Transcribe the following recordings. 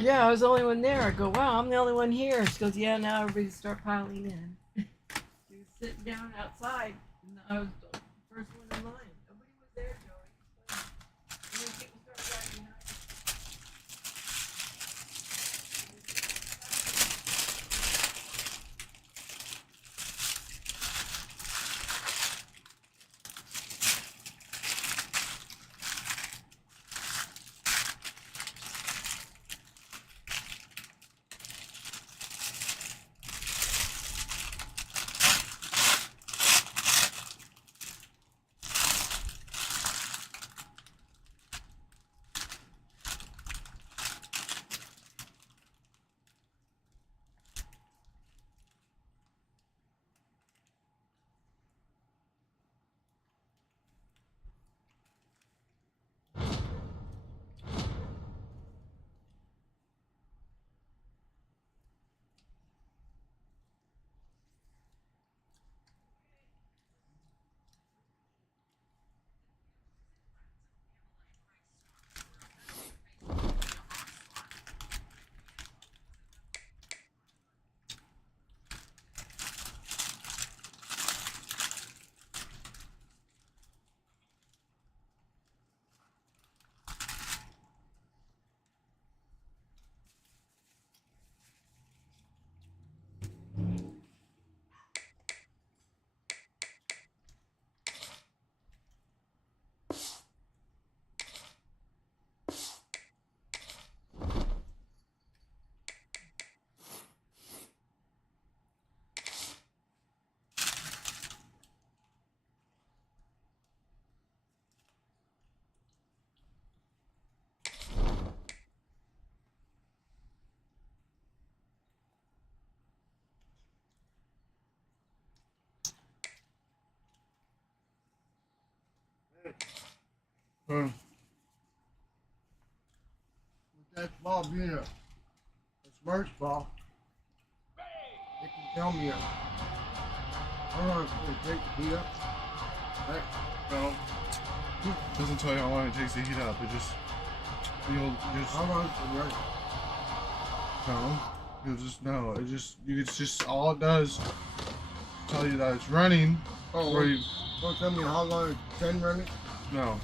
Yeah, I was the only one there. I go, wow, I'm the only one here. She goes, yeah, now everybody start piling in. She was sitting down outside, and I was the first one in line. Nobody was there, Joey. And then people started driving behind. With that ball being a smirch ball, it can tell me how long it's going to take to heat up. Right? No. It doesn't tell you how long it takes to heat up. It just you'll just How long is it running? no. You'll just know. It's just all it does tell you that it's running. Oh, Where you don't tell me how long it's been running? no,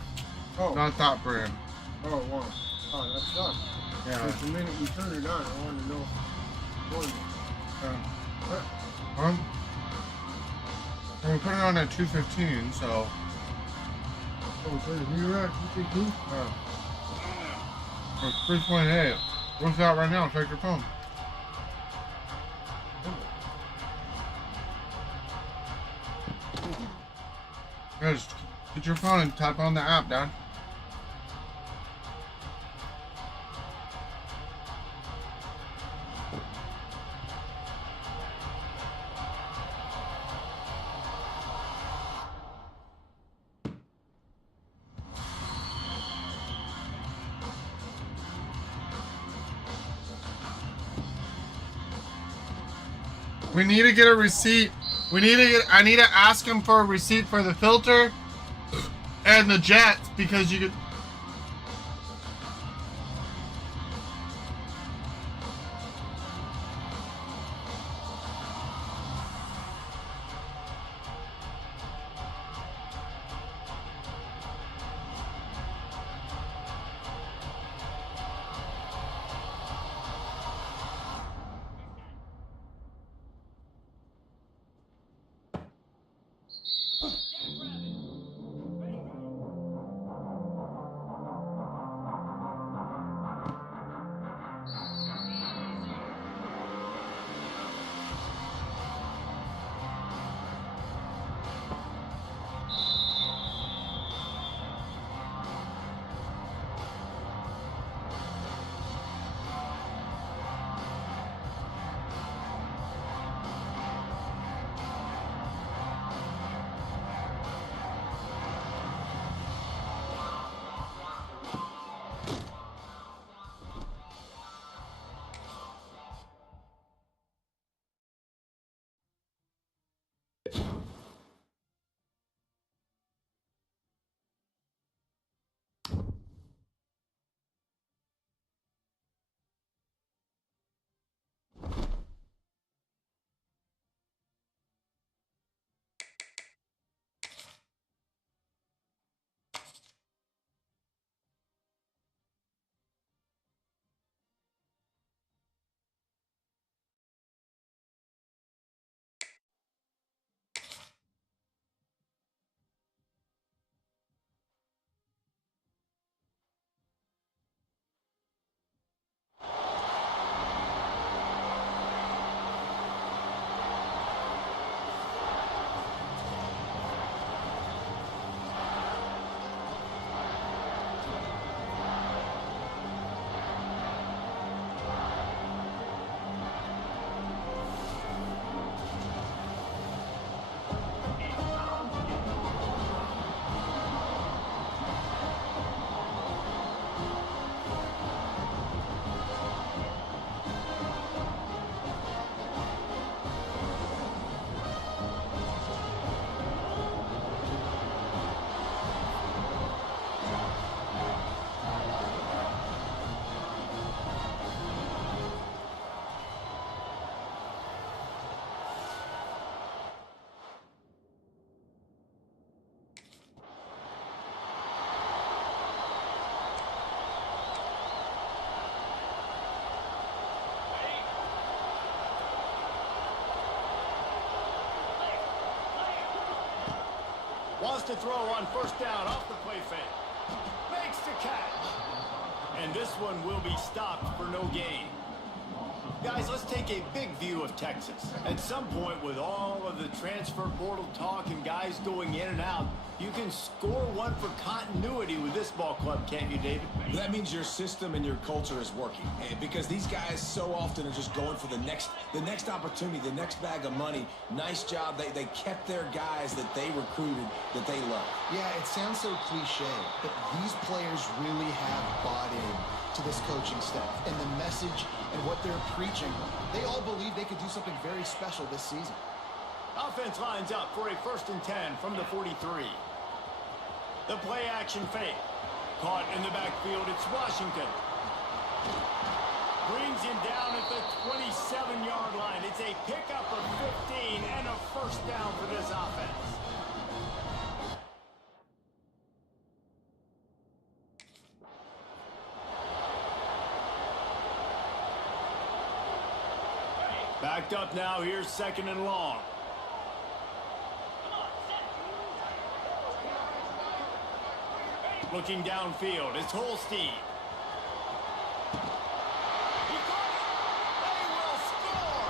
Oh, not that brand. oh, wow. Oh, that sucks. Yeah. Because the minute you turn it on, I want to know. I'm putting it on at 215, so Oh, so you're at 215? it's 3.8. What's that right now? Check your phone. Just get your phone and tap on the app, Dad. We need to get a receipt. I need to ask him for a receipt for the filter and the jets because you could. Wants to throw on first down off the play fake. Makes the catch. And this one will be stopped for no gain. Guys, let's take a big view of Texas. At some point, with all of the transfer portal talk and guys going in and out, you can score one for continuity with this ball club, can't you, David? That means your system and your culture is working, because these guys so often are just going for the next opportunity, the next bag of money. Nice job. They kept their guys that they recruited, that they love. Yeah, it sounds so cliche, but these players really have bought in to this coaching staff and the message and what they're preaching. They all believe they could do something very special this season. Offense lines up for a 1st and 10 from the 43. The play action fake. Caught in the backfield, it's Washington. Brings him down at the 27-yard line. It's a pickup of 15 and a 1st down for this offense. Backed up now, here's 2nd and long. Looking downfield, it's Holstein. He got it! They will score!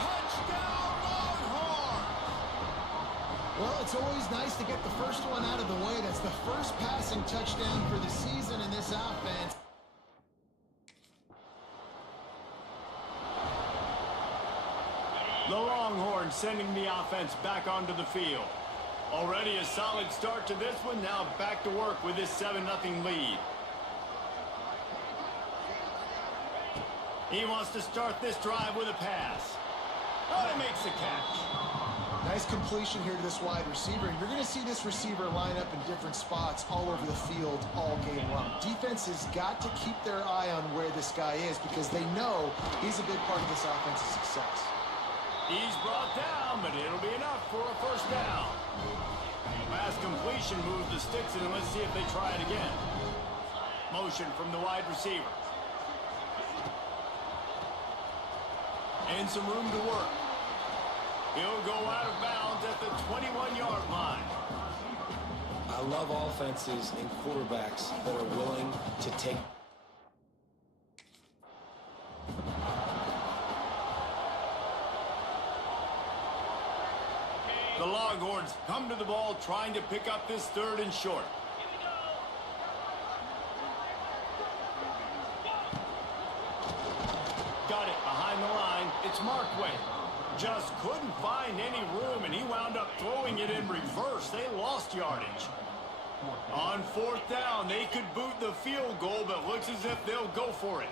Touchdown Longhorns! Well, it's always nice to get the first one out of the way. That's the first passing touchdown for the season in this offense. The Longhorns sending the offense back onto the field. Already a solid start to this one. Now back to work with this 7-0 lead. He wants to start this drive with a pass. Oh, he makes the catch. Nice completion here to this wide receiver. You're going to see this receiver line up in different spots all over the field all game long. Defense has got to keep their eye on where this guy is because they know he's a big part of this offense's success. He's brought down, but it'll be enough for a 1st down. Pass completion moves the sticks, and let's see if they try it again. Motion from the wide receiver. And some room to work. He'll go out of bounds at the 21-yard line. I love offenses and quarterbacks that are willing to take. The Longhorns come to the ball trying to pick up this 3rd and short. Got it behind the line. It's Markway. Just couldn't find any room, and he wound up throwing it in reverse. They lost yardage. On 4th down, they could boot the field goal, but looks as if they'll go for it.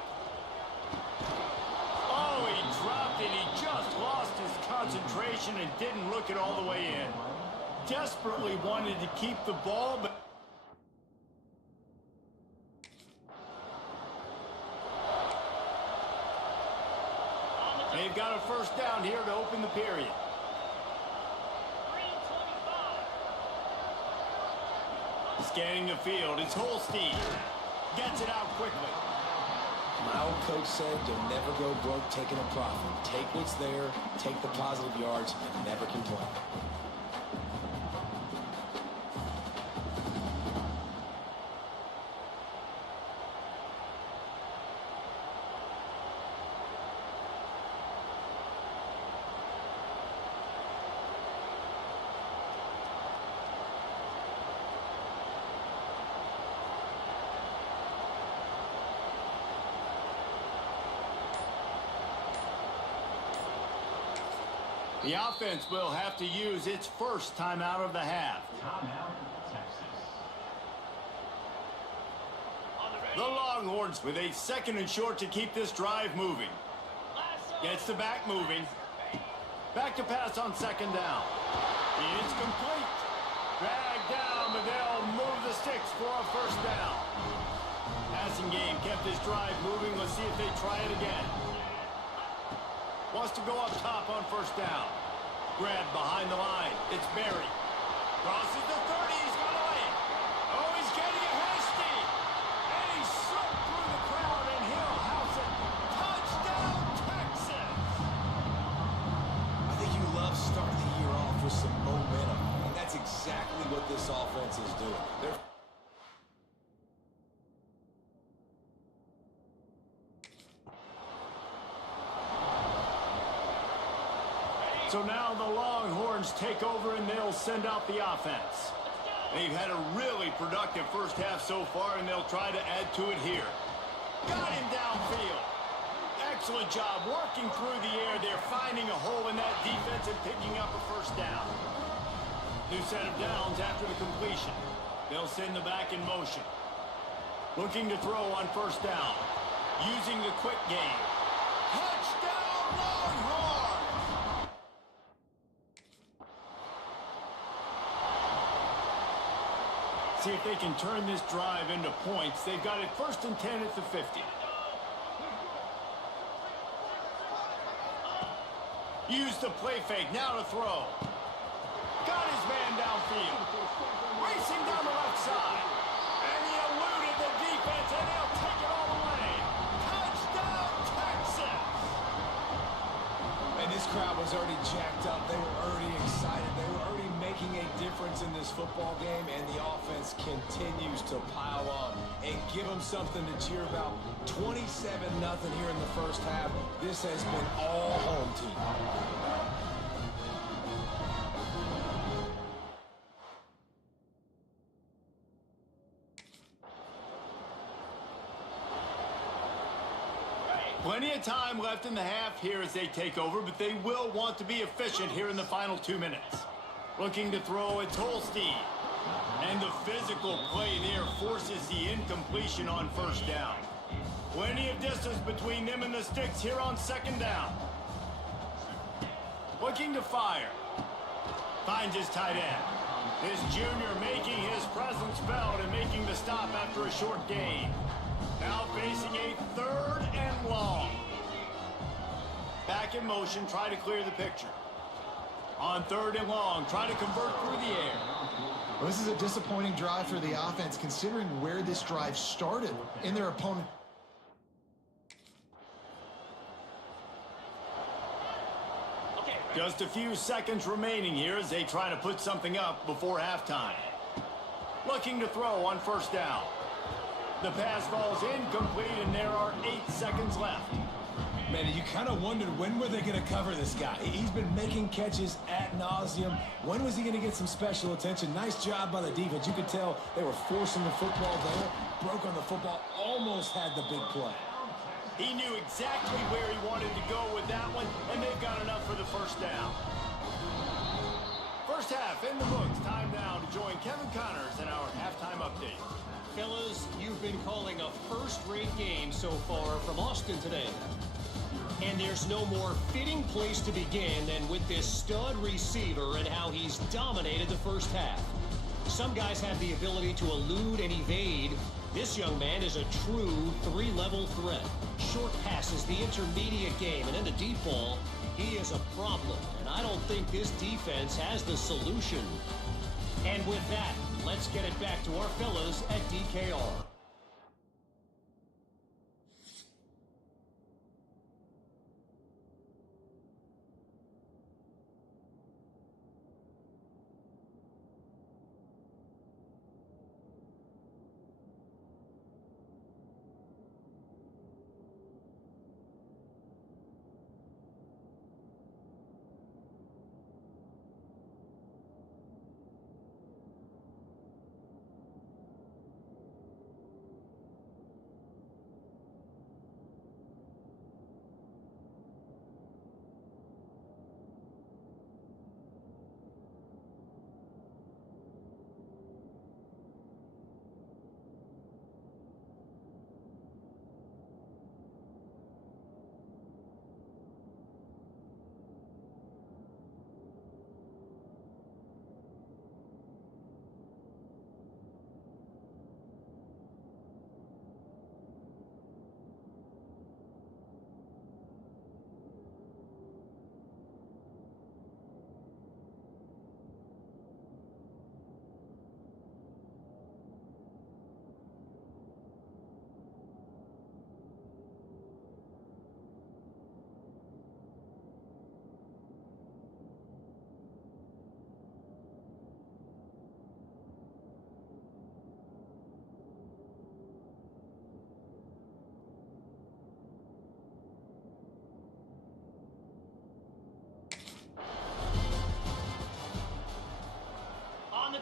Oh, he dropped it. He just lost his concentration and didn't look it all the way in. Desperately wanted to keep the ball, but... They've got a 1st down here to open the period. Scanning the field, it's Holstein. Gets it out quickly. My old coach said, you'll never go broke taking a profit. Take what's there, take the positive yards, and never complain. The offense will have to use its 1st timeout of the half. The Longhorns with a 2nd and short to keep this drive moving. Gets the back moving. Back to pass on 2nd down. It's complete. Dragged down, but they'll move the sticks for a 1st down. Passing game kept this drive moving. Let's see if they try it again. Wants to go up top on 1st down. Grab behind the line. It's Barry. Crosses the 30. He's got away. Oh, he's getting a hasty. And he slipped through the crowd, and he'll house it. Touchdown, Texas. I think you love starting the year off with some momentum. And that's that's exactly what this offense is doing. They're So now the Longhorns take over and they'll send out the offense. They've had a really productive first half so far, and they'll try to add to it here. Got him downfield. Excellent job working through the air. They're finding a hole in that defense and picking up a first down. New set of downs after the completion. They'll send the back in motion. Looking to throw on first down. Using the quick game. Touchdown Longhorns! See if they can turn this drive into points. They've got it 1st and 10 at the 50. Use the play fake, now to throw. Got his man downfield. Racing down the left side. And he eluded the defense, and they'll take it all the way. Touchdown, Texas! And this crowd was already jacked up. They were already excited. They were already making a difference in this football game, and the offense continues to pile on and give them something to cheer about. 27-0 here in the first half. This has been all home team. Plenty of time left in the half here as they take over, but they will want to be efficient here in the final 2 minutes. Looking to throw, it's Holstein. And the physical play there forces the incompletion on first down. Plenty of distance between them and the sticks here on 2nd down. Looking to fire. Finds his tight end. This junior making his presence felt and making the stop after a short gain. Now facing a 3rd and long. Back in motion, try to clear the picture. On 3rd and long, try to convert through the air. Well, this is a disappointing drive for the offense, considering where this drive started in their opponent. Just a few seconds remaining here as they try to put something up before halftime. Looking to throw on first down. The pass falls incomplete, and there are 8 seconds left. Man, you kind of wondered when were they going to cover this guy. He's been making catches ad nauseum. When was he going to get some special attention? Nice job by the defense. You could tell they were forcing the football there. Broke on the football, almost had the big play. He knew exactly where he wanted to go with that one, and they've got enough for the first down. First half in the books. Time now to join Kevin Connors in our halftime update. Fellas, you've been calling a first-rate game so far from Austin today. And there's no more fitting place to begin than with this stud receiver and how he's dominated the first half. Some guys have the ability to elude and evade. This young man is a true 3-level threat. Short passes, the intermediate game, and then the deep ball. He is a problem, and I don't think this defense has the solution. And with that, let's get it back to our fellas at DKR.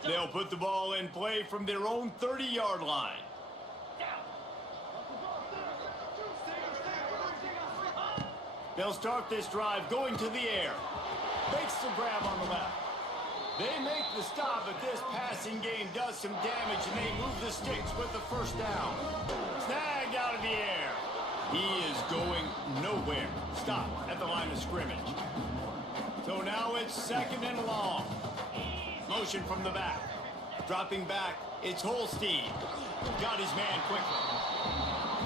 They'll put the ball in play from their own 30-yard line. They'll start this drive going to the air. Makes the grab on the left. They make the stop, but this passing game does some damage, and they move the sticks with the first down. Snagged out of the air. He is going nowhere. Stop at the line of scrimmage. So now it's second and long. Motion from the back. Dropping back, it's Holstein. Got his man quickly.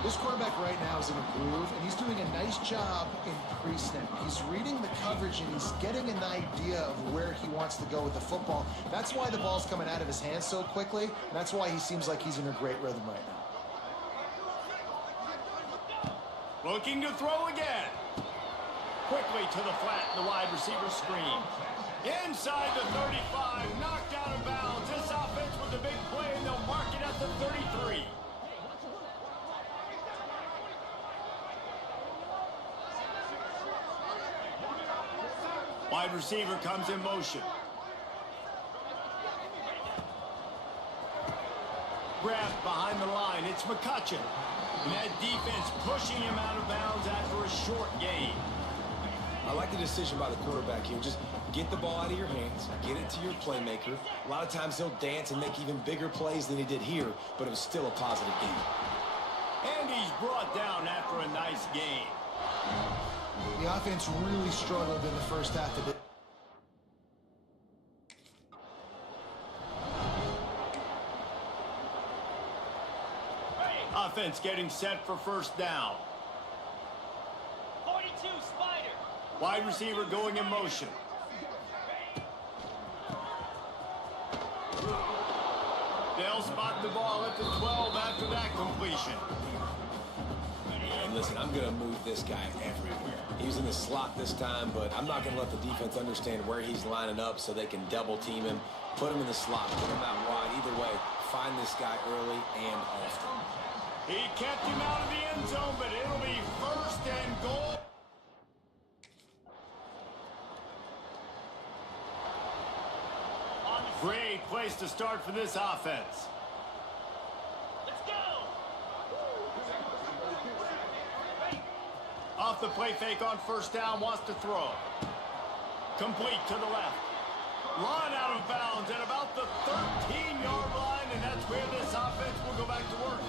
This quarterback right now is in a groove, and he's doing a nice job in pre-snap. He's reading the coverage, and he's getting an idea of where he wants to go with the football. That's why the ball's coming out of his hands so quickly, and that's why he seems like he's in a great rhythm right now. Looking to throw again. Quickly to the flat, the wide receiver screen. Inside the 35, knocked out of bounds. This offense with a big play, and they'll mark it at the 33. Wide receiver comes in motion. Grabbed behind the line. It's McCutcheon. And that defense pushing him out of bounds after a short gain. I like the decision by the quarterback here. Just get the ball out of your hands, get it to your playmaker. A lot of times he'll dance and make even bigger plays than he did here, but it was still a positive game. And he's brought down after a nice gain. The offense really struggled in the first half of it. Offense getting set for first down. 42, Spider. Wide receiver going in motion. They'll spot the ball at the 12 after that completion. And listen, I'm going to move this guy everywhere. He was in the slot this time, but I'm not going to let the defense understand where he's lining up so they can double team him, put him in the slot, put him out wide. Either way, find this guy early and often. He kept him out of the end zone, but it'll be first and goal. Great place to start for this offense. Let's go. Off the play fake on first down, wants to throw. Complete to the left. Run out of bounds at about the 13-yard line, and that's where this offense will go back to work.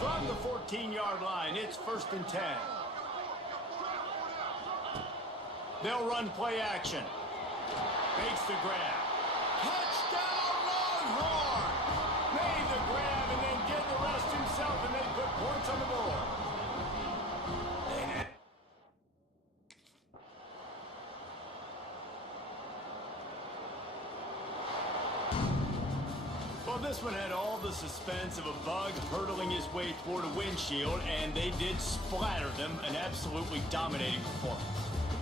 From the 14-yard line, it's first and 10. They'll run play action. Makes the grab. Touchdown, Longhorn! Made the grab and then did the rest himself, and they put points on the board. Well, this one had all the suspense of a bug hurtling his way toward a windshield, and they did splatter them. An absolutely dominating performance.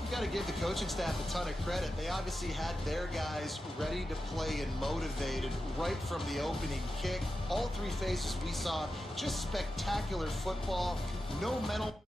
You got to give the coaching staff a ton of credit. They obviously had their guys ready to play and motivated right from the opening kick. All three phases we saw, just spectacular football. No mental...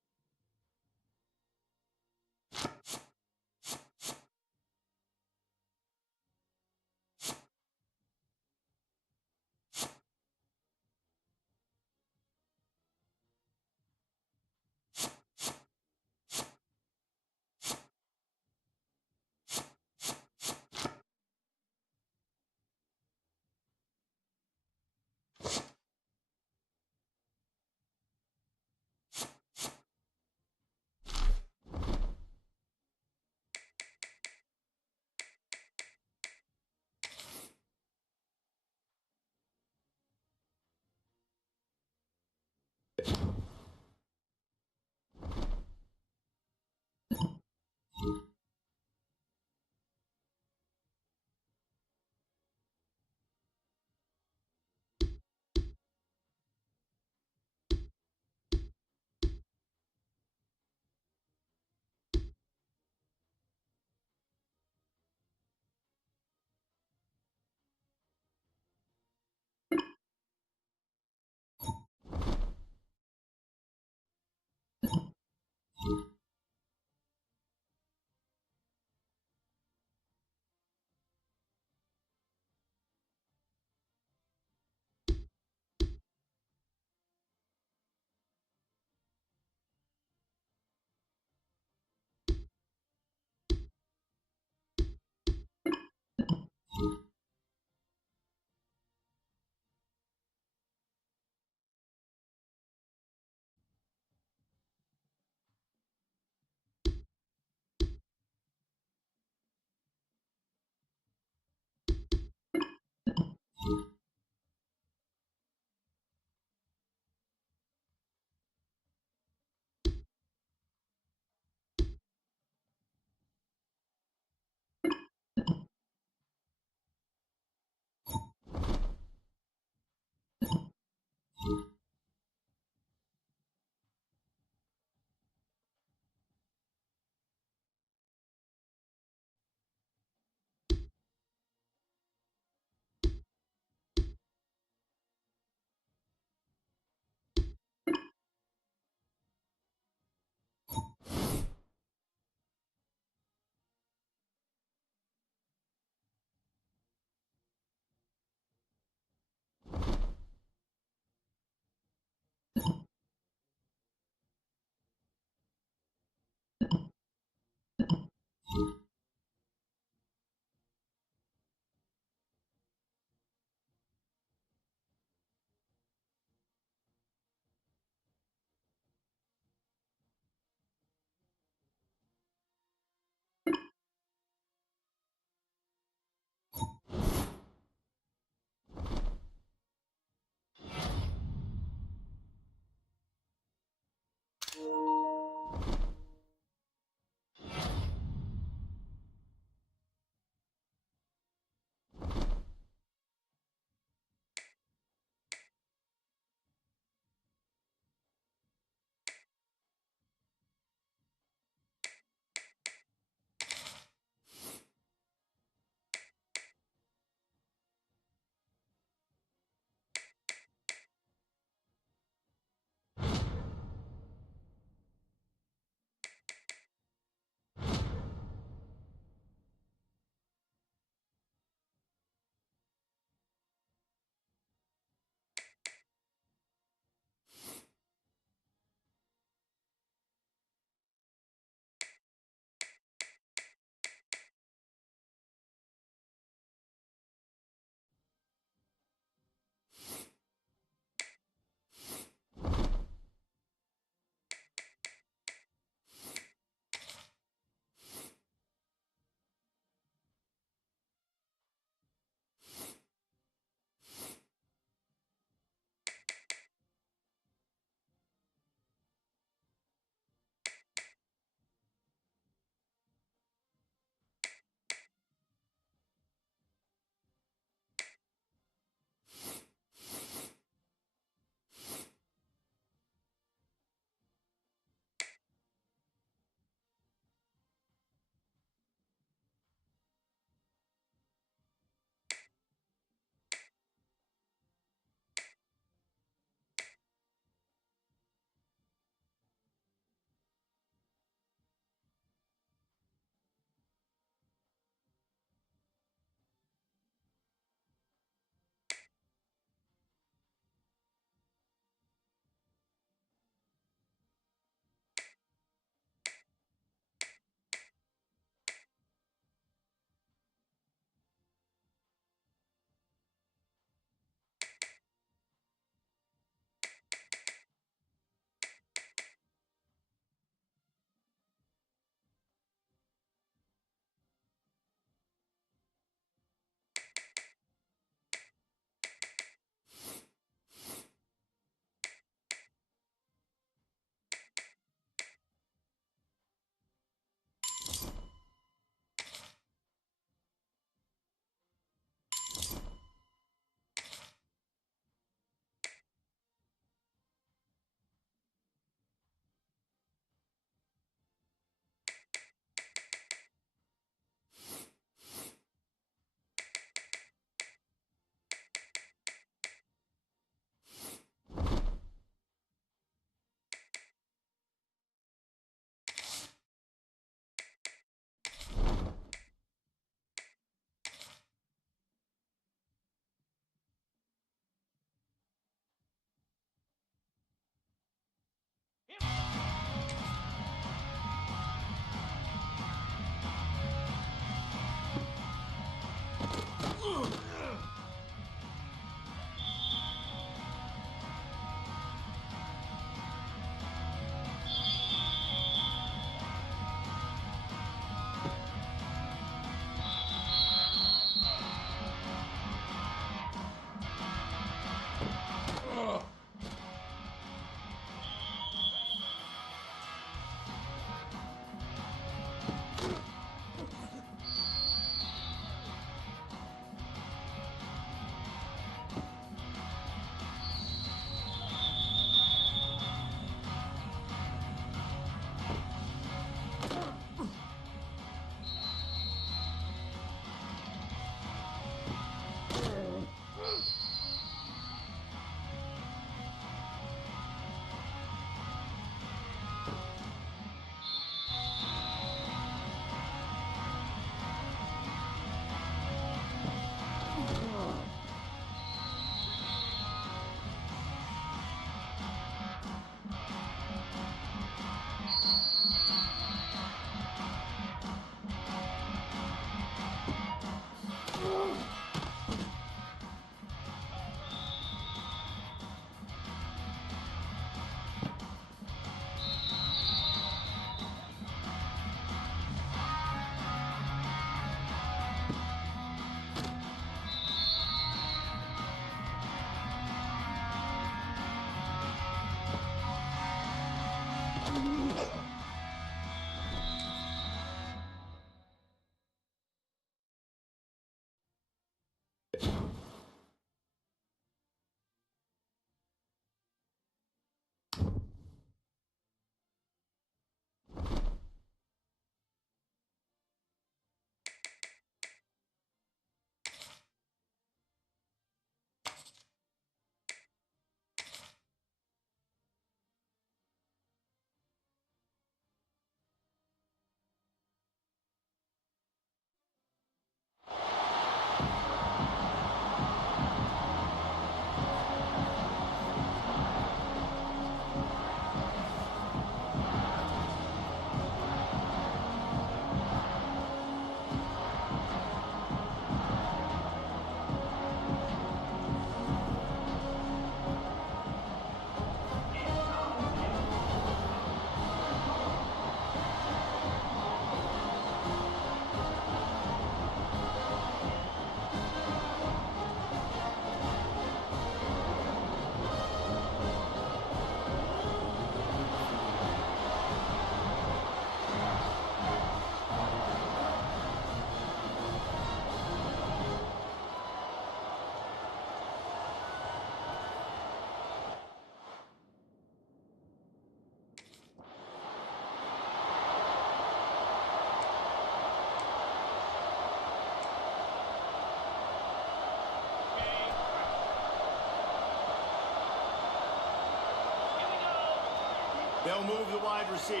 They'll move the wide receiver.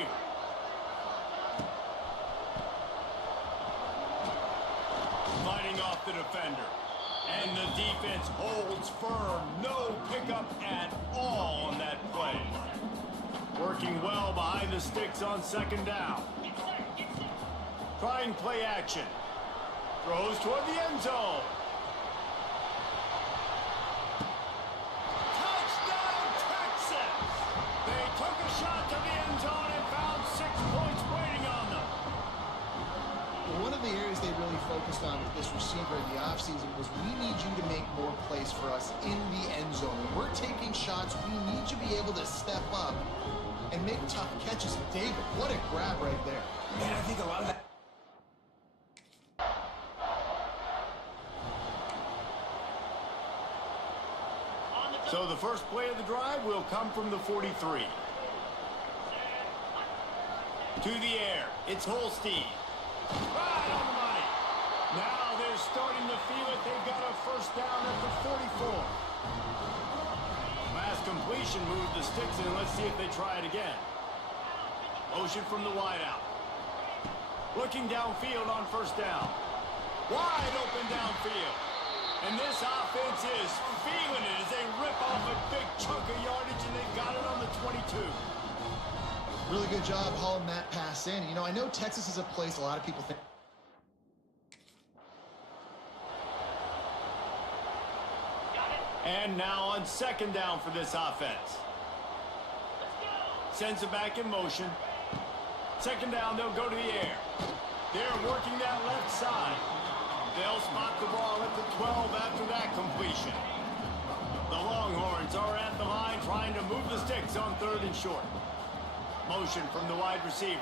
Fighting off the defender. And the defense holds firm. No pickup at all on that play. Working well behind the sticks on second down. Trying play action. Throws toward the end zone. Touchdown, Texas! They took a shot to the end zone and found 6 points waiting on them. Well, one of the areas they really focused on with this receiver in the offseason was we need you to make more plays for us in the end zone. When we're taking shots, we need you to be able to step up and make tough catches. David, what a grab right there. Man, I think a lot of that. So the first play of the drive will come from the 43. To the air, it's Holstein. Right on the money. Now they're starting to feel it. They've got a first down at the 44. Last completion moved the sticks in. Let's see if they try it again. Motion from the wideout. Looking downfield on first down. Wide open downfield. And this offense is feeling it as they rip off a big chunk of yardage, and they've got it on the 22. Really good job hauling that pass in. You know, I know Texas is a place a lot of people think. And now on second down for this offense. Sends it back in motion. Second down, they'll go to the air. They're working that left side. They'll spot the ball at the 12 after that completion. The Longhorns are at the line trying to move the sticks on third and short. Motion from the wide receiver.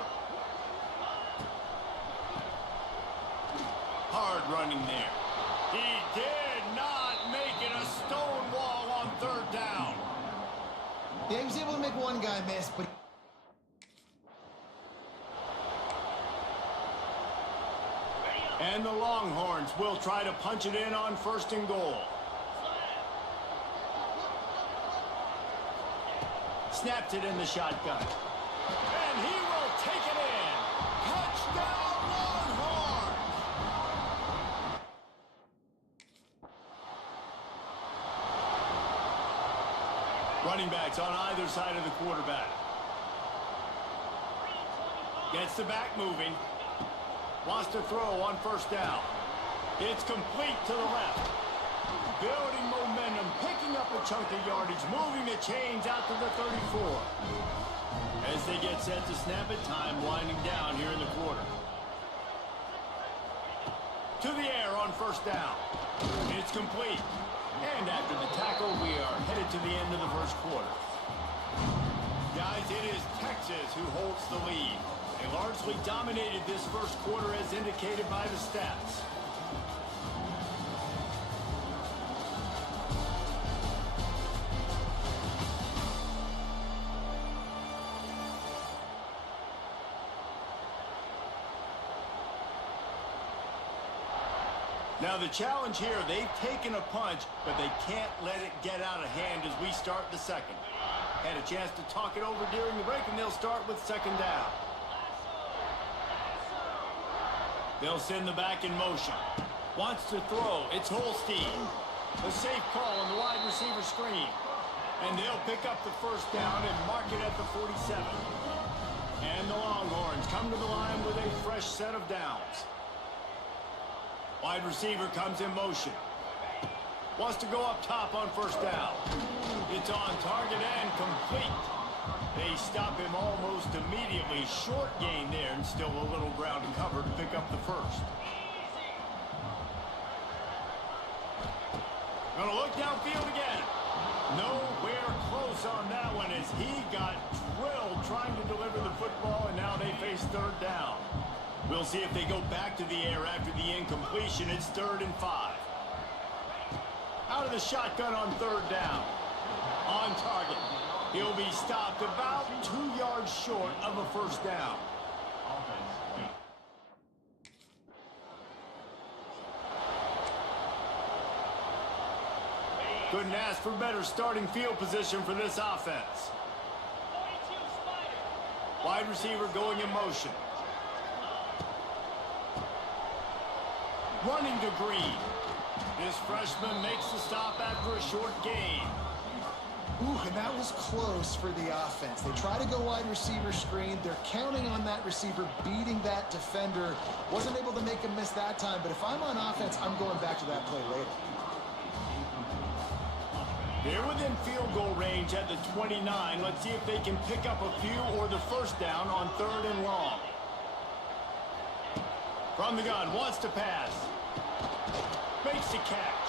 Hard running there. He did not make it a stone wall on third down. Yeah, he was able to make one guy miss, but And the Longhorns will try to punch it in on first and goal. Snapped it in the shotgun. And he will take it in. Touchdown, Longhorns! Running backs on either side of the quarterback. Gets the back moving. Wants to throw on first down. It's complete to the left. Building momentum, picking up a chunk of yardage, moving the chains out to the 34. As they get set to snap it, time winding down here in the quarter. To the air on first down. It's complete. And after the tackle, we are headed to the end of the first quarter. Guys, it is Texas who holds the lead. They largely dominated this first quarter as indicated by the stats. Now the challenge here, they've taken a punch, but they can't let it get out of hand as we start the second. Had a chance to talk it over during the break, and they'll start with second down. They'll send the back in motion. Wants to throw. It's Holstein. A safe call on the wide receiver screen. And they'll pick up the first down and mark it at the 47. And the Longhorns come to the line with a fresh set of downs. Wide receiver comes in motion. Wants to go up top on first down. It's on target and complete. They stop him almost immediately. Short gain there and still a little ground to cover to pick up the first. Gonna look downfield again. Nowhere close on that one as he got drilled trying to deliver the football, and now they face third down. We'll see if they go back to the air after the incompletion. It's 3rd and 5. Out of the shotgun on third down. On target. He'll be stopped about 2 yards short of a first down. Couldn't ask for better starting field position for this offense. Wide receiver going in motion. Running to Green. This freshman makes the stop after a short gain. Ooh, and that was close for the offense. They try to go wide receiver screen. They're counting on that receiver beating that defender. Wasn't able to make him miss that time, but if I'm on offense, I'm going back to that play later. They're within field goal range at the 29. Let's see if they can pick up a few or the first down on 3rd and long. From the gun, wants to pass. Makes the catch.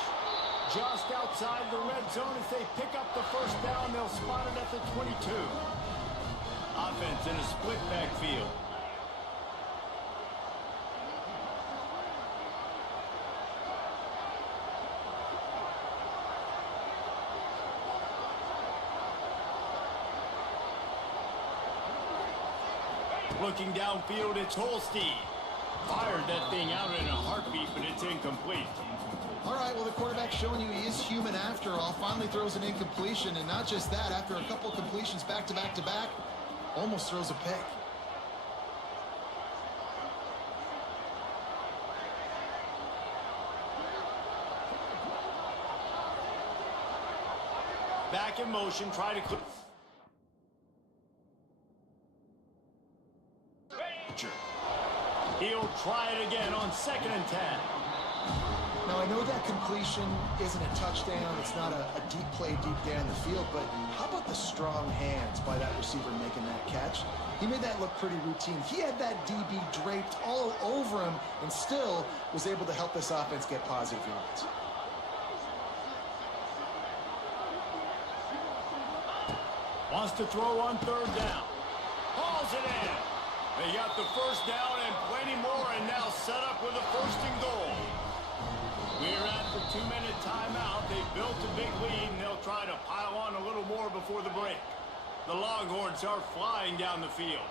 Just outside the red zone as they pick up the first down. They'll spot it at the 22. Offense in a split backfield. Looking downfield, it's Holstein. Fired that thing out in a heartbeat, but it's incomplete. All right, well, the quarterback's showing you he is human after all. Finally throws an incompletion, and not just that, after a couple completions back to back to back, almost throws a pick. Back in motion, try to clip. He'll try it again on 2nd and 10. Now, I know that completion isn't a touchdown. It's not a deep play deep down the field, but how about the strong hands by that receiver making that catch? He made that look pretty routine. He had that DB draped all over him and still was able to help this offense get positive yards. Wants to throw on 3rd down. Hauls it in. They got the first down and plenty more, and now set up with a 1st and goal. We're at the 2-minute timeout. They've built a big lead, and they'll try to pile on a little more before the break. The Longhorns are flying down the field.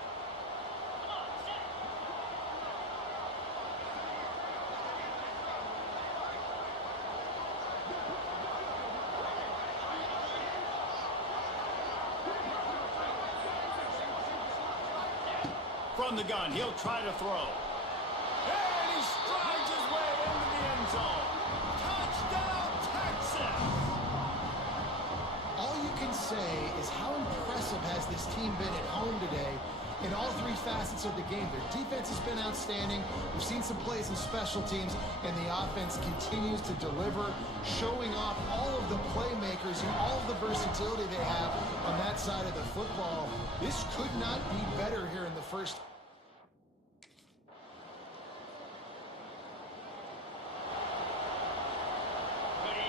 From the gun, he'll try to throw. And he strides his way into the end zone. Touchdown, Texas! All you can say is how impressive has this team been at home today in all 3 facets of the game. Their defense has been outstanding. We've seen some plays in special teams, and the offense continues to deliver, showing off all of the playmakers and all of the versatility they have on that side of the football. This could not be better here in the first.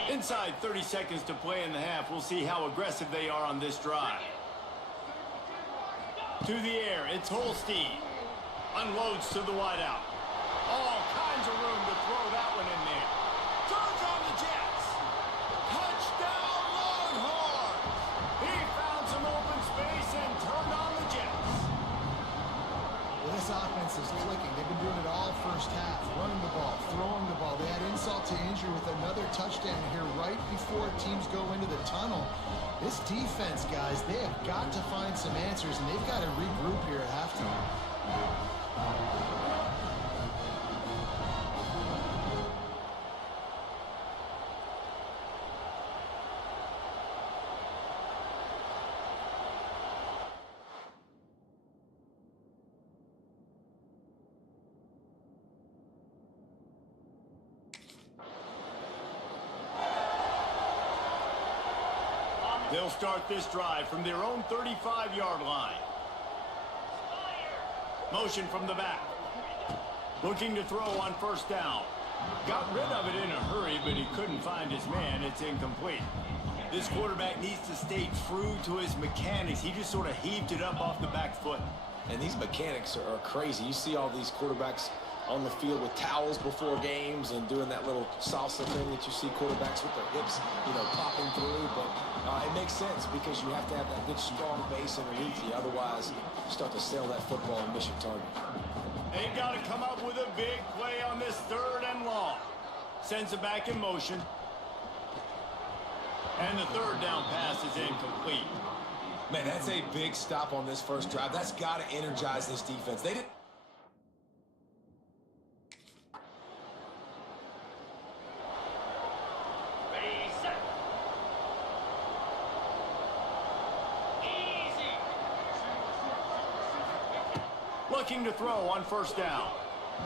Inside 30 seconds to play in the half. We'll see how aggressive they are on this drive. To the air, it's Holstein. Unloads to the wideout. All kinds of room to throw that one in there. Turns on the Jets. Touchdown, Longhorns! He found some open space and turned on the Jets. Well, this offense is clicking. They've been doing it all first half, running the ball, throwing the ball. They had insult to injury with another touchdown here right before teams go into the tunnel. This defense, guys, they have got to find some answers, and they've got to regroup here at halftime. They'll start this drive from their own 35-yard line. Motion from the back. Looking to throw on first down. Got rid of it in a hurry, but he couldn't find his man. It's incomplete. This quarterback needs to stay true to his mechanics. He just sort of heaved it up off the back foot. And these mechanics are crazy. You see all these quarterbacks on the field with towels before games and doing that little salsa thing that you see quarterbacks with their hips, popping through. But it makes sense because you have to have that good, strong base underneath you. Otherwise, you start to sail that football and miss your target. They've got to come up with a big play on this 3rd and long. Sends it back in motion. And the 3rd down pass is incomplete. Man, that's a big stop on this first drive. That's got to energize this defense. They didn't. Looking to throw on first down.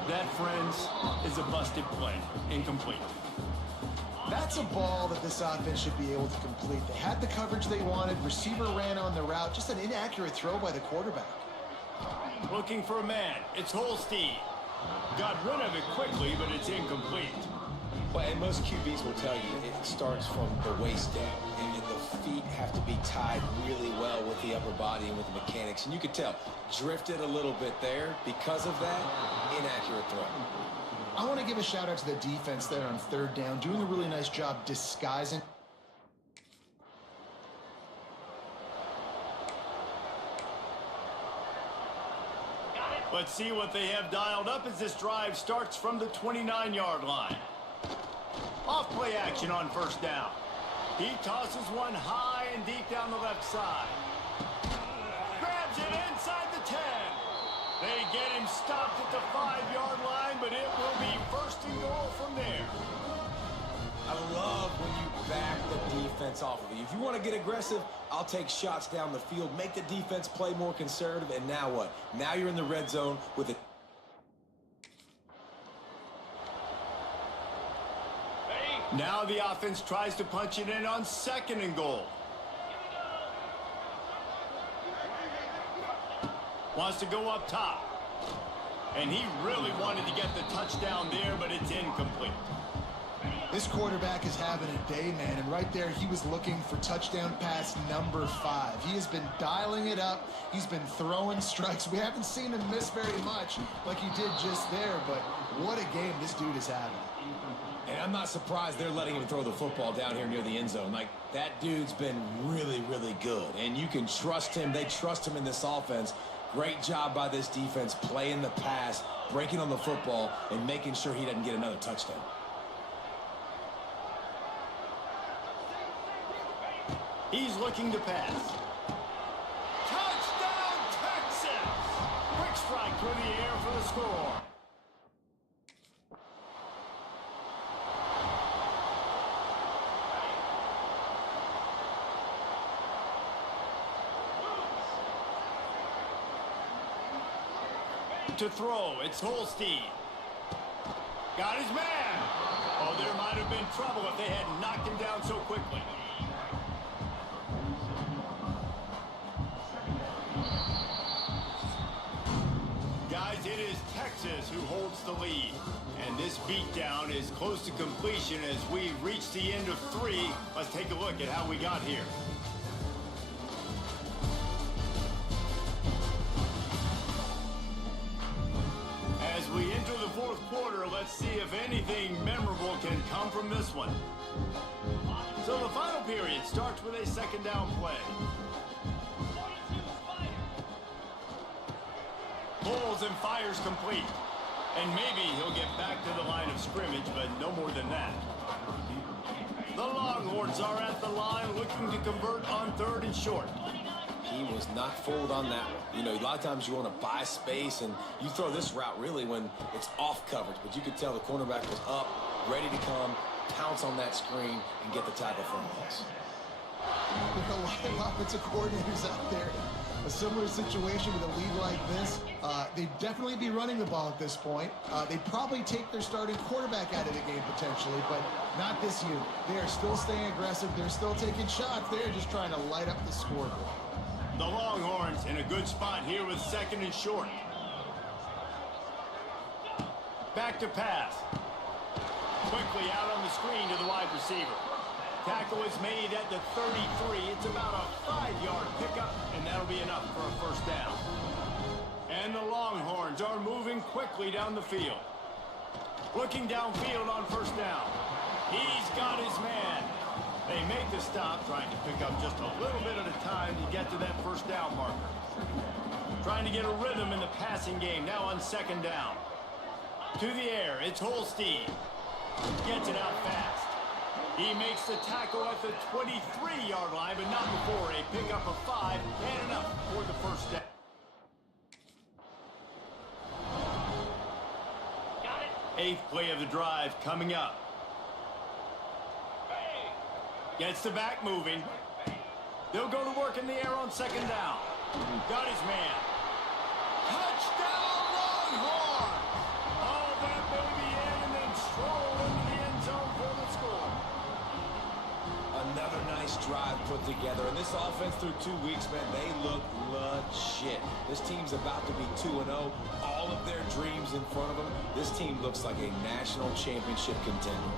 That, friends, is a busted play. Incomplete. That's a ball that this offense should be able to complete. They had the coverage they wanted. Receiver ran on the route. Just an inaccurate throw by the quarterback. Looking for a man. It's Holstein. Got rid of it quickly, but it's incomplete. Well, and most QBs will tell you it starts from the waist down, and the feet have to be tied really well with the upper body and with the mechanics. And you could tell, drifted a little bit there. Because of that, inaccurate throw. I want to give a shout out to the defense there on 3rd down, doing a really nice job disguising. Let's see what they have dialed up as this drive starts from the 29-yard line. Off play action on first down. He tosses one high and deep down the left side. Grabs it inside the 10. They get him stopped at the 5-yard line, but it will be 1st and goal from there. I love when you back the defense off of you. If you want to get aggressive, I'll take shots down the field, make the defense play more conservative, and now what? Now you're in the red zone with it. Now the offense tries to punch it in on 2nd and goal. Wants to go up top. And he really wanted to get the touchdown there, but it's incomplete. This quarterback is having a day, man, and right there he was looking for touchdown pass number 5. He has been dialing it up. He's been throwing strikes. We haven't seen him miss very much like he did just there, but what a game this dude is having. And I'm not surprised they're letting him throw the football down here near the end zone. Like, that dude's been really, really good, and you can trust him. They trust him in this offense. Great job by this defense playing the pass, breaking on the football, and making sure he doesn't get another touchdown. He's looking to pass. Touchdown, Texas! Quick strike through the air for the score. To throw, it's Holstein. Got his man. Oh, there might have been trouble if they had knocked him down so quickly. Guys, it is Texas who holds the lead. And this beatdown is close to completion as we reach the end of 3. Let's take a look at how we got here. As we enter the 4th quarter, let's see if anything memorable can come from this one. So the final period starts with a 2nd down play. Pulls and fires complete. And maybe he'll get back to the line of scrimmage, but no more than that. The Longhorns are at the line looking to convert on 3rd and short. He was not fooled on that one. You know, a lot of times you want to buy space, and you throw this route really when it's off coverage. But you could tell the cornerback was up, ready to come, pounce on that screen, and get the tackle for a loss. With a lot of offensive coordinators out there, a similar situation with a lead like this, they'd definitely be running the ball at this point. They'd probably take their starting quarterback out of the game potentially, but not this unit. They are still staying aggressive. They're still taking shots. They're just trying to light up the scoreboard. The Longhorns in a good spot here with 2nd and short. Back to pass. Quickly out on the screen to the wide receiver. Tackle is made at the 33. It's about a 5-yard pickup, and that'll be enough for a first down. And the Longhorns are moving quickly down the field. Looking downfield on first down. He's got his man. They make the stop, trying to pick up just a little bit at a time to get to that first down marker. Trying to get a rhythm in the passing game, now on 2nd down. To the air, it's Holstein. Gets it out fast. He makes the tackle at the 23-yard line, but not before a pickup of 5 and enough for the first down. Got it. 8th play of the drive coming up. Gets the back moving. They'll go to work in the air on 2nd down. Got his man. Touchdown Longhorns! Oh, that baby in and then stroll into the end zone for the score. Another nice drive put together. And this offense through 2 weeks, man, they look legit. This team's about to be 2-0. All of their dreams in front of them. This team looks like a national championship contender.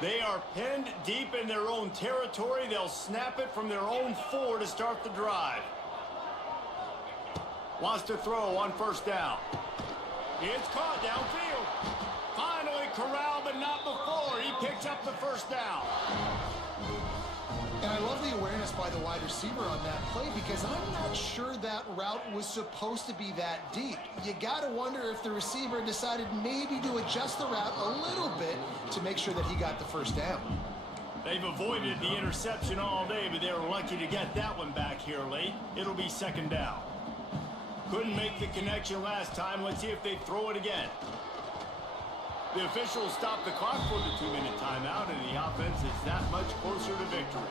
They are pinned deep in their own territory. They'll snap it from their own 4 to start the drive. Wants to throw on first down. It's caught downfield. Finally corralled, but not before. He picks up the first down. And I love the awareness by the wide receiver on that play because I'm not sure that route was supposed to be that deep. You got to wonder if the receiver decided maybe to adjust the route a little bit to make sure that he got the first down. They've avoided the interception all day, but they were lucky to get that one back here late. It'll be 2nd down. Couldn't make the connection last time. Let's see if they throw it again. The officials stopped the clock for the 2-minute timeout, and the offense is that much closer to victory.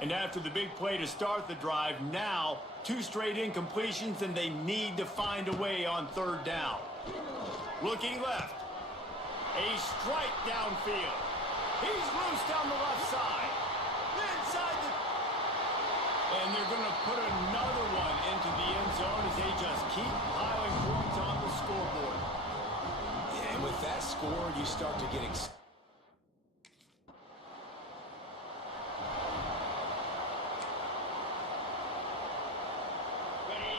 And after the big play to start the drive, now 2 straight incompletions, and they need to find a way on 3rd down. Looking left. A strike downfield. He's loose down the left side. Inside the... And they're going to put another one into the end zone as they just keep piling points on the scoreboard. Yeah, and with that score, you start to get excited.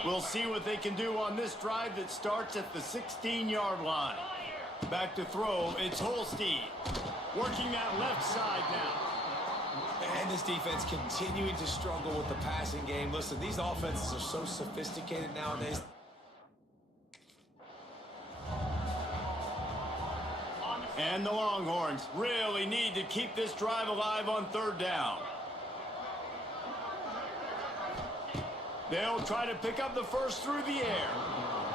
We'll see what they can do on this drive that starts at the 16-yard line. Back to throw, it's Holstein. Working that left side now. And this defense continuing to struggle with the passing game. Listen, these offenses are so sophisticated nowadays. And the Longhorns really need to keep this drive alive on 3rd down. They'll try to pick up the first through the air.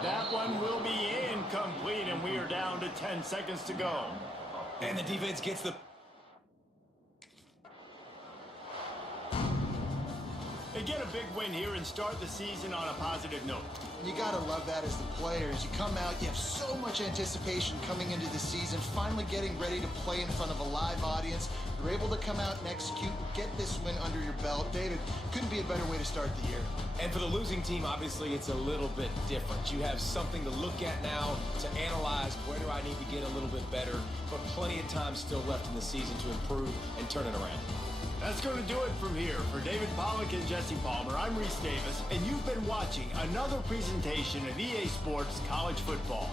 That one will be incomplete, and we are down to 10 seconds to go. And the defense gets the... They get a big win here and start the season on a positive note. You got to love that as the players. You come out, you have so much anticipation coming into the season, finally getting ready to play in front of a live audience, You're able to come out and execute, get this win under your belt. David, couldn't be a better way to start the year. And for the losing team, obviously, it's a little bit different. You have something to look at now to analyze where do I need to get a little bit better, but plenty of time still left in the season to improve and turn it around. That's going to do it from here. For David Pollack and Jesse Palmer, I'm Reese Davis, and you've been watching another presentation of EA Sports College Football.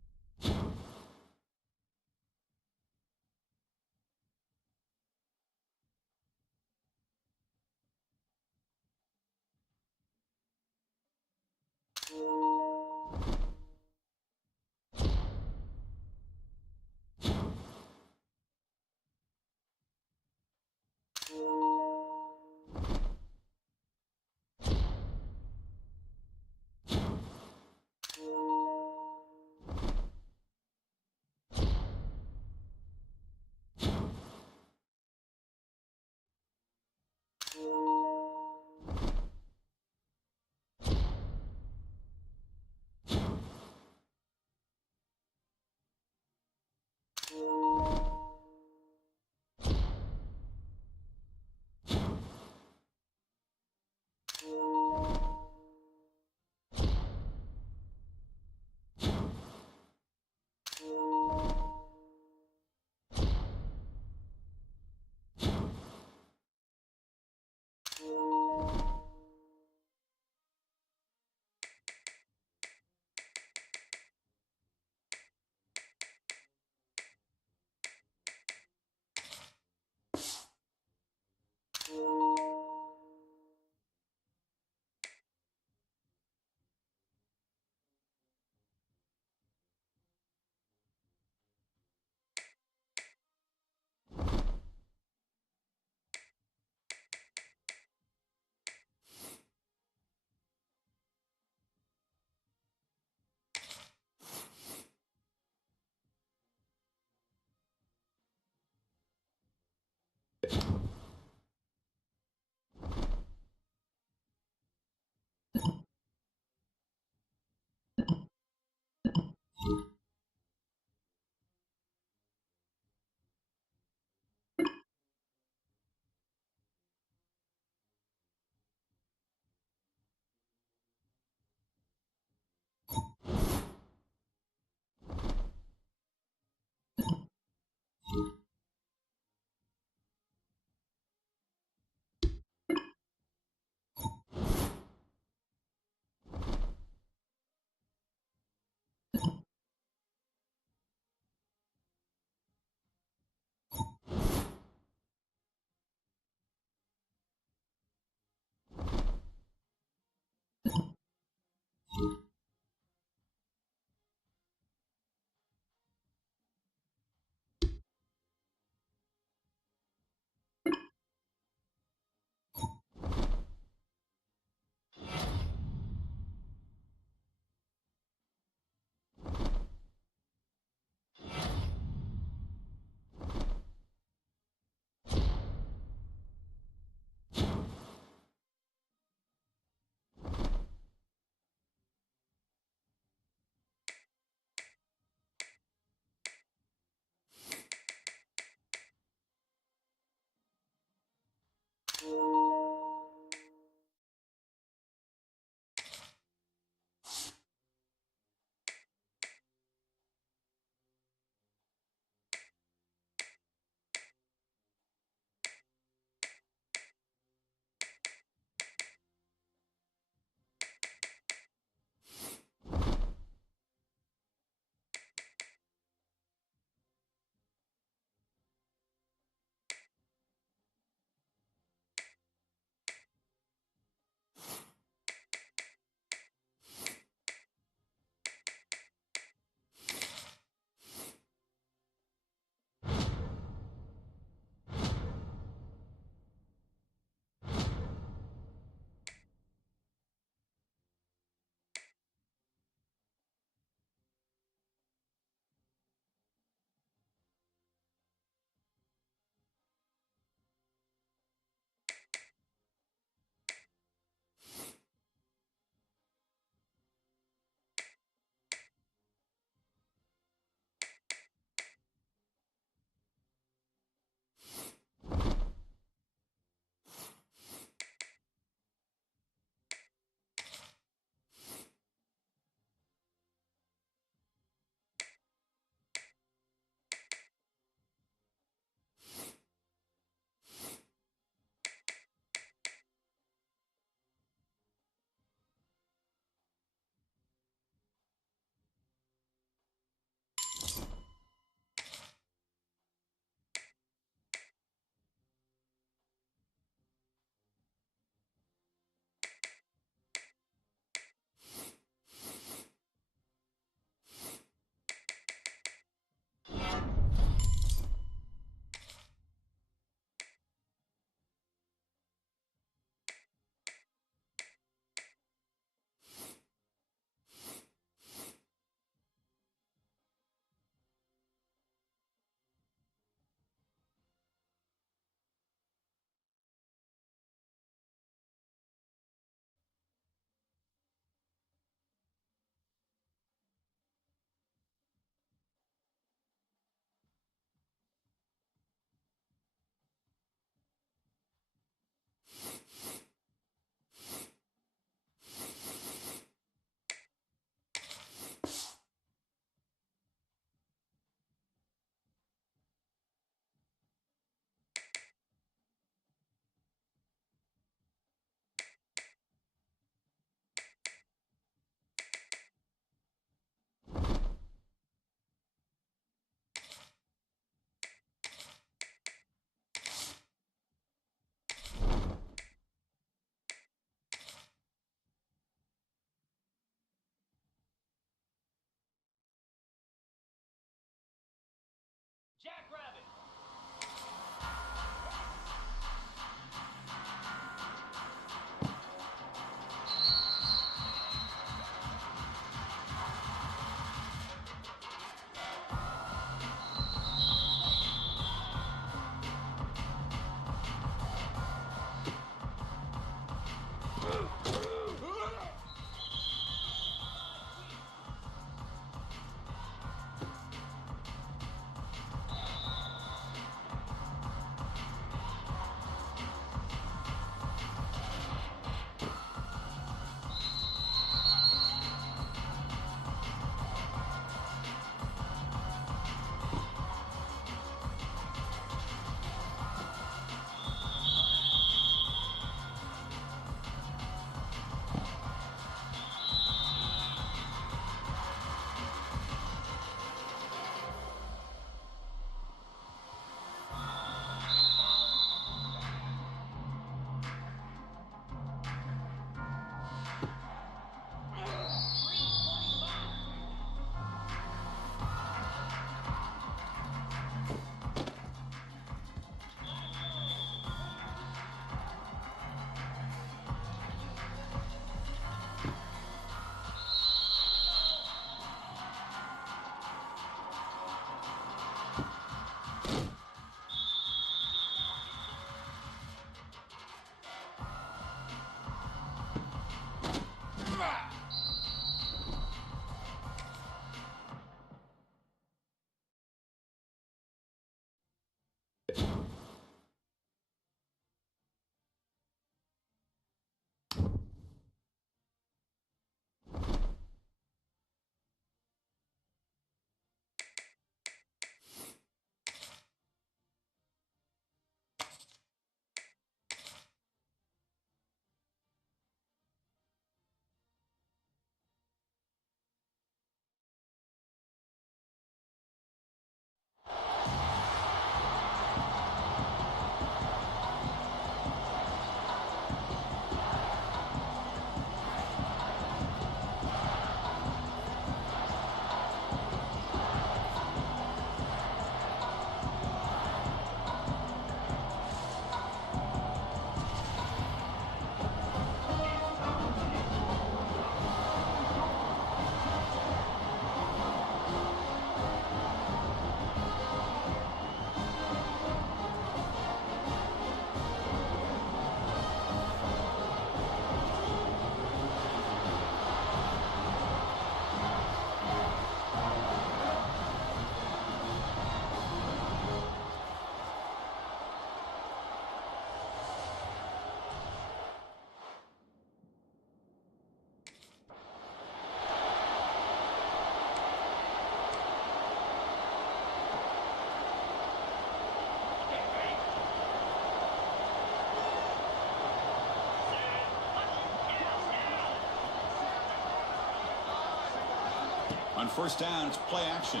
On first down, it's play action.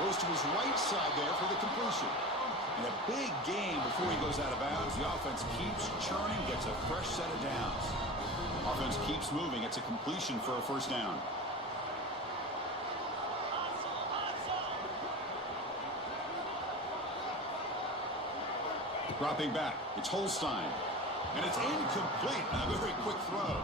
Goes to his right side there for the completion. And a big gain before he goes out of bounds. The offense keeps churning, gets a fresh set of downs. Offense keeps moving. It's a completion for a first down. Dropping back, it's Holstein. And it's incomplete. A very quick throw.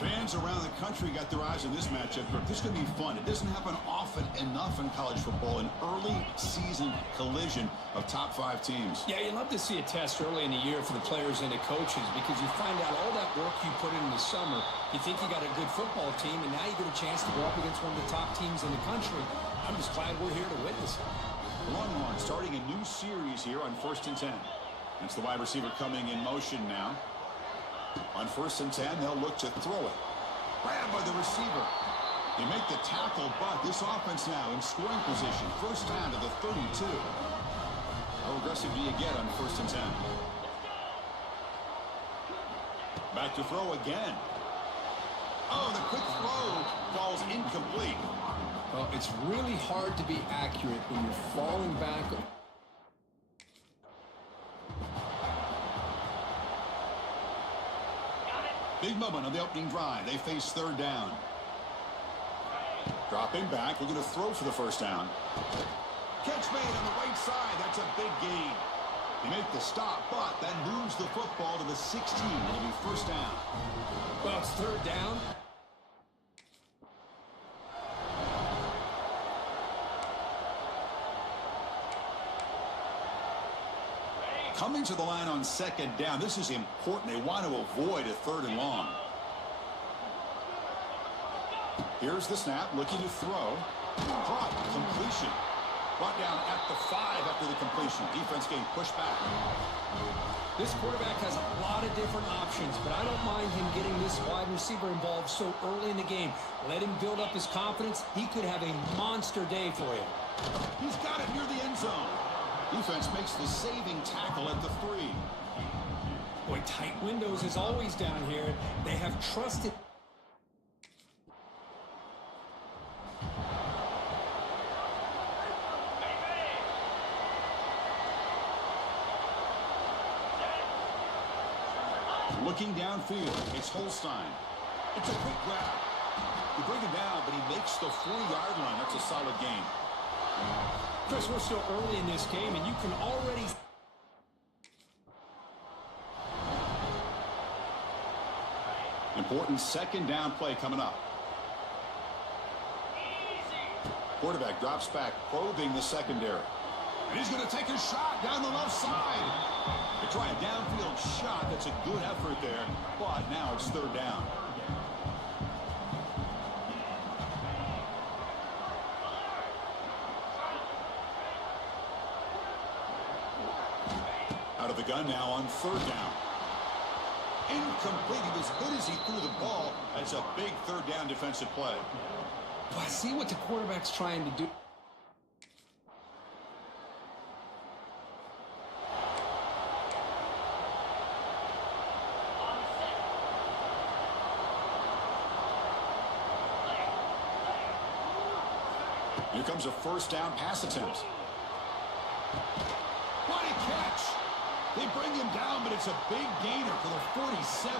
Fans around the country got their eyes on this matchup. This is going to be fun. It doesn't happen often enough in college football. An early season collision of top 5 teams. Yeah, you love to see a test early in the year for the players and the coaches because you find out all that work you put in the summer. You think you got a good football team, and now you get a chance to go up against one of the top teams in the country. I'm just glad we're here to witness it. Longhorn starting a new series here on 1st and 10. It's the wide receiver coming in motion now. On 1st and 10, they'll look to throw it. Grabbed by the receiver. They make the tackle, but this offense now in scoring position. First down to the 32. How aggressive do you get on 1st and 10? Back to throw again. Oh, the quick throw falls incomplete. Well, it's really hard to be accurate when you're falling back. Big moment on the opening drive. They face third down. Dropping back, looking to throw for the first down. Catch made on the right side. That's a big gain. They make the stop, but then moves the football to the 16. It'll be first down. Well, it's third down. Coming to the line on second down. This is important. They want to avoid a 3rd and long. Here's the snap, looking to throw. Caught, completion. Brought down at the 5 after the completion. Defense getting pushed back. This quarterback has a lot of different options, but I don't mind him getting this wide receiver involved so early in the game. Let him build up his confidence. He could have a monster day for you. He's got it near the end zone. Defense makes the saving tackle at the 3. Boy, tight windows is always down here. They have trusted. Looking downfield, it's Holstein. It's a quick grab. They bring him down, but he makes the 40-yard line. That's a solid gain. Chris, we're still early in this game, and you can already... Important second down play coming up. Quarterback drops back, probing the secondary. And he's going to take a shot down the left side. They try a downfield shot. That's a good effort there, but now it's third down. Out of the gun now on third down. Incomplete. He was hit as he threw the ball. That's a big third down defensive play. I see what the quarterback's trying to do. Here comes a first down pass attempt. What a catch! They bring him down, but it's a big gainer for the 47.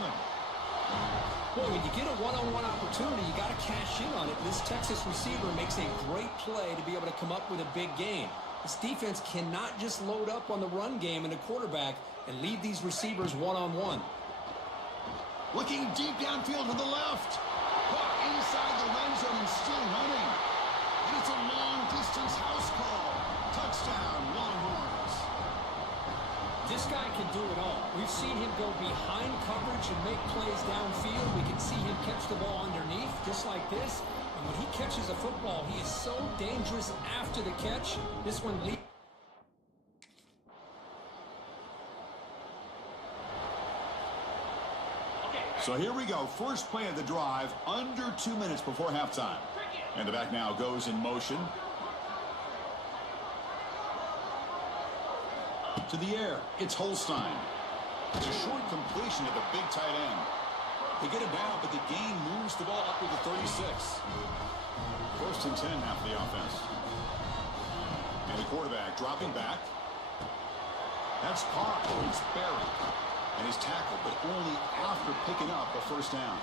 Boy, when you get a one-on-one opportunity, you got to cash in on it. This Texas receiver makes a great play to be able to come up with a big gain. This defense cannot just load up on the run game and the quarterback and leave these receivers one-on-one. Looking deep downfield to the left. Caught inside the end zone and still running. And it's a long-distance house call. Touchdown, Longhorns. This guy can do it all. We've seen him go behind coverage and make plays downfield. We can see him catch the ball underneath, just like this. And when he catches a football, he is so dangerous after the catch. This one leads. So here we go. First play of the drive, under 2 minutes before halftime. And the back now goes in motion. To the air, it's Holstein. It's a short completion to the big tight end. They get him down, but the gain moves the ball up to the 36. First and 10 now for the offense. And the quarterback dropping back. That's caught. It's buried. And he's tackled, but only after picking up a first down.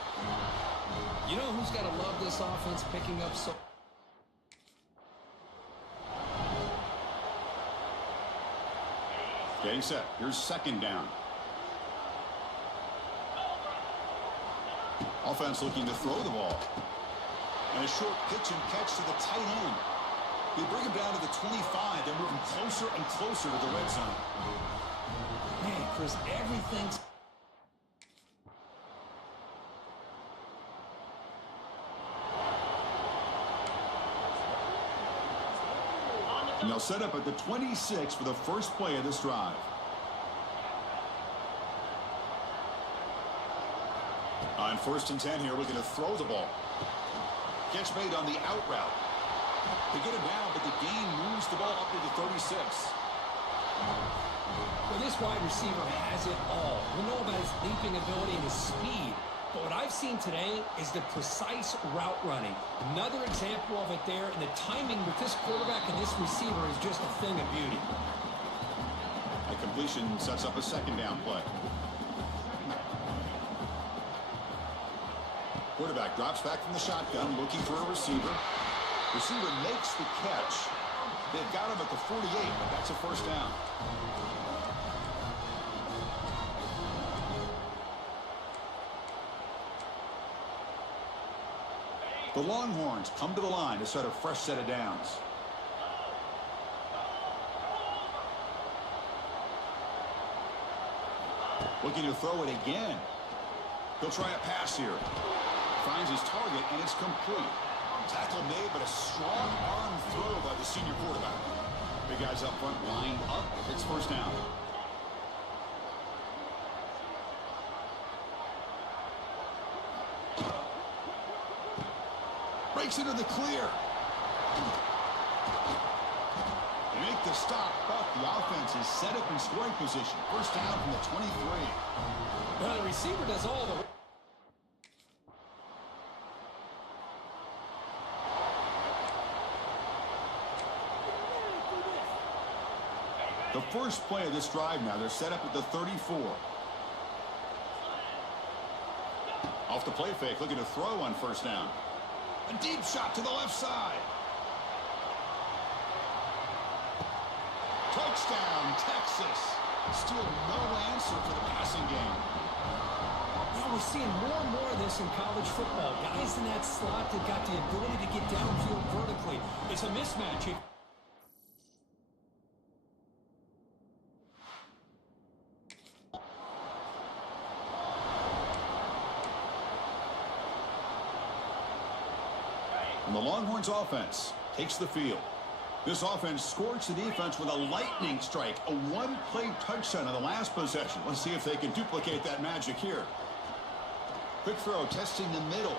You know who's got to love this offense picking up so... Getting set. Here's second down. Offense looking to throw the ball. And a short pitch and catch to the tight end. They bring him down to the 25. They're moving closer and closer to the red zone. Man, Chris, everything's... And they'll set up at the 26 for the first play of this drive. On first and 10 here, looking to throw the ball. Catch made on the out route. They get him down, but the gain moves the ball up to the 36. Well, this wide receiver has it all. We know about his leaping ability and his speed. But what I've seen today is the precise route running. Another example of it there, and the timing with this quarterback and this receiver is just a thing of beauty. A completion sets up a second down play. Quarterback drops back from the shotgun, looking for a receiver. Receiver makes the catch. They've got him at the 48, but that's a first down. The Longhorns come to the line to set a fresh set of downs. Looking to throw it again. He'll try a pass here. Finds his target, and it's complete. Tackle made, but a strong arm throw by the senior quarterback. Big guys up front lined up. It's first down. Breaks into the clear. They make the stop, but the offense is set up in scoring position. First down from the 23. Well, the receiver does all the... The first play of this drive now, they're set up at the 34. Off the play fake, looking to throw on first down. A deep shot to the left side. Touchdown, Texas. Still no answer for the passing game. Well, we're seeing more and more of this in college football. Guys in that slot that got the ability to get downfield vertically. It's a mismatch. And the Longhorns offense takes the field. This offense scorched the defense with a lightning strike, a one-play touchdown on the last possession. Let's see if they can duplicate that magic here. Quick throw, testing the middle.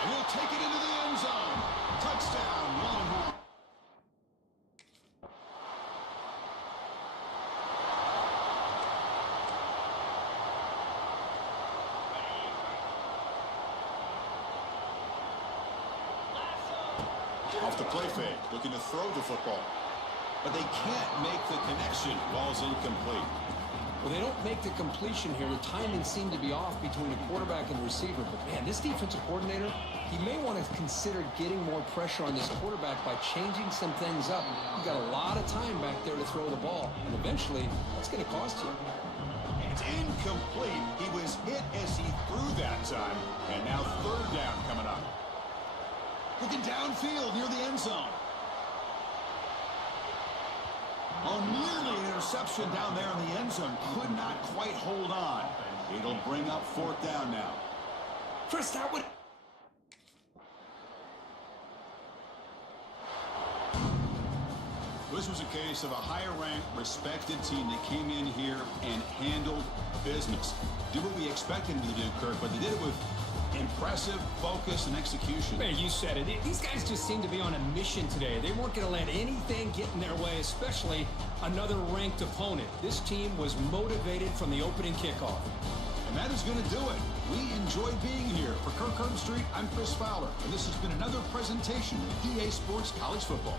And he'll take it into the end zone. Touchdown, Longhorns. Off the play fake, looking to throw the football. But they can't make the connection. Ball's incomplete. Well, they don't make the completion here. The timing seemed to be off between the quarterback and the receiver. But, man, this defensive coordinator, he may want to consider getting more pressure on this quarterback by changing some things up. You've got a lot of time back there to throw the ball. And eventually, that's going to cost you. It's incomplete. He was hit as he threw that time. And now third down coming up. Looking downfield near the end zone. Oh, nearly an interception down there in the end zone. Could not quite hold on. It'll bring up fourth down now. Chris, that would... This was a case of a higher-ranked, respected team that came in here and handled business. Did what we expected them to do, Kirk, but they did it with impressive focus and execution. Man, you said it. These guys just seem to be on a mission today. They weren't going to let anything get in their way, especially another ranked opponent. This team was motivated from the opening kickoff. And that is going to do it. We enjoyed being here. For Kirk Herbstreit, I'm Chris Fowler, and this has been another presentation of EA Sports College Football.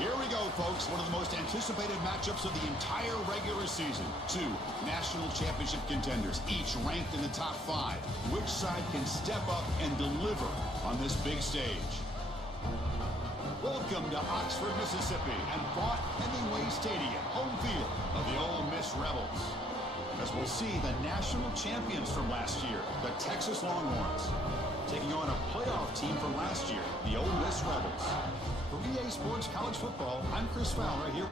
Here we go, folks, one of the most anticipated matchups of the entire regular season. Two national championship contenders, each ranked in the top 5. Which side can step up and deliver on this big stage? Welcome to Oxford, Mississippi, and Vaught Hemingway Stadium, home field of the Ole Miss Rebels. As we'll see the national champions from last year, the Texas Longhorns, taking on a playoff team from last year, the Ole Miss Rebels. For EA Sports College Football, I'm Chris Fowler here.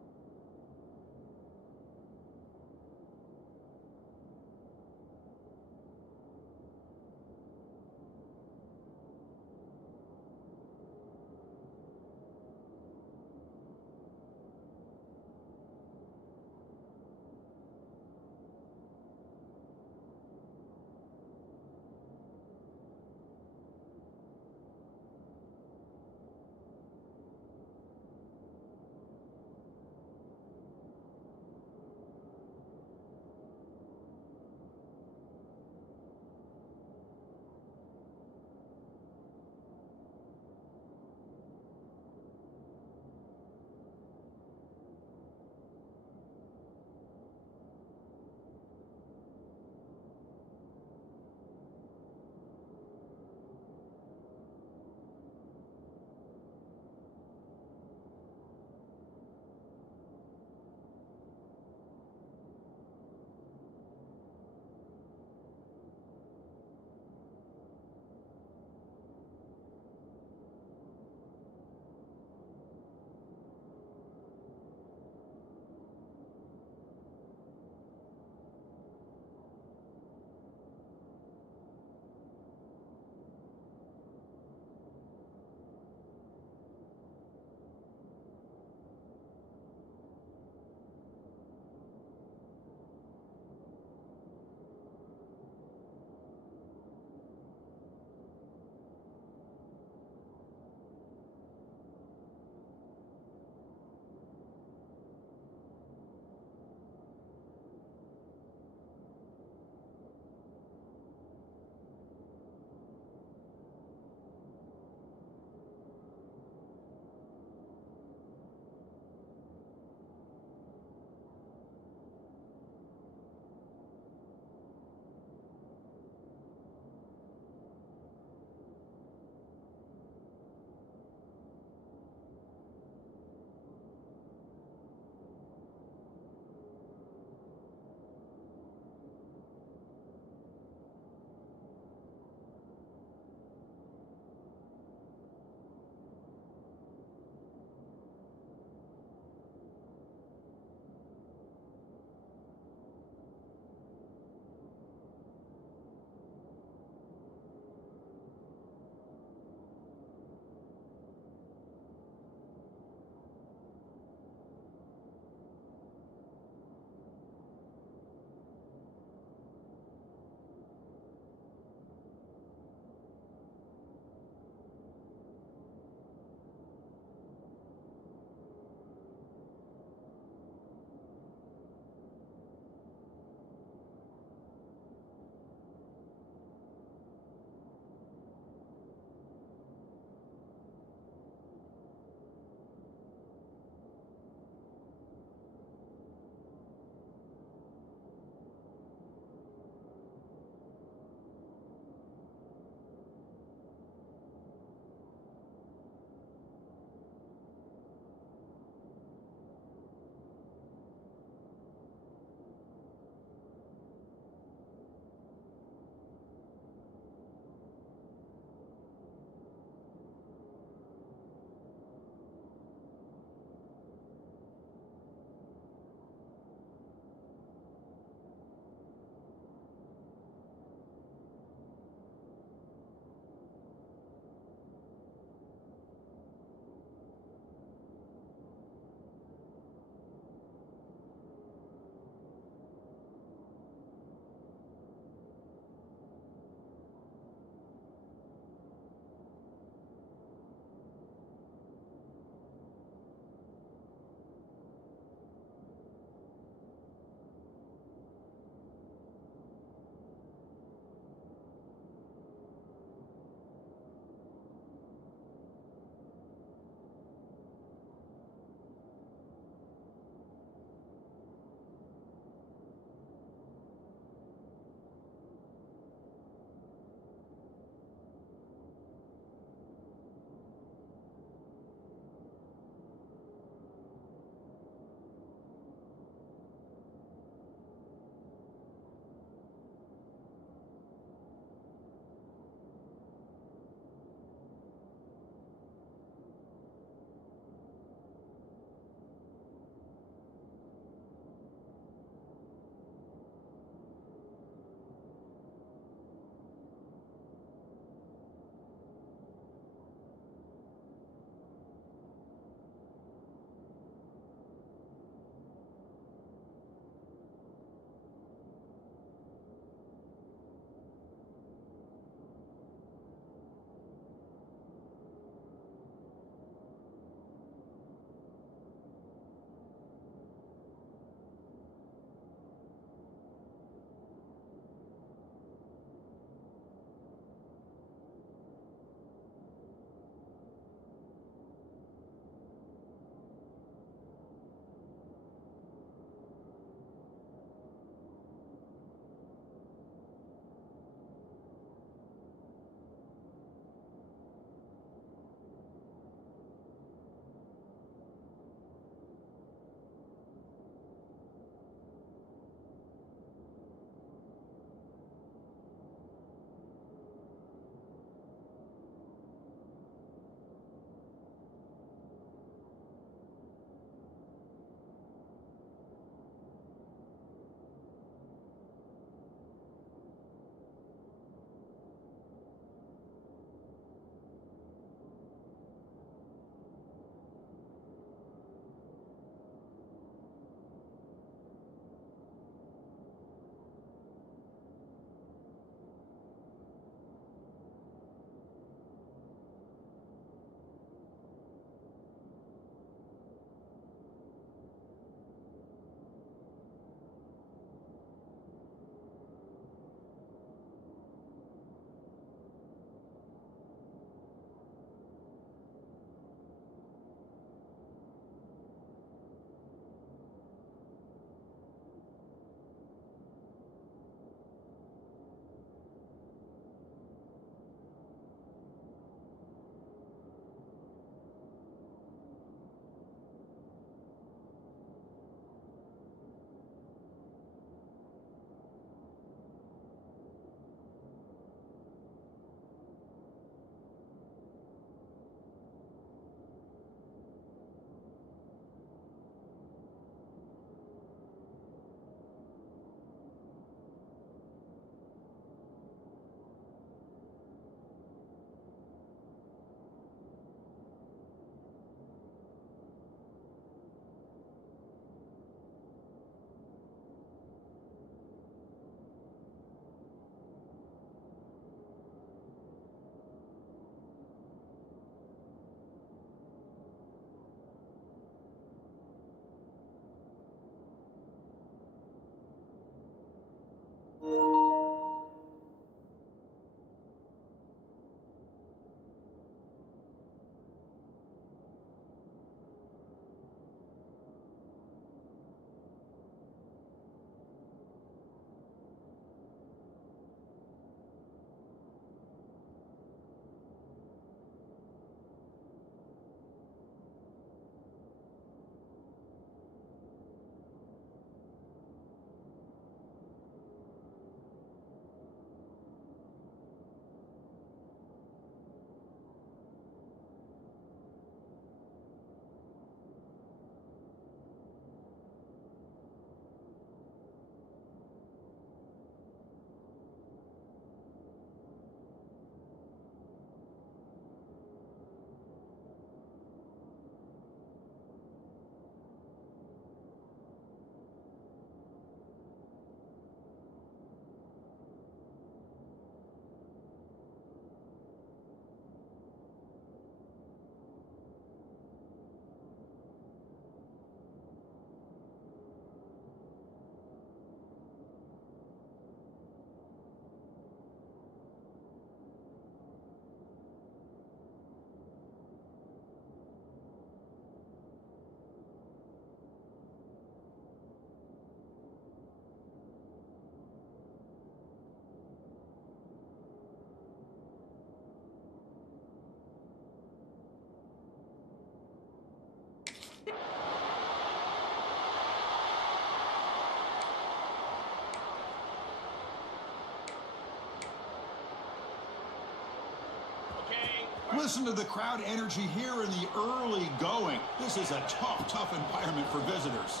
Listen to the crowd energy here in the early going. This is a tough environment for visitors.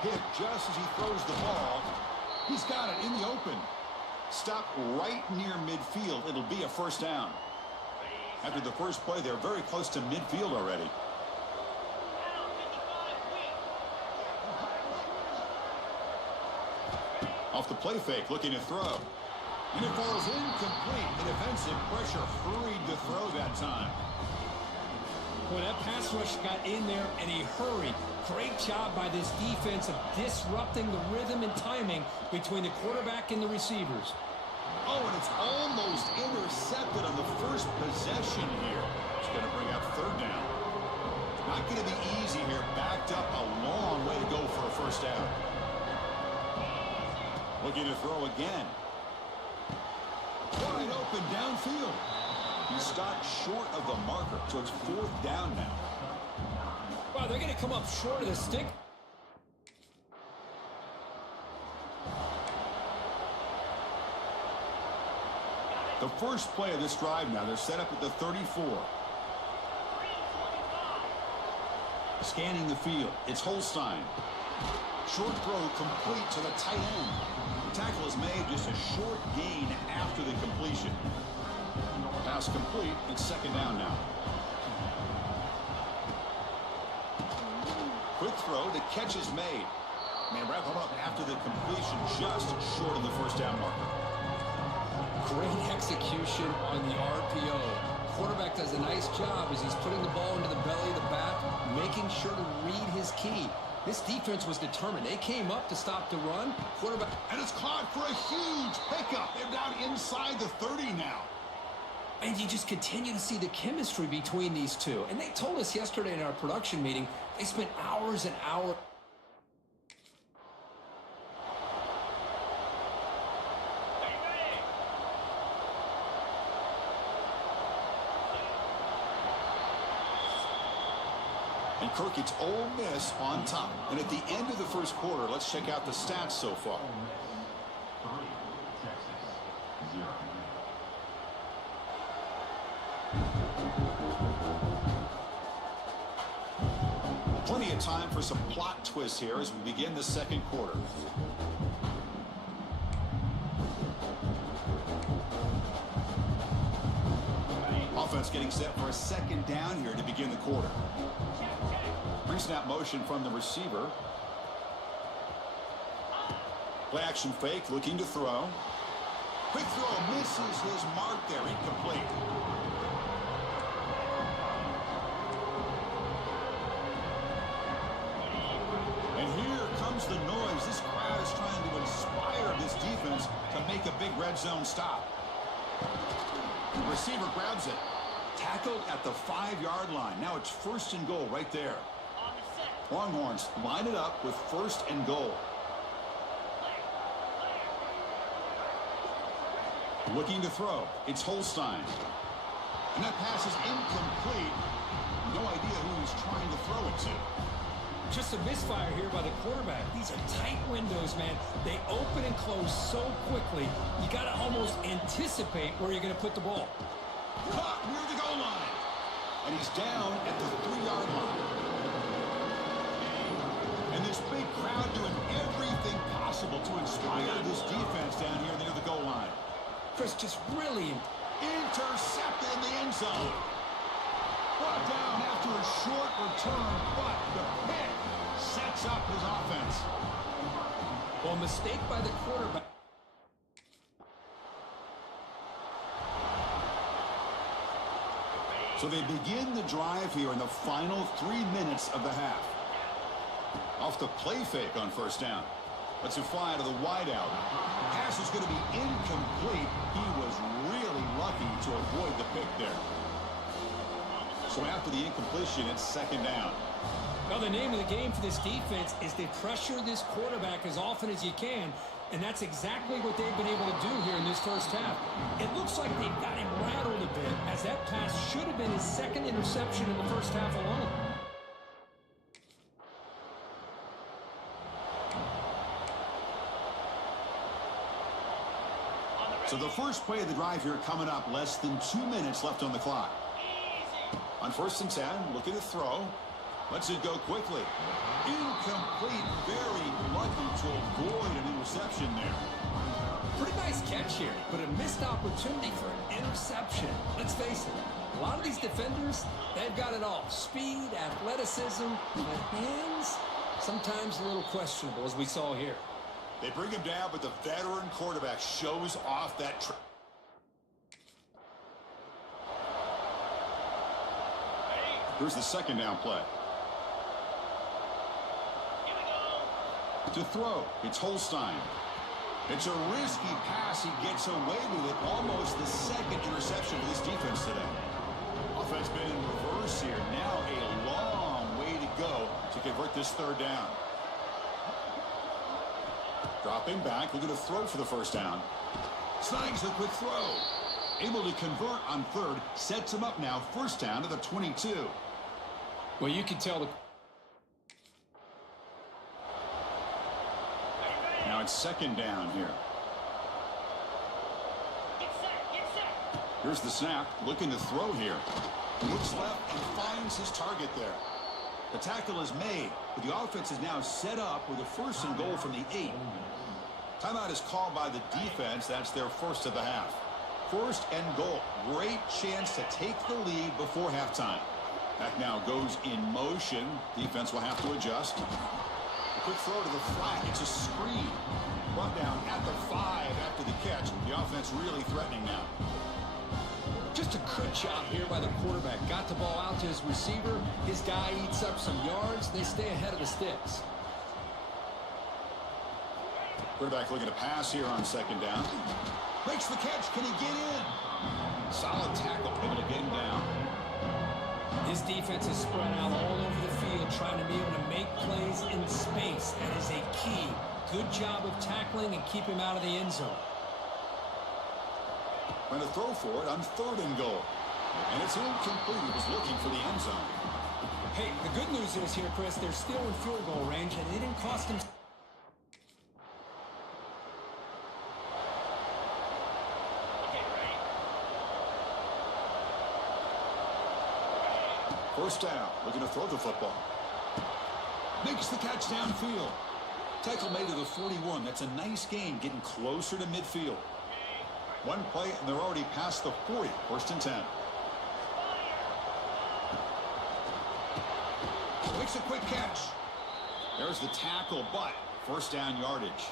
Hit just as he throws the ball. He's got it in the open. Stop right near midfield. It'll be a first down. After the first play, they're very close to midfield already. Off the play fake, looking to throw. And it falls incomplete. The defensive pressure hurried to throw that time. Well, that pass rush got in there and he hurried. Great job by this defense of disrupting the rhythm and timing between the quarterback and the receivers. Oh, and it's almost intercepted on the first possession here. It's going to bring up third down. Not going to be easy here. Backed up a long way to go for a first down. Looking to throw again. Wide open downfield. He stopped short of the marker, so it's fourth down now. Wow, they're going to come up short of the stick. The first play of this drive now, they're set up at the 34. Scanning the field, it's Holstein. Short throw complete to the tight end. The tackle is made, just a short gain after the completion. Pass complete, it's second down now. Quick throw, the catch is made. Man, wrap him up after the completion, just short of the first down marker. Great execution on the RPO. Quarterback does a nice job as he's putting the ball into the belly of the bat, making sure to read his key. This defense was determined. They came up to stop the run. Quarterback. And it's caught for a huge pickup. They're down inside the 30 now. And you just continue to see the chemistry between these two. And they told us yesterday in our production meeting, they spent hours and hours. And Kirk, it's Ole Miss on top. And at the end of the first quarter, let's check out the stats so far. Plenty of time for some plot twists here as we begin the second quarter. Offense getting set for a second down here to begin the quarter. Pre-snap motion from the receiver. Play action fake, looking to throw. Quick throw, misses his mark there, incomplete. And here comes the noise. This crowd is trying to inspire this defense to make a big red zone stop. The receiver grabs it. Tackled at the 5-yard line. Now it's first and goal right there. Longhorns line it up with first and goal. Looking to throw. It's Holstein. And that pass is incomplete. No idea who he's trying to throw it to. Just a misfire here by the quarterback. These are tight windows, man. They open and close so quickly. You got to almost anticipate where you're going to put the ball. Caught near the goal line. And he's down at the 3-yard line. And this big crowd doing everything possible to inspire this defense down here near the goal line. Chris, just really intercepted in the end zone. Brought down after a short return, but the pick sets up his offense. Well, mistake by the quarterback. So they begin the drive here in the final 3 minutes of the half. Off the play fake on first down. Let's him fly to the wideout. Pass is going to be incomplete. He was really lucky to avoid the pick there. So after the incompletion, it's second down. Well, the name of the game for this defense is to pressure this quarterback as often as you can, and that's exactly what they've been able to do here in this first half. It looks like they've got him rattled a bit, as that pass should have been his second interception in the first half alone. So the first play of the drive here coming up, less than 2 minutes left on the clock. On 1st and 10, looking to throw. Lets it go quickly. Incomplete. Very lucky to avoid an interception there. Pretty nice catch here, but a missed opportunity for an interception. Let's face it, a lot of these defenders, they've got it all. Speed, athleticism, but hands, sometimes a little questionable, as we saw here. They bring him down, but the veteran quarterback shows off that Here's the 2nd down play. To throw, it's Holstein. It's a risky pass. He gets away with it. Almost the 2nd interception for this defense today. Offense been in reverse here. Now a long way to go to convert this 3rd down. Dropping back, looking to throw for the 1st down. Snags the quick throw. Able to convert on 3rd. Sets him up now. 1st down to the 22. Well, you can tell the... Now it's 2nd down here. Here's the snap. Looking to throw here. Looks left and finds his target there. The tackle is made, but the offense is now set up with a 1st and goal from the 8. Timeout is called by the defense. That's their 1st of the half. 1st and goal. Great chance to take the lead before halftime. Back now goes in motion. Defense will have to adjust. A quick throw to the flat. It's a screen. Run down at the 5 after the catch. The offense really threatening now. Just a good job here by the quarterback. Got the ball out to his receiver. His guy eats up some yards. They stay ahead of the sticks. Quarterback looking to pass here on 2nd down. Makes the catch. Can he get in? Solid tackle. Able to get him down. His defense is spread out all over the field, trying to be able to make plays in space. That is a key. Good job of tackling and keep him out of the end zone. Going to throw for it on 3rd and goal. And it's incomplete. He was looking for the end zone. Hey, the good news is here, Chris, they're still in field goal range, and it didn't cost him... First down, looking to throw the football. Makes the catch downfield. Tackle made to the 41. That's a nice gain, getting closer to midfield. One play, and they're already past the 40. 1st and 10. Makes a quick catch. There's the tackle, but 1st down yardage.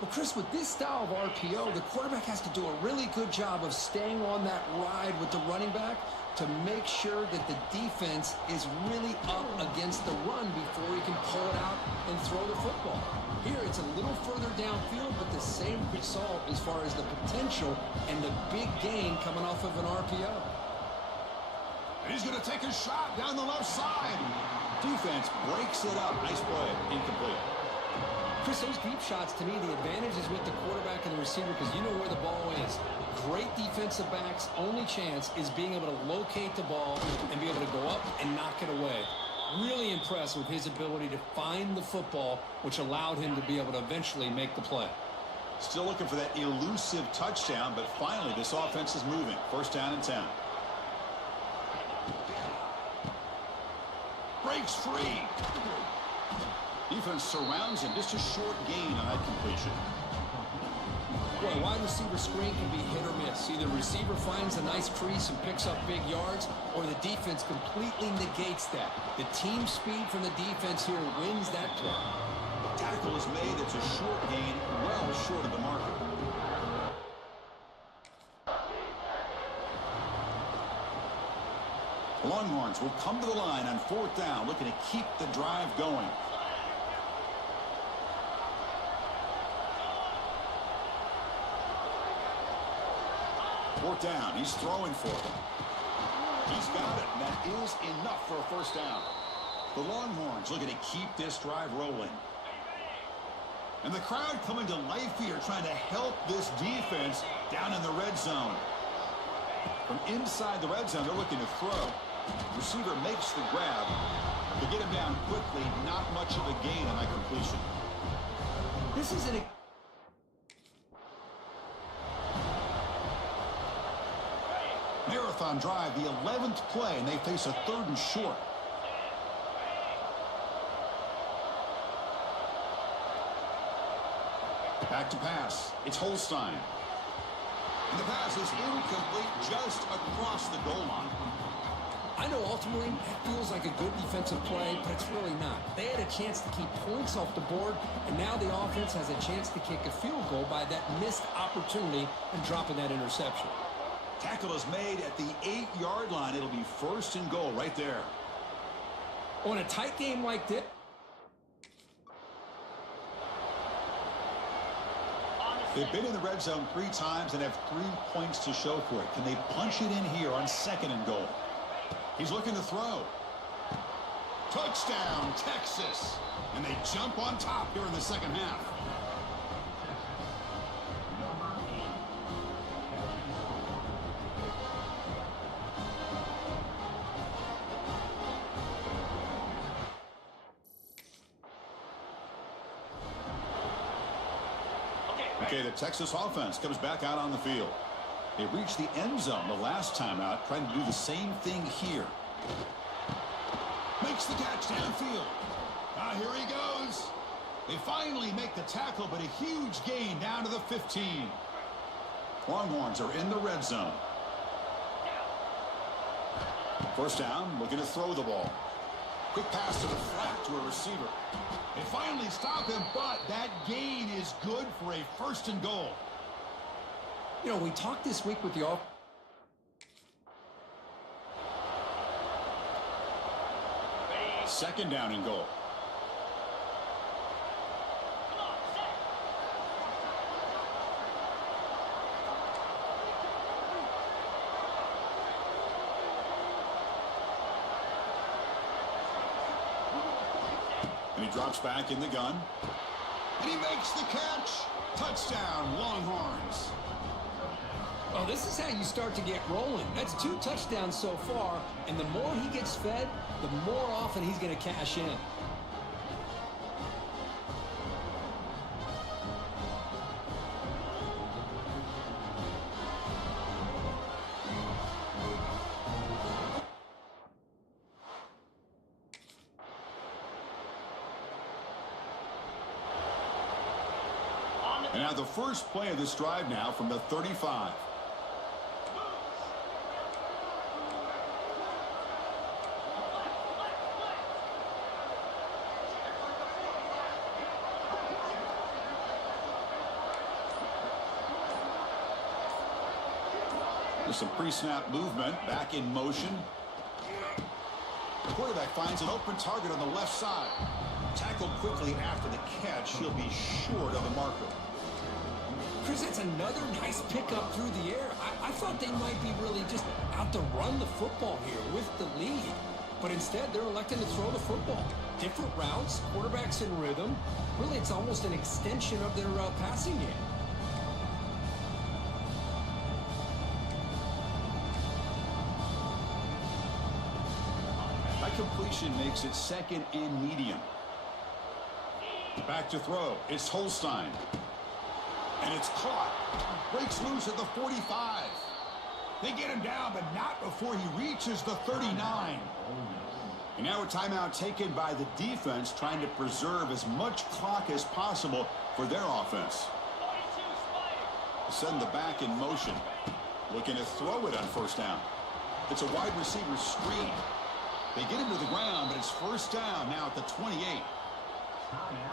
Well, Chris, with this style of RPO, the quarterback has to do a really good job of staying on that ride with the running back to make sure that the defense is really up against the run before he can pull it out and throw the football. Here, it's a little further downfield, but the same result as far as the potential and the big gain coming off of an RPO. And he's going to take a shot down the left side. Defense breaks it up. Nice play. Incomplete. Chris, those deep shots, to me, the advantage is with the quarterback and the receiver because you know where the ball is. Great defensive backs' only chance is being able to locate the ball and be able to go up and knock it away. Really impressed with his ability to find the football, which allowed him to be able to eventually make the play. Still looking for that elusive touchdown, but finally this offense is moving. 1st down and 10. Breaks free. Defense surrounds him. Just a short gain on that completion. Well, a wide receiver screen can be hit or miss. Either receiver finds a nice crease and picks up big yards, or the defense completely negates that. The team speed from the defense here wins that play. Tackle is made. It's a short gain, well short of the marker. The Longhorns will come to the line on 4th down, looking to keep the drive going. Fourth down. He's throwing for it. He's got it, and that is enough for a 1st down. The Longhorns looking to keep this drive rolling. And the crowd coming to life here, trying to help this defense down in the red zone. From inside the red zone, they're looking to throw. Receiver makes the grab. To get him down quickly, not much of a gain on that completion. This is an... Marathon drive, the 11th play, and they face a 3rd and short. Back to pass. It's Holstein. And the pass is incomplete just across the goal line. I know ultimately that feels like a good defensive play, but it's really not. They had a chance to keep points off the board, and now the offense has a chance to kick a field goal by that missed opportunity and dropping that interception. Tackle is made at the 8-yard line. It'll be 1st and goal right there. On a tight game like this, they've been in the red zone 3 times and have 3 points to show for it. Can they punch it in here on 2nd and goal? He's looking to throw. Touchdown, Texas. And they jump on top here in the second half. Okay, the Texas offense comes back out on the field. They reached the end zone the last time out, trying to do the same thing here. Makes the catch downfield. Here he goes. They finally make the tackle, but a huge gain down to the 15. Longhorns are in the red zone. 1st down, looking to throw the ball. Quick pass to the flat to a receiver. They finally stop him, but that gain is good for a 1st and goal. you know, we talked this week with the off. 2nd down and goal. And he drops back in the gun. And he makes the catch. Touchdown, Longhorns. Oh, this is how you start to get rolling. That's 2 touchdowns so far, and the more he gets fed, the more often he's going to cash in. And now the first play of this drive now from the 35. There's some pre-snap movement, back in motion. The quarterback finds an open target on the left side. Tackled quickly after the catch. He'll be short of the marker. Chris, that's another nice pickup through the air. I thought they might be really just out to run the football here with the lead. But instead, they're electing to throw the football. Different routes, quarterbacks in rhythm. Really, it's almost an extension of their passing game. That completion makes it 2nd and medium. Back to throw. It's Holstein. And it's caught. Breaks loose at the 45. They get him down, but not before he reaches the 39. And now a timeout taken by the defense, trying to preserve as much clock as possible for their offense. Send the back in motion. Looking to throw it on 1st down. It's a wide receiver screen. They get him to the ground, but it's 1st down now at the 28.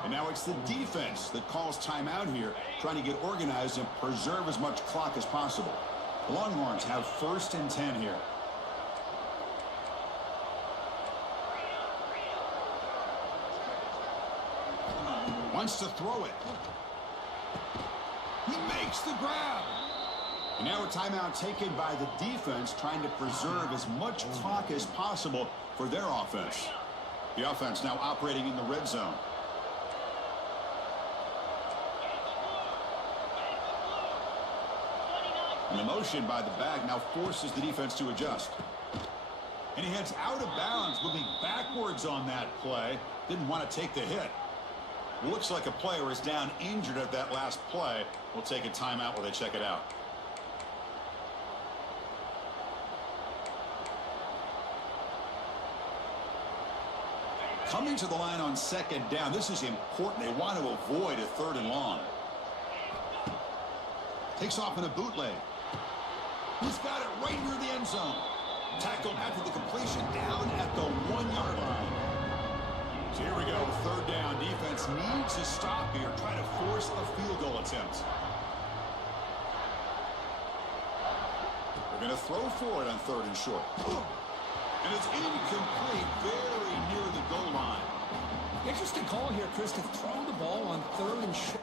And now it's the defense that calls timeout here, trying to get organized and preserve as much clock as possible. The Longhorns have 1st and 10 here. Wants to throw it. He makes the grab. And now a timeout taken by the defense, trying to preserve as much clock as possible for their offense. The offense now operating in the red zone. And the motion by the back now forces the defense to adjust. And he heads out of bounds, moving backwards on that play. Didn't want to take the hit. Looks like a player is down injured at that last play. We'll take a timeout while they check it out. Coming to the line on second down. This is important. They want to avoid a 3rd and long. Takes off in a bootleg. He's got it right near the end zone. Tackled after the completion down at the 1-yard line. So here we go. 3rd down. Defense needs to stop here. Try to force a field goal attempt. They're going to throw for it on 3rd and short. And it's incomplete, very near the goal line. Interesting call here, Chris, to throw the ball on 3rd and short.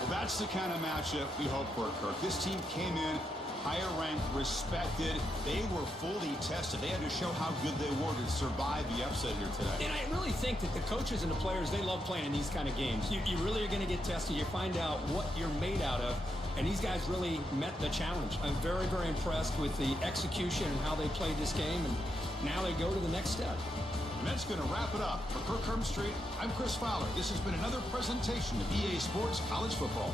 Well, that's the kind of matchup we hope for, Kirk. This team came in higher ranked, respected. They were fully tested. They had to show how good they were to survive the upset here today. And I really think that the coaches and the players, they love playing in these kind of games. You really are going to get tested. You find out what you're made out of. And these guys really met the challenge. I'm very, very impressed with the execution and how they played this game. And now they go to the next step. And that's going to wrap it up. For Kirk Hermstreet, I'm Chris Fowler. This has been another presentation of EA Sports College Football.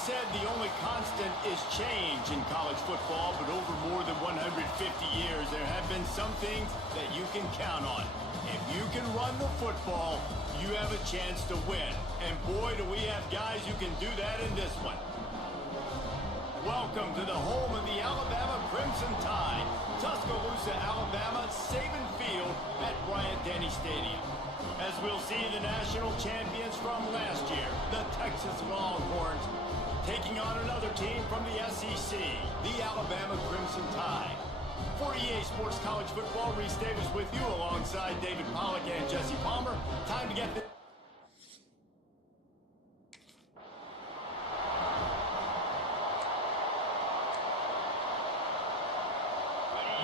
said the only constant is change in college football, but over more than 150 years, there have been some things that you can count on. If you can run the football, you have a chance to win. And boy, do we have guys who can do that in this one. Welcome to the home of the Alabama Crimson Tide, Tuscaloosa, Alabama, Saban Field at Bryant-Denny Stadium. As we'll see the national champions from last year, the Texas Longhorns, taking on another team from the SEC, the Alabama Crimson Tide. For EA Sports College Football, Reese Davis with you alongside David Pollack and Jesse Palmer. Time to get the...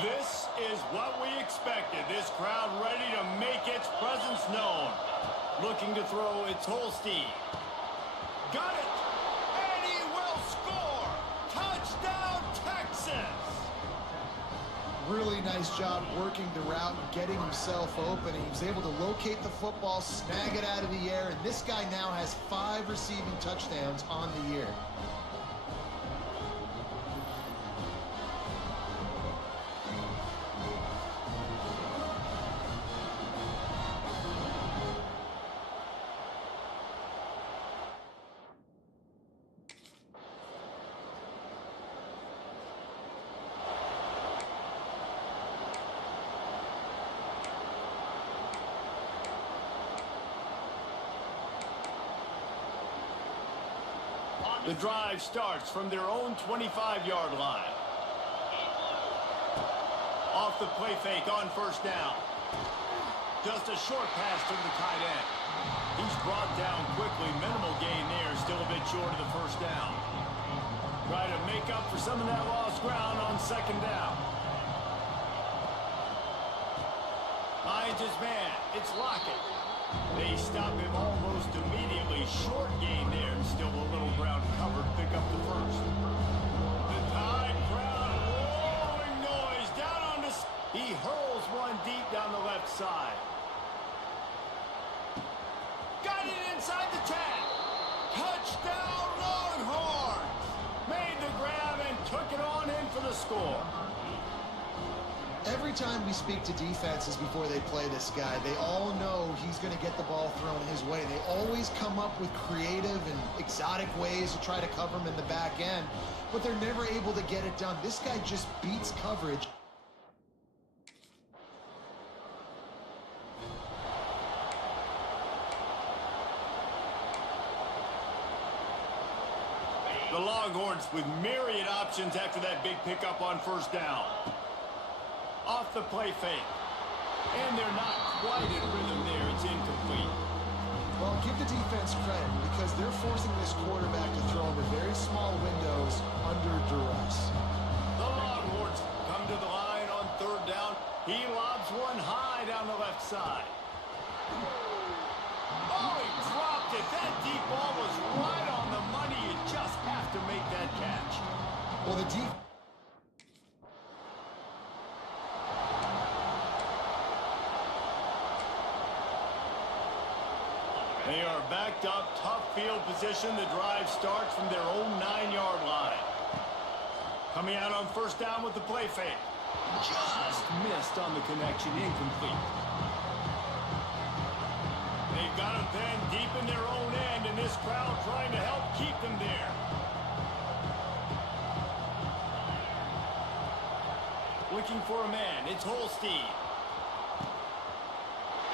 This is what we expected. This crowd ready to make its presence known. Looking to throw its Holstein. Got it! And he will score! Touchdown, Texas! Really nice job working the route and getting himself open. He was able to locate the football, snag it out of the air, and this guy now has 5 receiving touchdowns on the year. The drive starts from their own 25-yard line. Off the play fake on first down. Just a short pass to the tight end. He's brought down quickly. Minimal gain there. Still a bit short of the first down. Try to make up for some of that lost ground on second down. Finds his man. It's Lockett. They stop him almost immediately. Short gain there. Still a little ground covered. Pick up the first. The Tide crowd, roaring noise down on the... He hurls one deep down the left side. Got it inside the 10. Touchdown, Longhorns! Made the grab and took it on in for the score. Every time we speak to defenses before they play this guy, they all know he's going to get the ball thrown his way. They always come up with creative and exotic ways to try to cover him in the back end, but they're never able to get it done. This guy just beats coverage. The Longhorns with myriad options after that big pickup on first down. Off the play fake. And they're not quite in rhythm there. It's incomplete. Well, give the defense credit because they're forcing this quarterback to throw into very small windows under duress. The Longhorns come to the line on third down. He lobs one high down the left side. Oh, he dropped it. That deep ball was right on the money. You just have to make that catch. Well, the defense... They are backed up, tough field position. The drive starts from their own 9-yard line. Coming out on first down with the play fake. Just missed on the connection, incomplete. They've got them then deep in their own end, and this crowd trying to help keep them there. Looking for a man, it's Holstein.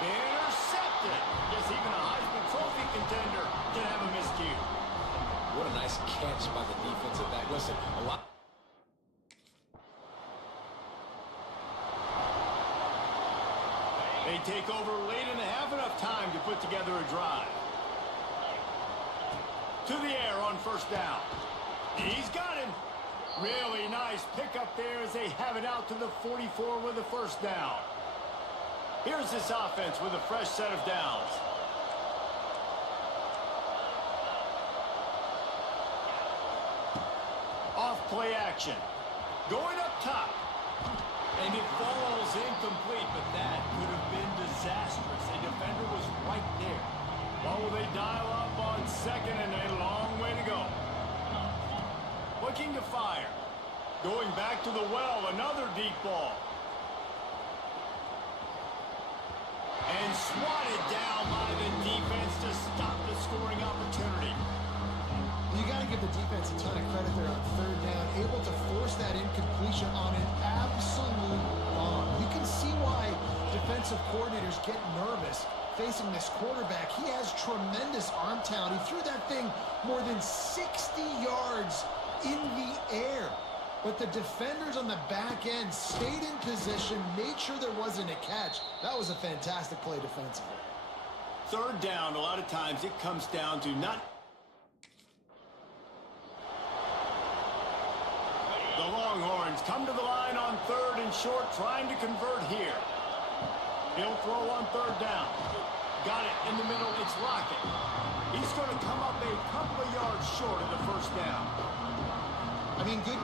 Intercepted. Guess even a Heisman Trophy contender can have a miscue. What a nice catch by the defensive back. Listen, a lot... They take over late and have enough time to put together a drive. To the air on first down. He's got him. Really nice pickup there as they have it out to the 44 with the first down. Here's this offense with a fresh set of downs. Off play action. Going up top. And it falls incomplete, but that could have been disastrous. A defender was right there. Well, will they dial up on second and a long way to go? looking to fire. Going back to the well, another deep ball. And swatted down by the defense to stop the scoring opportunity. You got to give the defense a ton of credit there on third down, able to force that incompletion on an absolute bomb. You can see why defensive coordinators get nervous facing this quarterback. He has tremendous arm talent. He threw that thing more than 60 yards in the air. But the defenders on the back end stayed in position, made sure there wasn't a catch. That was a fantastic play defensively. Third down, a lot of times it comes down to not... The Longhorns come to the line on third and short, trying to convert here. He'll throw on third down. Got it in the middle, it's Lockett. He's going to come up a couple of yards short of the first down. I mean, good...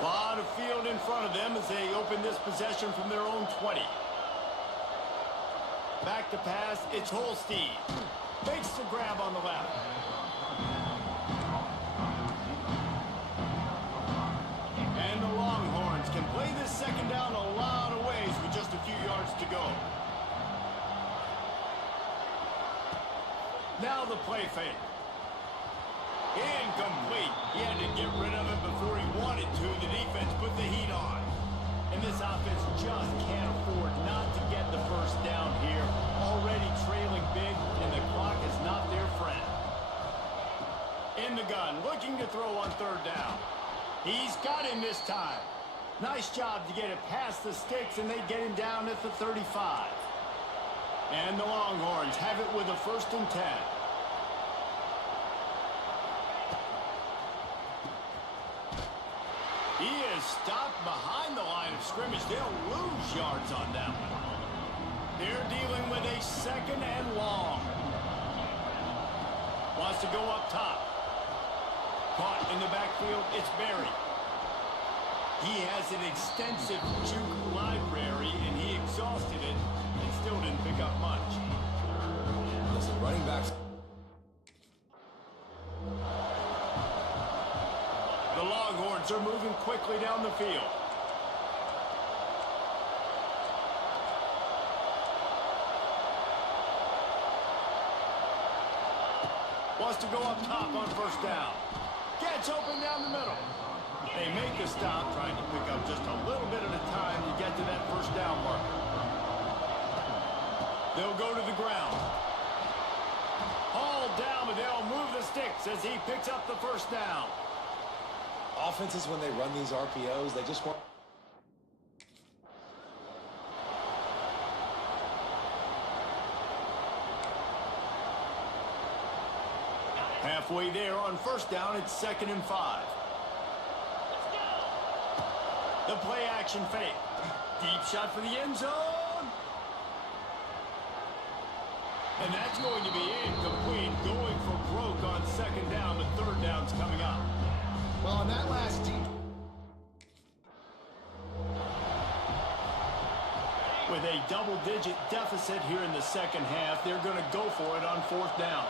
A lot of field in front of them as they open this possession from their own 20. Back to pass, it's Holstein. Makes the grab on the left. And the Longhorns can play this second down a lot of ways with just a few yards to go. Now the play fake. Incomplete. He had to get rid of it before he wanted to. The defense put the heat on. And this offense just can't afford not to get the first down here. Already trailing big, and the clock is not their friend. In the gun, looking to throw on third down. He's got him this time. Nice job to get it past the sticks, and they get him down at the 35. And the Longhorns have it with a 1st and 10. He is stopped behind the line of scrimmage. They'll lose yards on that one. They're dealing with a 2nd and long. Wants to go up top. Caught in the backfield, it's Berry. He has an extensive juke library, and he exhausted it and still didn't pick up much. Listen, running backs... The Longhorns are moving quickly down the field. Wants to go up top on first down. Gets open down the middle. They make the stop, trying to pick up just a little bit at a time to get to that first down marker. They'll go to the ground. Hauled down, but they'll move the sticks as he picks up the first down. Offenses, when they run these RPOs, they just want... Halfway there on first down, it's 2nd and 5. The play action fake. Deep shot for the end zone. And that's going to be incomplete. Going for broke on 2nd down, but 3rd down's coming up. Well, on that last deep... With a double-digit deficit here in the second half, they're going to go for it on 4th down.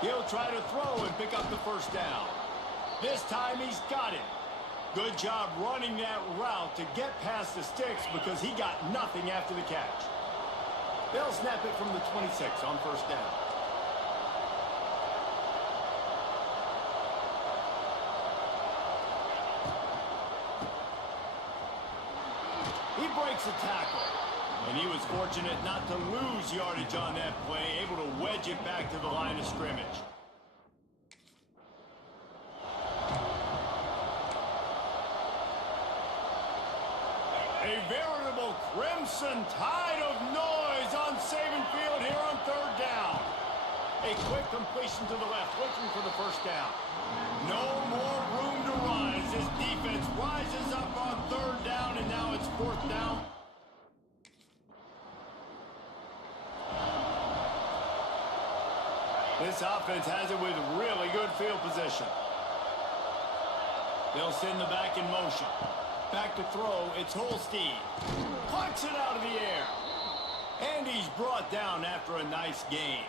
He'll try to throw and pick up the first down. This time he's got it. Good job running that route to get past the sticks because he got nothing after the catch. They'll snap it from the 26 on first down. He breaks a tackle. And he was fortunate not to lose yardage on that play, able to wedge it back to the line of scrimmage. A veritable crimson tide of noise on Saban Field here on 3rd down. A quick completion to the left, looking for the first down. No more room to rise. This defense rises up on 3rd down, and now it's 4th down. This offense has it with really good field position. They'll send the back in motion. Back to throw, it's Holstein. Plucks it out of the air. And he's brought down after a nice gain.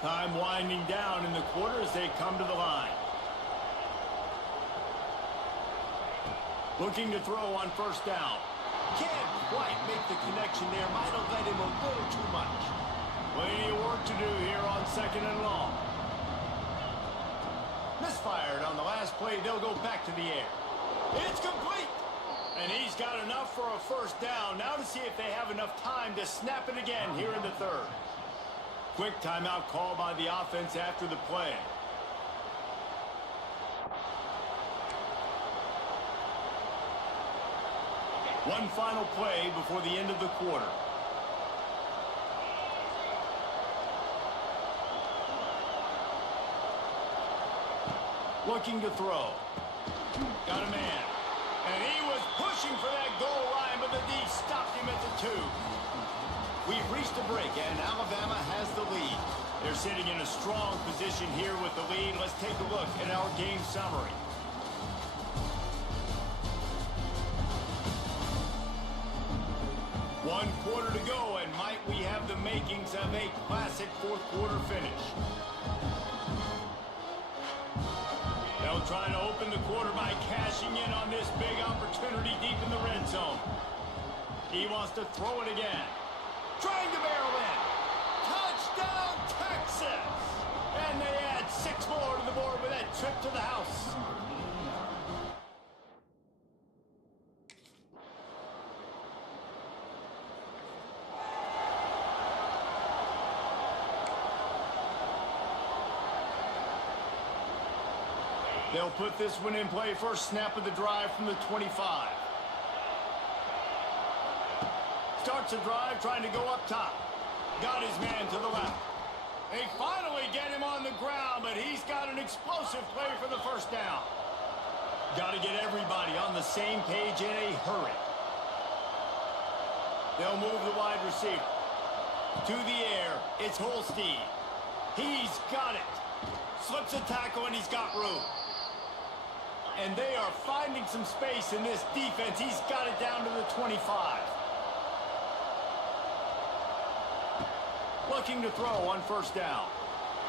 Time winding down in the quarter as they come to the line. Looking to throw on first down. Can't quite make the connection there. Might have led him a little too much. Plenty of work to do here on second and long. Misfired on the last play. They'll go back to the air. It's complete. And he's got enough for a first down. Now to see if they have enough time to snap it again here in the third. Quick timeout call by the offense after the play. One final play before the end of the quarter. Looking to throw. Got a man. And he was pushing for that goal line, but the D stopped him at the 2. We've reached a break, and Alabama has the lead. They're sitting in a strong position here with the lead. Let's take a look at our game summary. One quarter to go, and might we have the makings of a classic fourth quarter finish. They'll try to open the quarter by cashing in on this big opportunity deep in the red zone. He wants to throw it again. Trying to barrel in. Touchdown, Texas! And they add 6 more to the board with that trip to the house. They'll put this one in play. First snap of the drive from the 25. Starts a drive trying to go up top. Got his man to the left. They finally get him on the ground, but he's got an explosive play for the first down. Got to get everybody on the same page in a hurry. They'll move the wide receiver. To the air, it's Holstein. He's got it. Slips a tackle and he's got room. And they are finding some space in this defense. He's got it down to the 25. Looking to throw on first down.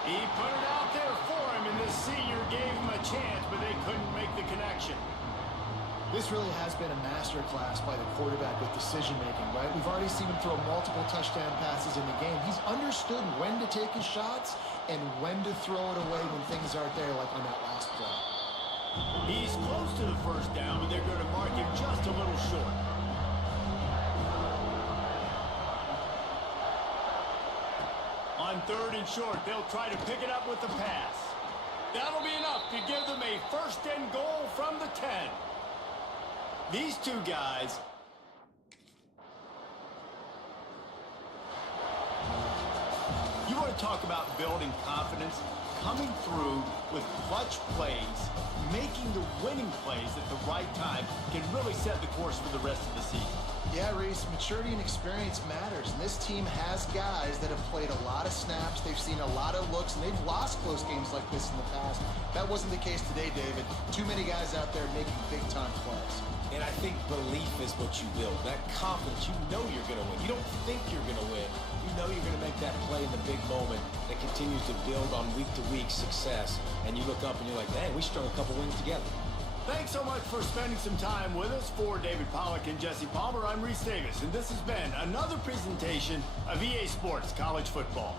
He put it out there for him, and this senior gave him a chance, but they couldn't make the connection. This really has been a masterclass by the quarterback with decision-making, right? We've already seen him throw multiple touchdown passes in the game. He's understood when to take his shots and when to throw it away when things aren't there, like on that last play. He's close to the first down, but they're going to mark him just a little short. On third and short, they'll try to pick it up with the pass. That'll be enough to give them a first and goal from the 10. These two guys... You want to talk about building confidence? Coming through with clutch plays, making the winning plays at the right time can really set the course for the rest of the season. Yeah, Reese, maturity and experience matters, and this team has guys that have played a lot of snaps, they've seen a lot of looks, and they've lost close games like this in the past. That wasn't the case today, David. Too many guys out there making big-time plays. And I think belief is what you build. That confidence, you know you're going to win. You don't think you're going to win. You know you're going to make that play in the big moment that continues to build on week-to-week success. And you look up and you're like, dang, we strung a couple wins together. Thanks so much for spending some time with us. For David Pollack and Jesse Palmer, I'm Reese Davis, and this has been another presentation of EA Sports College Football.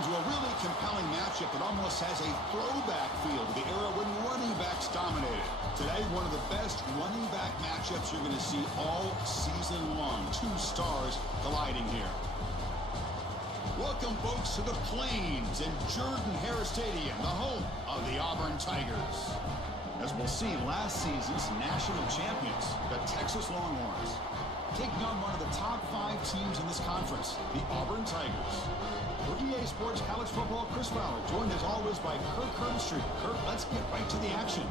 into a really compelling matchup that almost has a throwback feel to the era when running backs dominated. Today, one of the best running back matchups you're going to see all season long. Two stars colliding here. Welcome, folks, to the Plains and Jordan-Hare Stadium, the home of the Auburn Tigers. As we'll see, last season's national champions, the Texas Longhorns, taking on one of the top 5 teams in this conference, the Auburn Tigers. For EA Sports College Football, Chris Fowler, joined as always by Kirk Herbstreit. Kirk, let's get right to the action.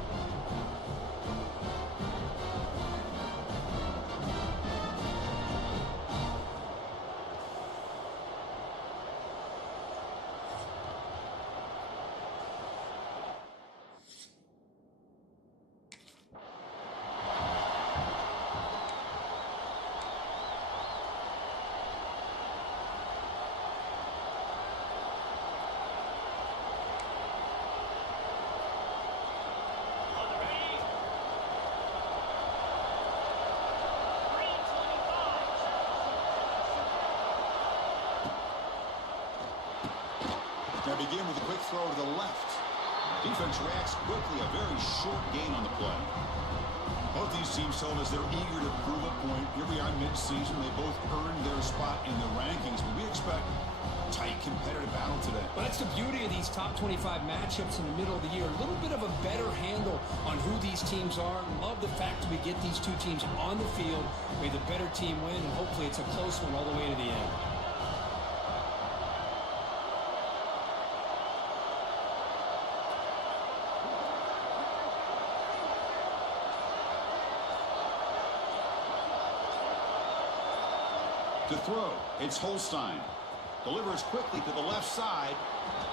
Now begin with a quick throw to the left. Defense reacts quickly, a very short gain on the play. Both these teams told us they're eager to prove a point. Here we are mid-season. They both earned their spot in the rankings, but we expect a tight competitive battle today. Well, that's the beauty of these top 25 matchups in the middle of the year. A little bit of a better handle on who these teams are. Love the fact that we get these two teams on the field. May the better team win, and hopefully it's a close one all the way to the end. To throw, it's Holstein. Delivers quickly to the left side.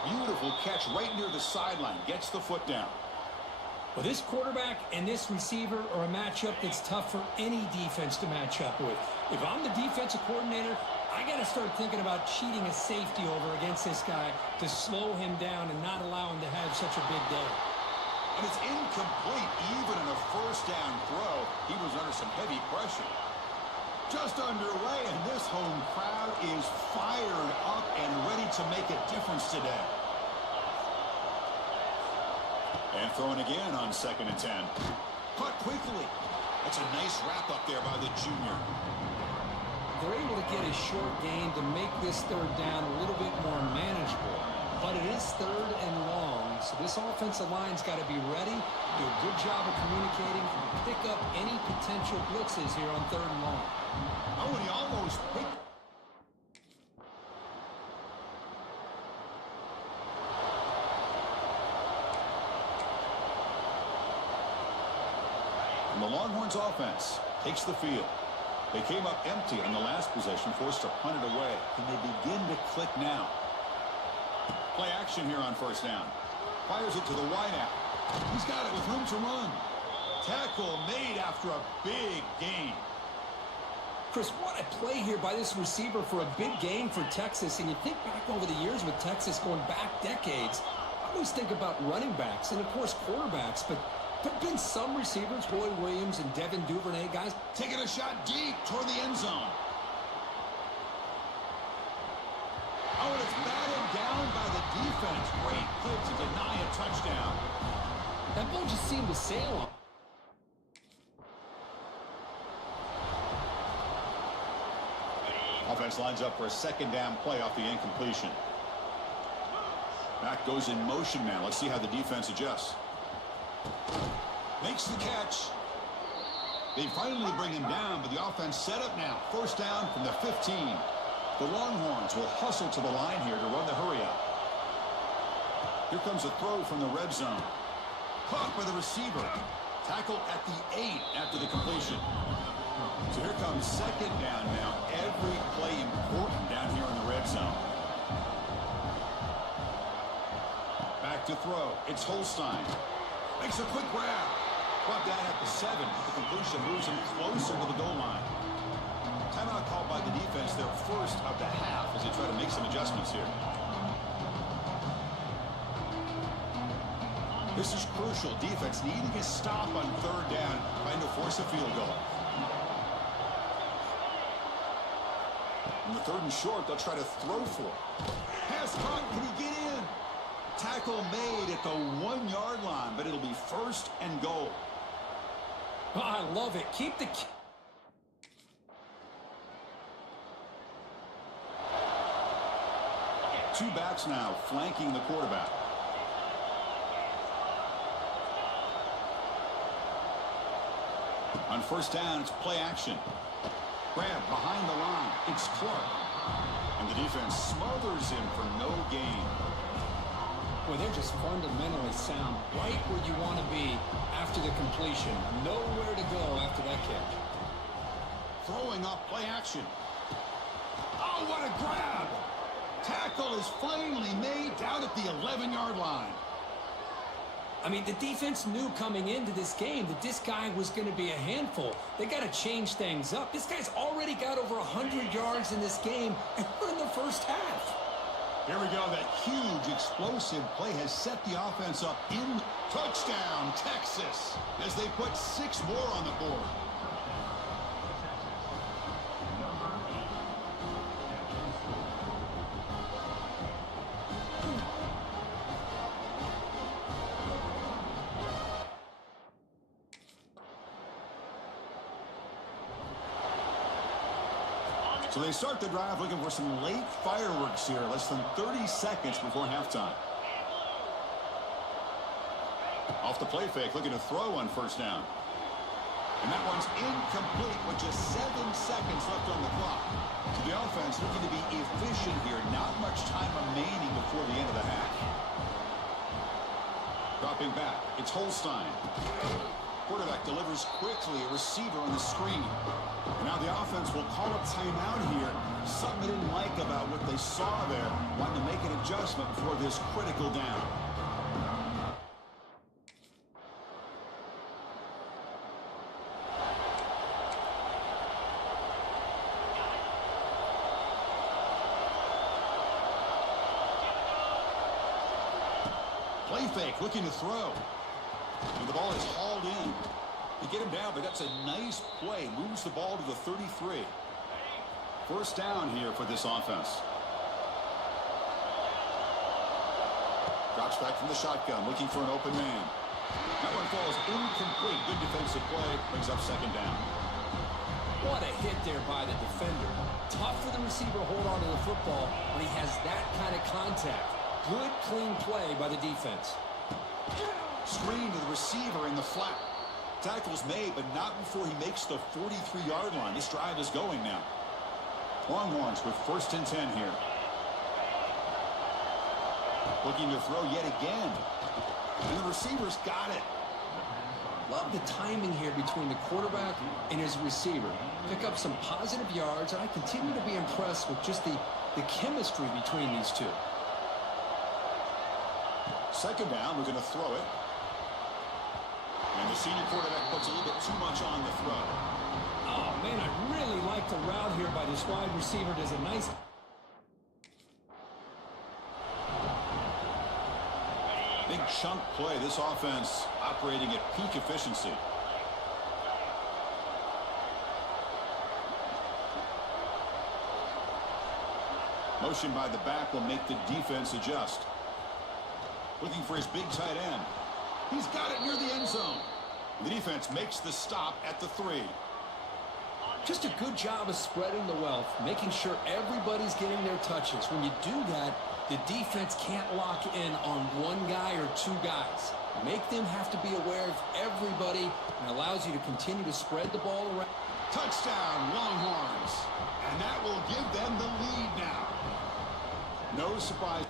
Beautiful catch right near the sideline. Gets the foot down. Well, this quarterback and this receiver are a matchup that's tough for any defense to match up with. If I'm the defensive coordinator, I got to start thinking about cheating a safety over against this guy to slow him down and not allow him to have such a big day. And it's incomplete. Even in a first down throw, he was under some heavy pressure. Just underway, and this home crowd is fired up and ready to make a difference today. And throwing again on 2nd and 10. Caught quickly. That's a nice wrap up there by the junior. They're able to get a short gain to make this third down a little bit more manageable. But it is 3rd and long, so this offensive line's got to be ready, do a good job of communicating, and pick up any potential blitzes here on 3rd and long. Oh, and he almost picked. And the Longhorns offense takes the field. They came up empty on the last possession, forced to punt it away. Can they begin to click now? Play action here on 1st down. Fires it to the wideout. He's got it with room to run. Tackle made after a big gain. Chris, what a play here by this receiver for a big gain for Texas. And you think back over the years with Texas going back decades, I always think about running backs and, of course, quarterbacks. But there have been some receivers, Roy Williams and Devin Duvernay, guys, taking a shot deep toward the end zone. Oh, and it's batted down by the defense. Great play to deny a touchdown. That ball just seemed to sail on. Offense lines up for a 2nd down play off the incompletion. Back goes in motion now. Let's see how the defense adjusts. Makes the catch. They finally bring him down, but the offense set up now. 1st down from the 15. The Longhorns will hustle to the line here to run the hurry up. Here comes a throw from the red zone. Caught by the receiver. Tackled at the 8 after the completion. So here comes 2nd down now. Every play important down here in the red zone. Back to throw. It's Holstein. Makes a quick grab. Brought down at the 7. The completion moves him closer to the goal line. Timeout called by the defense, their first of the half, as they try to make some adjustments here. This is crucial. Defense needing a stop on 3rd down, trying to force a field goal. On the 3rd and short, they'll try to throw for it. Pass caught. Can he get in? Tackle made at the 1-yard line, but it'll be 1st and goal. Oh, I love it. Keep the... Two backs now flanking the quarterback. On 1st down, it's play action. Grab behind the line. It's Clark. And the defense smothers him for no gain. Well, they're just fundamentally sound. Right where you want to be after the completion. Nowhere to go after that catch. Throwing off play action. Oh, what a grab! Tackle is finally made down at the 11-yard line. I mean, the defense knew coming into this game that this guy was going to be a handful. They got to change things up. This guy's already got over 100 yards in this game, and we're in the first half. Here we go. That huge explosive play has set the offense up in touchdown, Texas, as they put 6 more on the board. So they start the drive looking for some late fireworks here, less than 30 seconds before halftime. Off the play fake, looking to throw on 1st down. And that one's incomplete with just 7 seconds left on the clock. So the offense looking to be efficient here. Not much time remaining before the end of the half. Dropping back, it's Holstein. Quarterback delivers quickly, a receiver on the screen. And now the offense will call a timeout here. Something they didn't like about what they saw there. Wanting to make an adjustment before this critical down. Play fake, looking to throw. And the ball is hauled in. They get him down, but that's a nice play. Moves the ball to the 33. 1st down here for this offense. Drops back from the shotgun, looking for an open man. That one falls incomplete. Good defensive play. Brings up 2nd down. What a hit there by the defender. Tough for the receiver to hold on to the football when he has that kind of contact. Good, clean play by the defense. Screen to the receiver in the flat. Tackle's made, but not before he makes the 43-yard line. This drive is going now. Longhorns with 1st and 10 here. Looking to throw yet again. And the receiver's got it. Love the timing here between the quarterback and his receiver. Pick up some positive yards, and I continue to be impressed with just the chemistry between these two. 2nd down, we're going to throw it. And the senior quarterback puts a little bit too much on the throw. Oh, man, I really like the route here by this wide receiver. Does a nice... Big chunk play. This offense operating at peak efficiency. Motion by the back will make the defense adjust. Looking for his big tight end. He's got it near the end zone. The defense makes the stop at the 3. Just a good job of spreading the wealth, making sure everybody's getting their touches. When you do that, the defense can't lock in on one guy or 2 guys. Make them have to be aware of everybody and allows you to continue to spread the ball around. Touchdown, Longhorns. And that will give them the lead now. No surprise.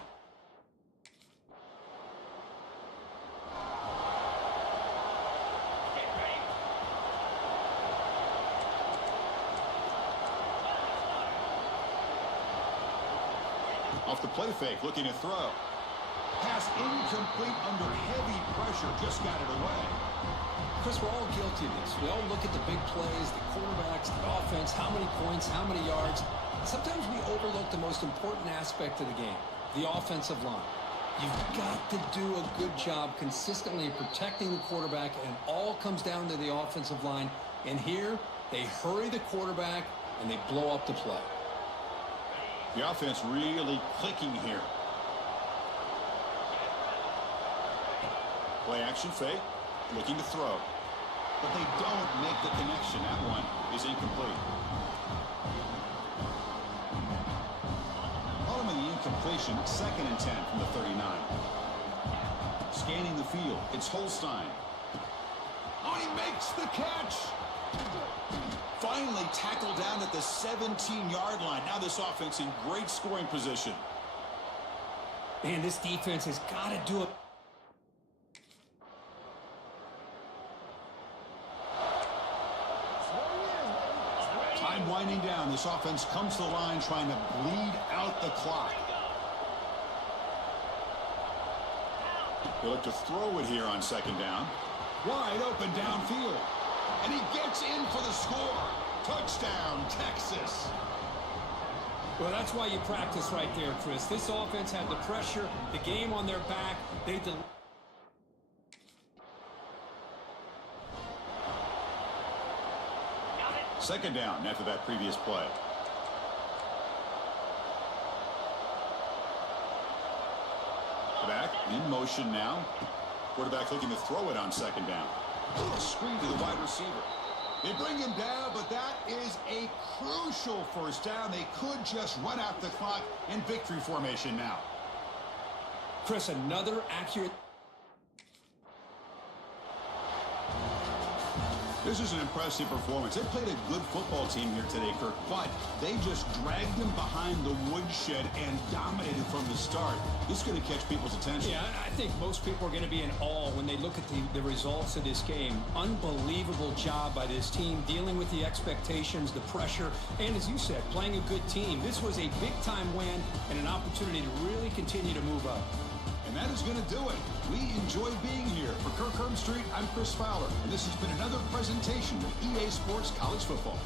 Off the play fake, looking to throw. Pass incomplete under heavy pressure, just got it away. Chris, we're all guilty of this. We all look at the big plays, the quarterbacks, the offense, how many points, how many yards. Sometimes we overlook the most important aspect of the game, the offensive line. You've got to do a good job consistently protecting the quarterback, and it all comes down to the offensive line. And here, they hurry the quarterback, and they blow up the play. The offense really clicking here. Play action fake, looking to throw. But they don't make the connection. That one is incomplete. Following the incompletion, 2nd and 10 from the 39. Scanning the field, it's Holstein. Oh, he makes the catch! Finally tackled down at the 17-yard line. Now this offense in great scoring position. Man, this defense has got to do it. Time winding down. This offense comes to the line trying to bleed out the clock. They look to throw it here on 2nd down. Wide open downfield. And he gets in for the score. Touchdown, Texas. Well, that's why you practice right there, Chris. This offense had the pressure, the game on their back. They Second down after that previous play. Back in motion now. Quarterback looking to throw it on 2nd down. A screen to the wide receiver. They bring him down, but that is a crucial first down. They could just run out the clock in victory formation now. Chris, another accurate. This is an impressive performance. They played a good football team here today, Kirk, but they just dragged them behind the woodshed and dominated from the start. This is going to catch people's attention. Yeah, I think most people are going to be in awe when they look at the results of this game. Unbelievable job by this team, dealing with the expectations, the pressure, and as you said, playing a good team. This was a big-time win and an opportunity to really continue to move up. And that is going to do it. We enjoy being here. For Kirk Herbstreit, I'm Chris Fowler, and this has been another presentation of EA Sports College Football.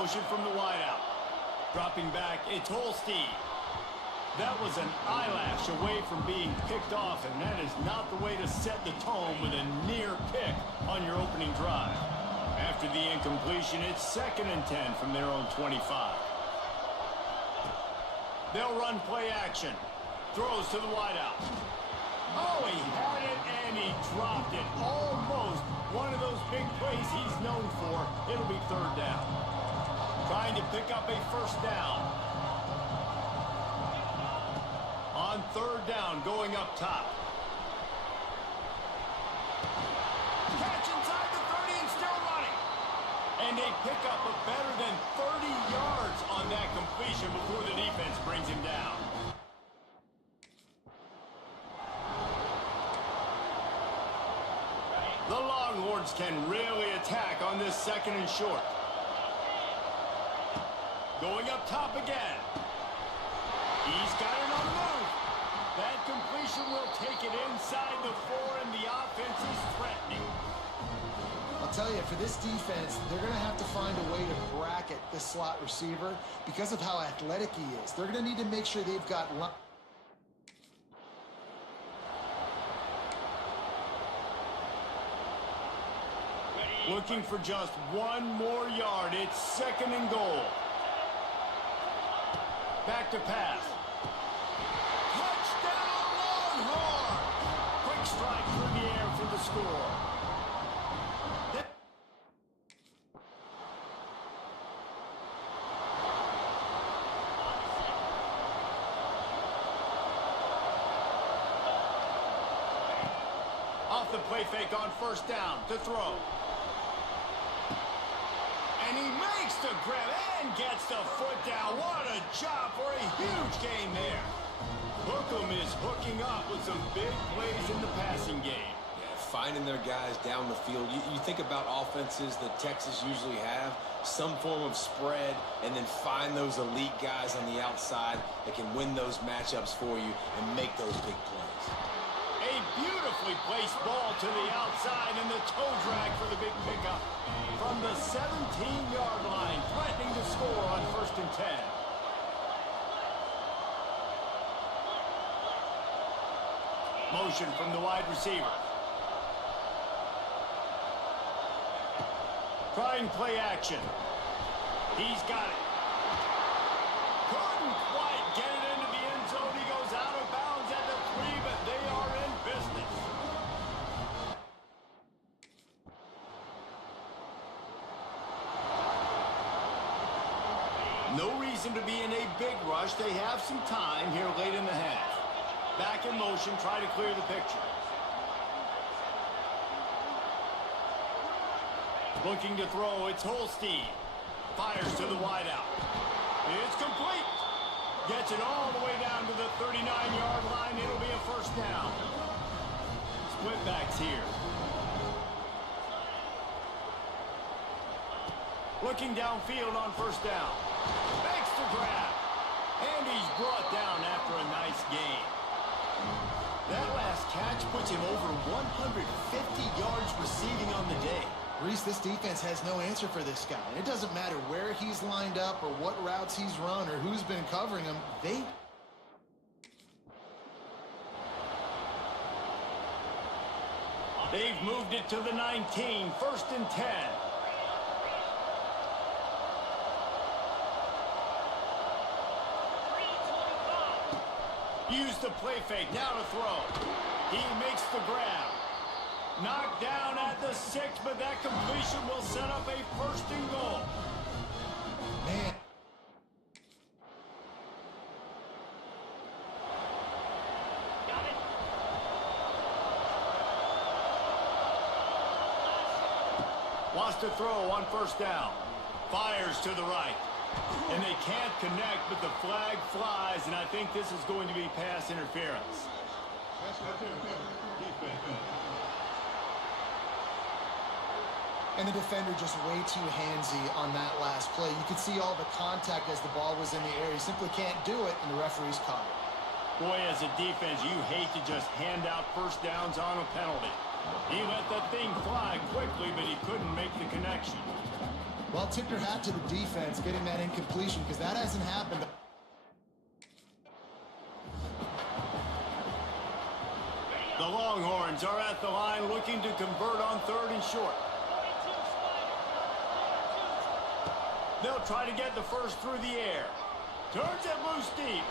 Motion from the wideout. Dropping back, it's Holstein. That was an eyelash away from being picked off, and that is not the way to set the tone with a near pick on your opening drive. After the incompletion, it's 2nd and 10 from their own 25. They'll run play action. Throws to the wideout. Oh, he had it and he dropped it. Almost one of those big plays he's known for. It'll be 3rd down. Trying to pick up a 1st down. On 3rd down, going up top. Catch inside the 30 and still running. And a pickup of better than 30 yards on that completion before the defense brings him down. The Longhorns can really attack on this 2nd and short. Going up top again. He's got it on the move. That completion will take it inside the 4, and the offense is threatening. I'll tell you, for this defense, they're going to have to find a way to bracket this slot receiver because of how athletic he is. They're going to need to make sure they've got... Looking for just 1 more yard. It's 2nd and goal. Back to pass. Touchdown, Longhorn! Quick strike through the air for the score. Off the play fake on 1st down to throw. And he makes the grab and gets the foot down. What a job for a huge gain there. Hookham is hooking up with some big plays in the passing game. Yeah, finding their guys down the field. You think about offenses that Texas usually have, some form of spread, and then find those elite guys on the outside that can win those matchups for you and make those big plays. A beautifully placed ball to the outside, and the toe drag for the big pickup. From the 17-yard line, threatening to score on 1st and 10. Motion from the wide receiver. Trying play action. He's got it. Couldn't quite get it into the end zone. He goes out of bounds at the 3, but they are in business. No reason to be in a big rush. They have some time here late in the half. Back in motion, try to clear the picture. Looking to throw, it's Holstein. Fires to the wideout. It's complete. Gets it all the way down to the 39-yard line. It'll be a first down. Split backs here. Looking downfield on first down. Makes the grab. And he's brought down after a nice gain. That last catch puts him over 150 yards receiving on the day. Reese, this defense has no answer for this guy. And it doesn't matter where he's lined up or what routes he's run or who's been covering him. They've moved it to the 19, first and 10. Use the play fake, now to throw. He makes the grab. Knocked down at the 6, but that completion will set up a first and goal. Man. Got it. Wants to throw on first down. Fires to the right. And they can't connect, but the flag flies, and I think this is going to be pass interference. And the defender just way too handsy on that last play. You could see all the contact as the ball was in the air. He simply can't do it, and the referee's caught it. Boy, as a defense, you hate to just hand out first downs on a penalty. He let that thing fly quickly, but he couldn't make the connection. Well, tip your hat to the defense getting that incompletion, because that hasn't happened. The Longhorns are at the line looking to convert on third and short. They'll try to get the first through the air. Turns it loose deep.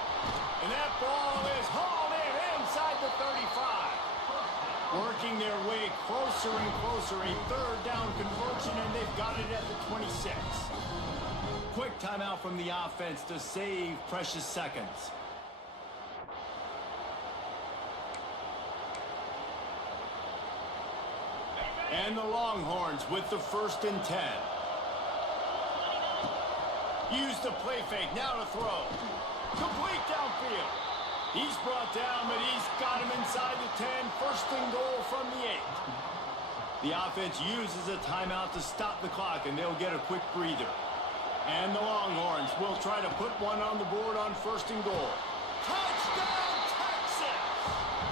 And that ball is hauled in inside the 35. Working their way closer and closer. A third down conversion, and they've got it at the 26. Quick timeout from the offense to save precious seconds. And the Longhorns with the first and 10. Use the play fake, now to throw. Complete downfield. He's brought down, but he's got him inside the 10. First and goal from the 8. The offense uses a timeout to stop the clock, and they'll get a quick breather. And the Longhorns will try to put one on the board on first and goal. Touchdown, Texas!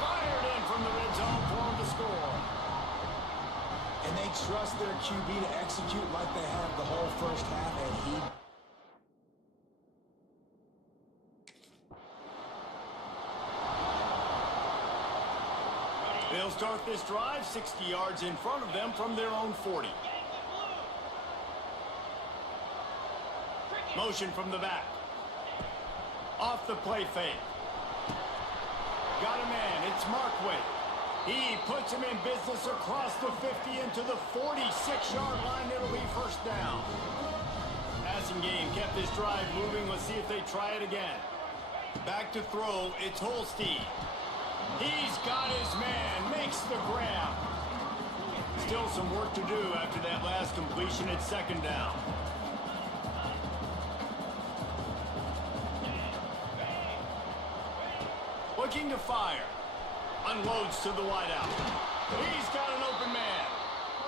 Fired in from the red zone for him to score. And they trust their QB to execute like they have the whole first half, and he... They'll start this drive 60 yards in front of them from their own 40. Motion from the back. Off the play fake. Got a man, it's Markway. He puts him in business across the 50 into the 46-yard line. It'll be first down. Passing game kept this drive moving. Let's see if they try it again. Back to throw, it's Holstein. He's got his man, makes the grab. Still some work to do after that last completion at second down. Looking to fire. Unloads to the wideout. He's got an open man.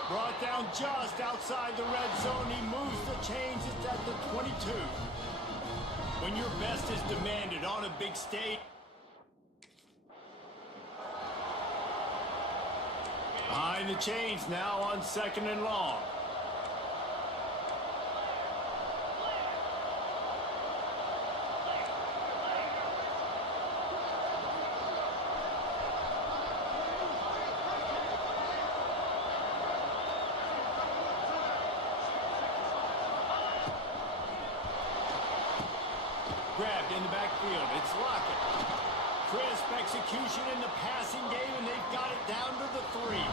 Brought down just outside the red zone. He moves the chains. It's at the 22. When your best is demanded on a big stage. Behind the chains now on second and long. Grabbed in the backfield. It's Lockett. Crisp execution in the passing game, and they've got it down to the 3.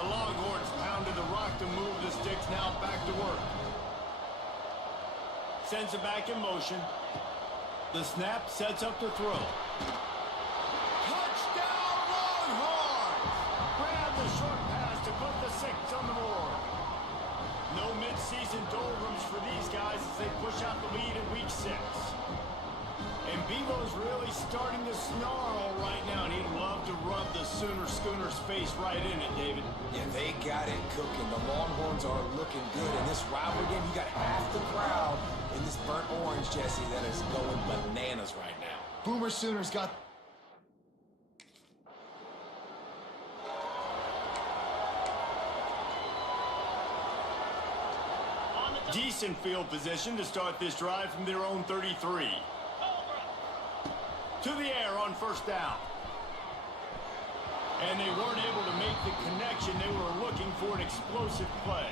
The Longhorns pounded the rock to move the sticks, now back to work. Sends it back in motion. The snap sets up the throw. Touchdown Longhorns! Grab the short pass to put the 6 on the board. No mid-season doldrums for these guys as they push out the lead in week 6. And Bevo's really starting to snarl right now, and he'd love to rub the Sooner Schooner's face right in it, David. Yeah, they got it cooking. The Longhorns are looking good. In this rivalry game, you got half the crowd in this burnt orange, Jesse, that is going bananas right now. Boomer Sooners got... Decent field position to start this drive from their own 33. To the air on first down. And they weren't able to make the connection. They were looking for an explosive play.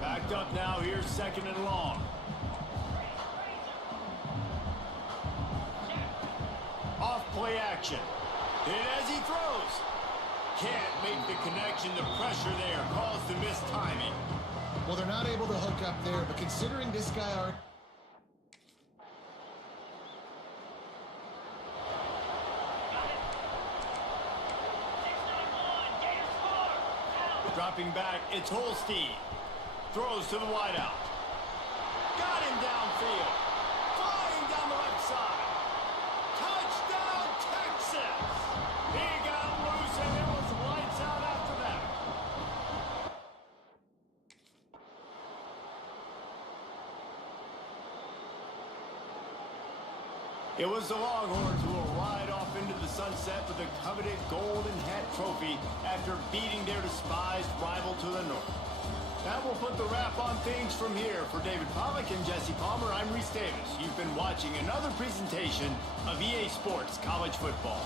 Backed up now, here's 2nd and long. Off play action. And as he throws, can't make the connection. The pressure there caused the mistiming. Well, they're not able to hook up there, but considering this guy... Dropping back, it's Holstein. Throws to the wideout. Got him downfield. Flying down the left side. Touchdown, Texas! He got loose and it was lights out after that. It was the Longhorns who will ride off into the sunset with the coveted Golden Hat Trophy after beating their despised rival to the north. That will put the wrap on things from here. For David Pollack and Jesse Palmer, I'm Reese Davis. You've been watching another presentation of EA Sports College Football.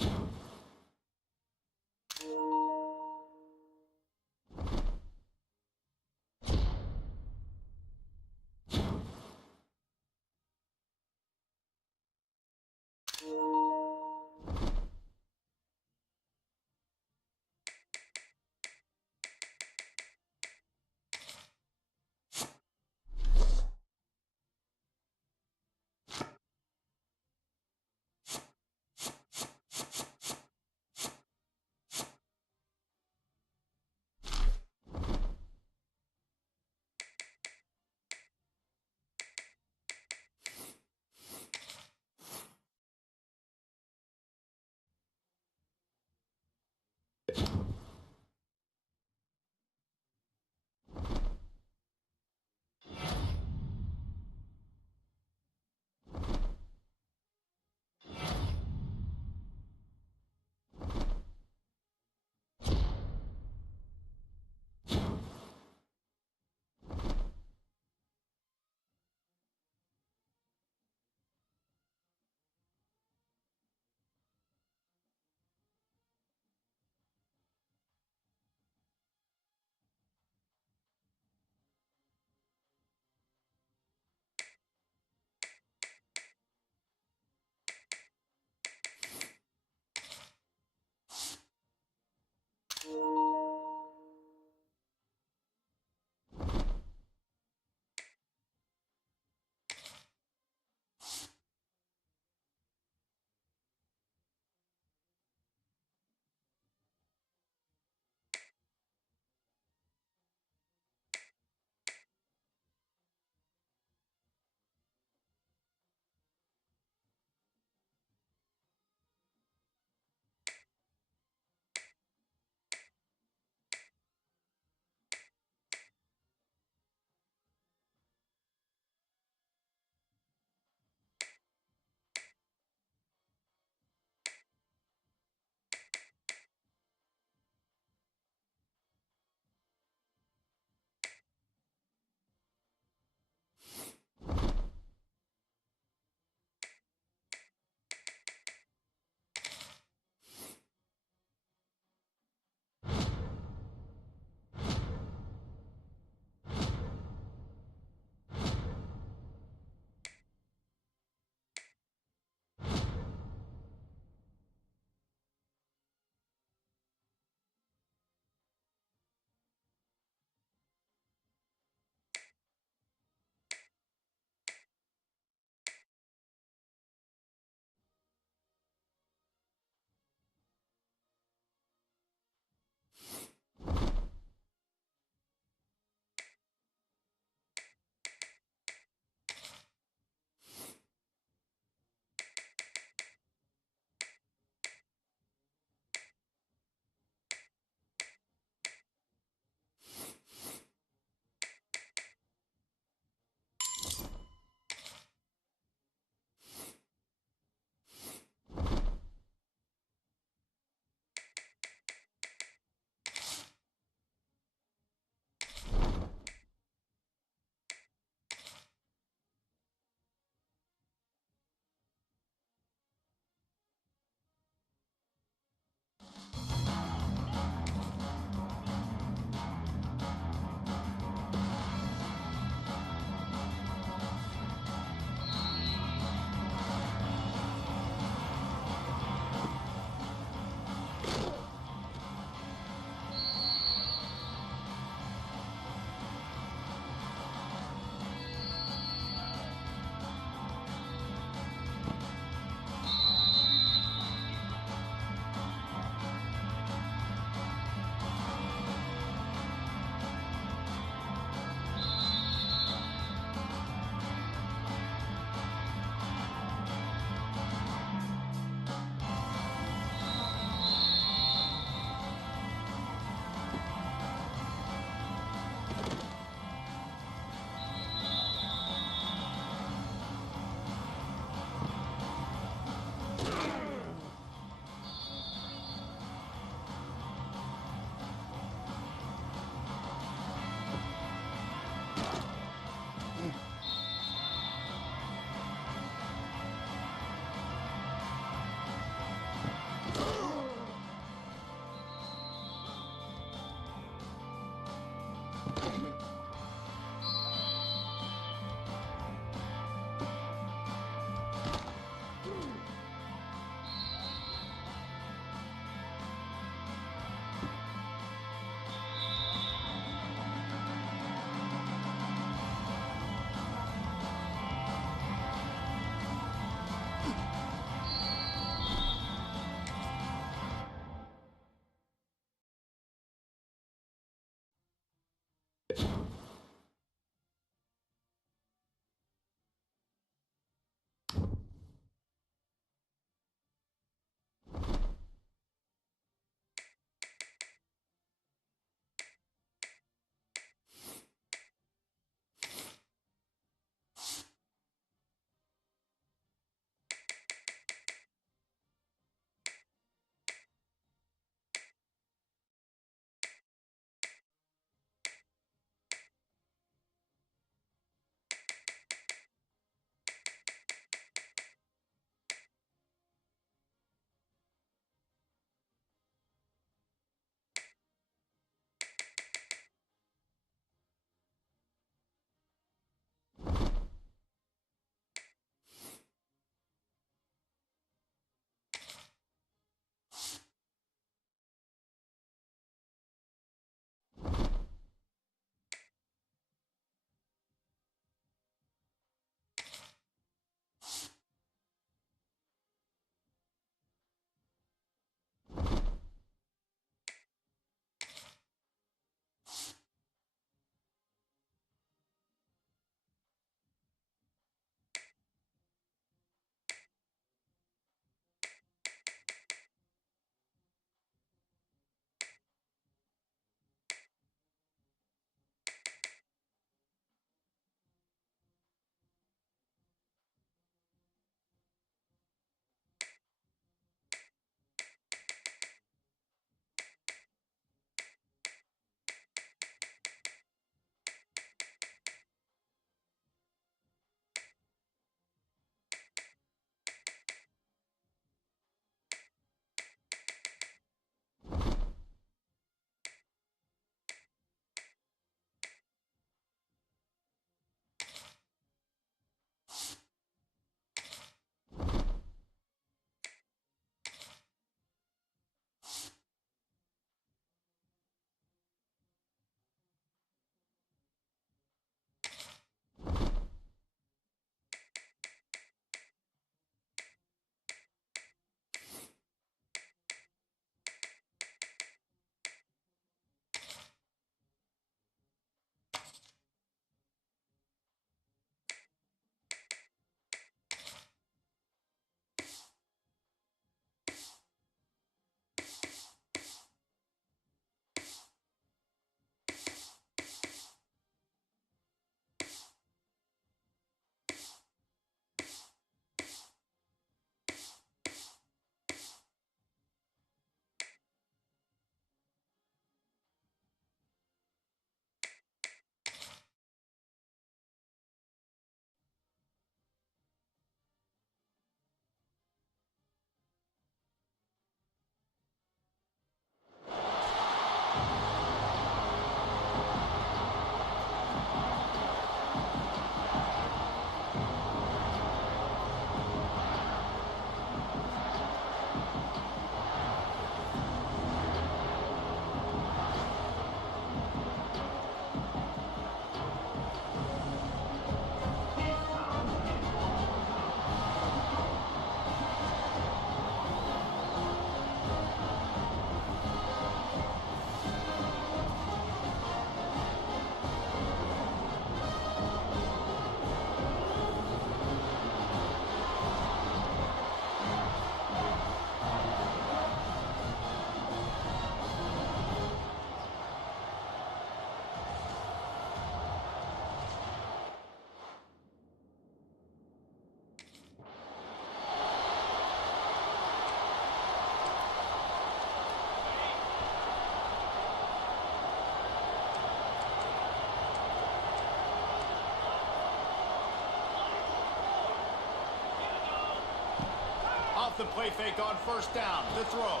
off the play fake on first down to throw.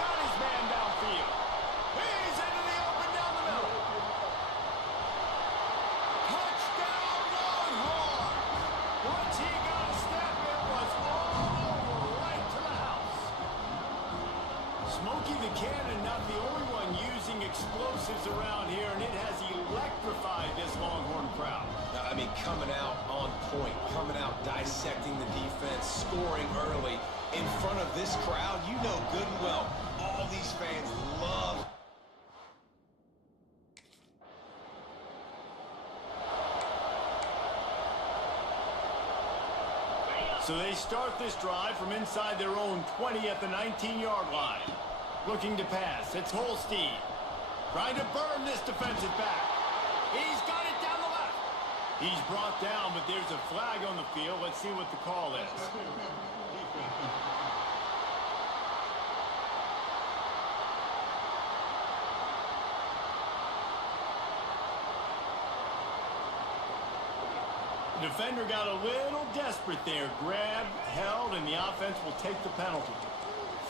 Got his man downfield. He's into the open down the middle. Touchdown Longhorn. Once he got a step, it was all over right to the house. Smokey the Cannon, not the only one using explosives around here, and it has electrified this Longhorn crowd. I mean, coming out on point, coming out dissecting the defense, scoring early in front of this crowd. You know good and well, all these fans love. So they start this drive from inside their own 20 at the 19-yard line. Looking to pass. It's Holstein. Trying to burn this defensive back. He's got it down the left. He's brought down, but there's a flag on the field. Let's see what the call is. The defender got a little desperate there. Grabbed, held, and the offense will take the penalty.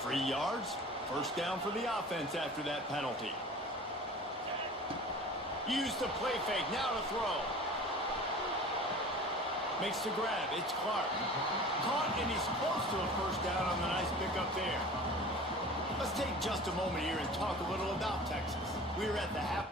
3 yards. First down for the offense after that penalty. Use the play fake. Now to throw. Makes the grab. It's Clark. Caught, and he's close to a first down on the nice pickup there. Let's take just a moment here and talk a little about Texas. We're at the half.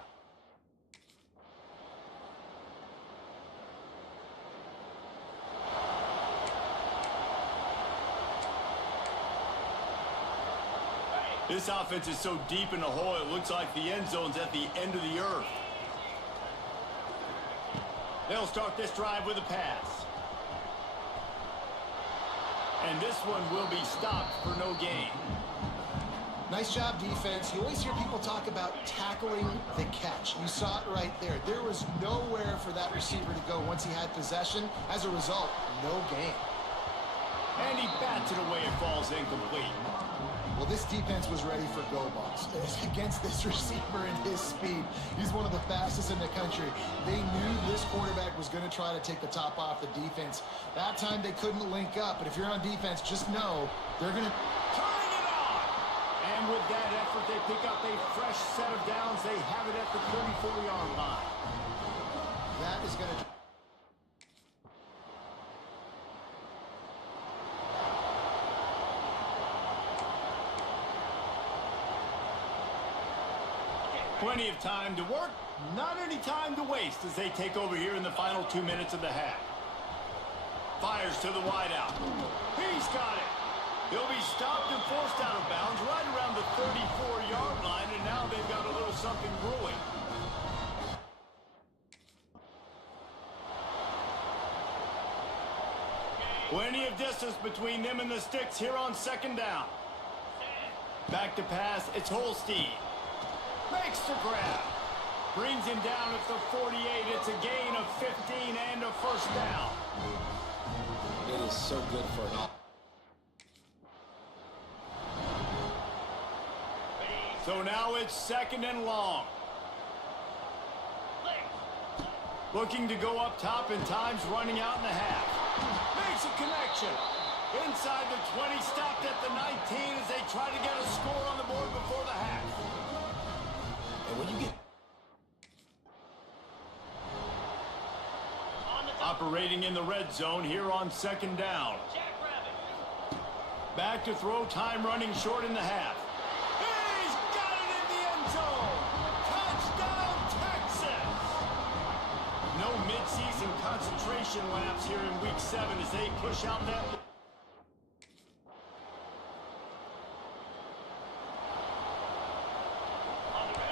This offense is so deep in the hole, it looks like the end zone's at the end of the earth. They'll start this drive with a pass. And this one will be stopped for no gain. Nice job, defense. You always hear people talk about tackling the catch. You saw it right there. There was nowhere for that receiver to go once he had possession. As a result, no gain. And he bats it away. It falls incomplete. Well, this defense was ready for go balls against this receiver and his speed. He's one of the fastest in the country. They knew this quarterback was going to try to take the top off the defense. That time they couldn't link up, but if you're on defense, just know they're going to... Turning it on! And with that effort, they pick up a fresh set of downs. They have it at the 34-yard line. That is going to... Plenty of time to work, not any time to waste as they take over here in the final 2 minutes of the half. Fires to the wideout. He's got it. He'll be stopped and forced out of bounds right around the 34-yard line, and now they've got a little something brewing. Plenty of distance between them and the sticks here on second down. Back to pass, it's Holstein. Makes the grab. Brings him down at the 48. It's a gain of 15 and a first down. It is so good for an So now it's second and long. Looking to go up top, and time's running out in the half. Makes a connection. Inside the 20, stopped at the 19 as they try to get a score on the board before the half. And when you get... Operating in the red zone here on second down. Back to throw, time running short in the half. He's got it in the end zone! Touchdown, Texas! No midseason concentration laps here in week 7 as they push out that...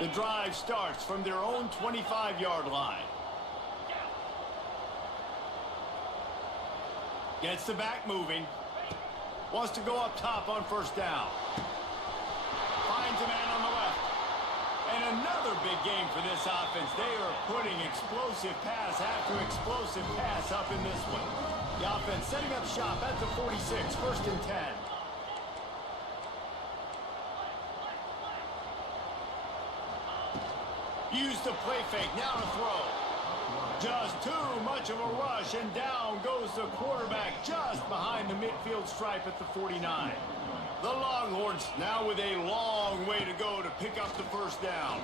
The drive starts from their own 25-yard line. Gets the back moving. Wants to go up top on first down. Finds a man on the left. And another big game for this offense. They are putting explosive pass after explosive pass up in this one. The offense setting up shop at the 46, first and 10. Use the play fake, now to throw. Just Too much of a rush, and down goes the quarterback just behind the midfield stripe at the 49. The Longhorns now with a long way to go to pick up the first down.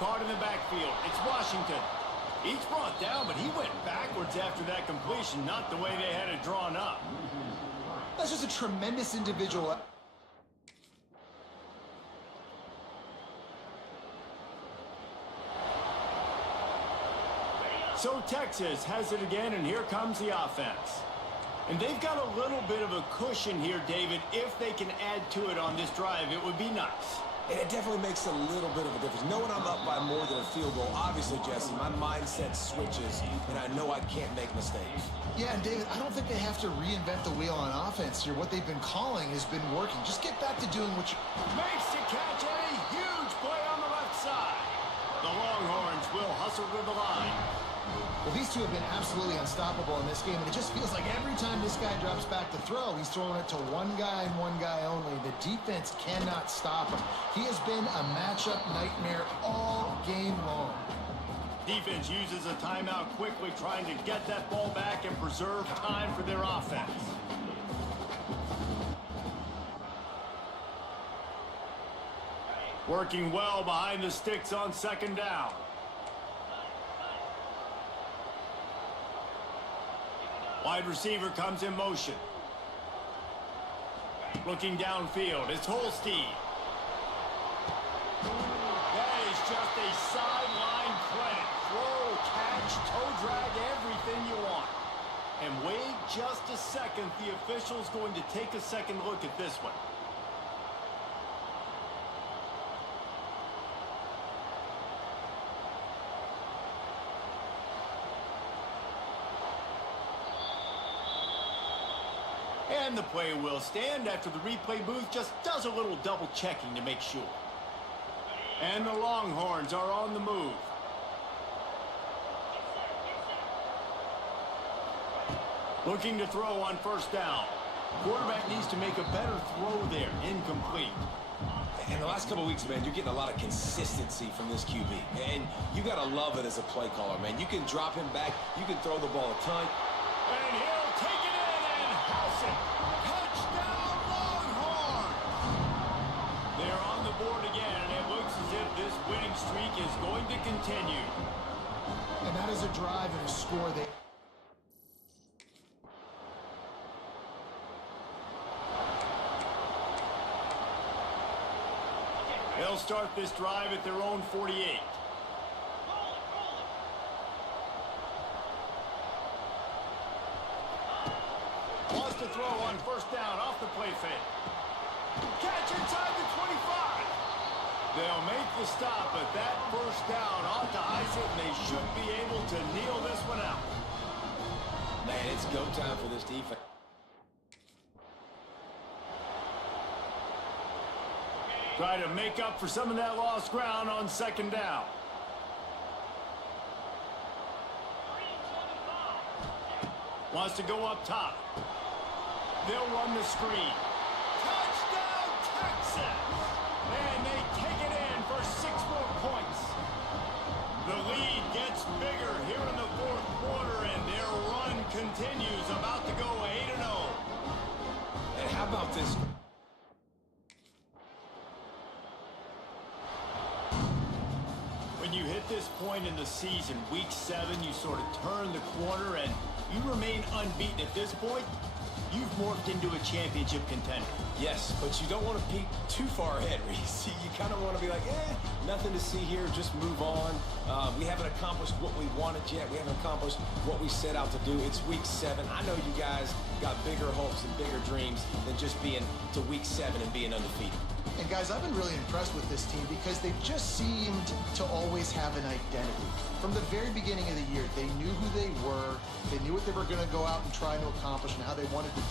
Caught in the backfield. It's Washington. He's brought down, but he went backwards after that completion, not the way they had it drawn up. That's just a tremendous individual. So Texas has it again, and here comes the offense. And they've got a little bit of a cushion here, David. If they can add to it on this drive, it would be nice. And it definitely makes a little bit of a difference. Knowing I'm up by more than a field goal, obviously, Jesse, my mindset switches, and I know I can't make mistakes. Yeah, and David, I don't think they have to reinvent the wheel on offense here. What they've been calling has been working. Just get back to doing what you... Makes the catch, and a huge play on the left side. The Longhorns will hustle to the line. Well, these two have been absolutely unstoppable in this game, and it just feels like every time this guy drops back to throw, he's throwing it to one guy and one guy only. The defense cannot stop him. He has been a matchup nightmare all game long. Defense uses a timeout quickly, trying to get that ball back and preserve time for their offense. Working well behind the sticks on second down. Wide receiver comes in motion. Looking downfield, it's Holstein. That is just a sideline credit. Throw, catch, toe drag, everything you want. And wait just a second. The official's going to take a second look at this one. And the play will stand after the replay booth just does a little double checking to make sure. And the Longhorns are on the move. Looking to throw on first down. Quarterback needs to make a better throw there. Incomplete. In the last couple of weeks, man, you're getting a lot of consistency from this QB. And you got to love it as a play caller, man. You can drop him back. You can throw the ball a ton. And he'll take it in and house it. Touchdown, Longhorns! They're on the board again, and it looks as if this winning streak is going to continue. And that is a drive and a score that... They'll start this drive at their own 48. Wants to throw on first down off the play fake. Catch inside the 25. They'll make the stop, but that first down ought to ice it, and they should be able to kneel this one out. Man, it's go time for this defense. Try to make up for some of that lost ground on second down. Wants to go up top. They'll run the screen. Touchdown, Texas! And they take it in for 6 more points. The lead gets bigger here in the fourth quarter, and their run continues, about to go 8-0. And how about this? When you hit this point in the season, week 7, you sort of turn the corner and you remain unbeaten. At this point, you've morphed into a championship contender. Yes, but you don't want to peek too far ahead, Reese. You kind of want to be like, nothing to see here, just move on. We haven't accomplished what we wanted yet. We haven't accomplished what we set out to do. It's week 7. I know you guys got bigger hopes and bigger dreams than just being to week 7 and being undefeated. And guys, I've been really impressed with this team because they've just seemed to always have an identity. From the very beginning of the year, they knew who they were, they knew what they were going to go out and try to accomplish and how they wanted to.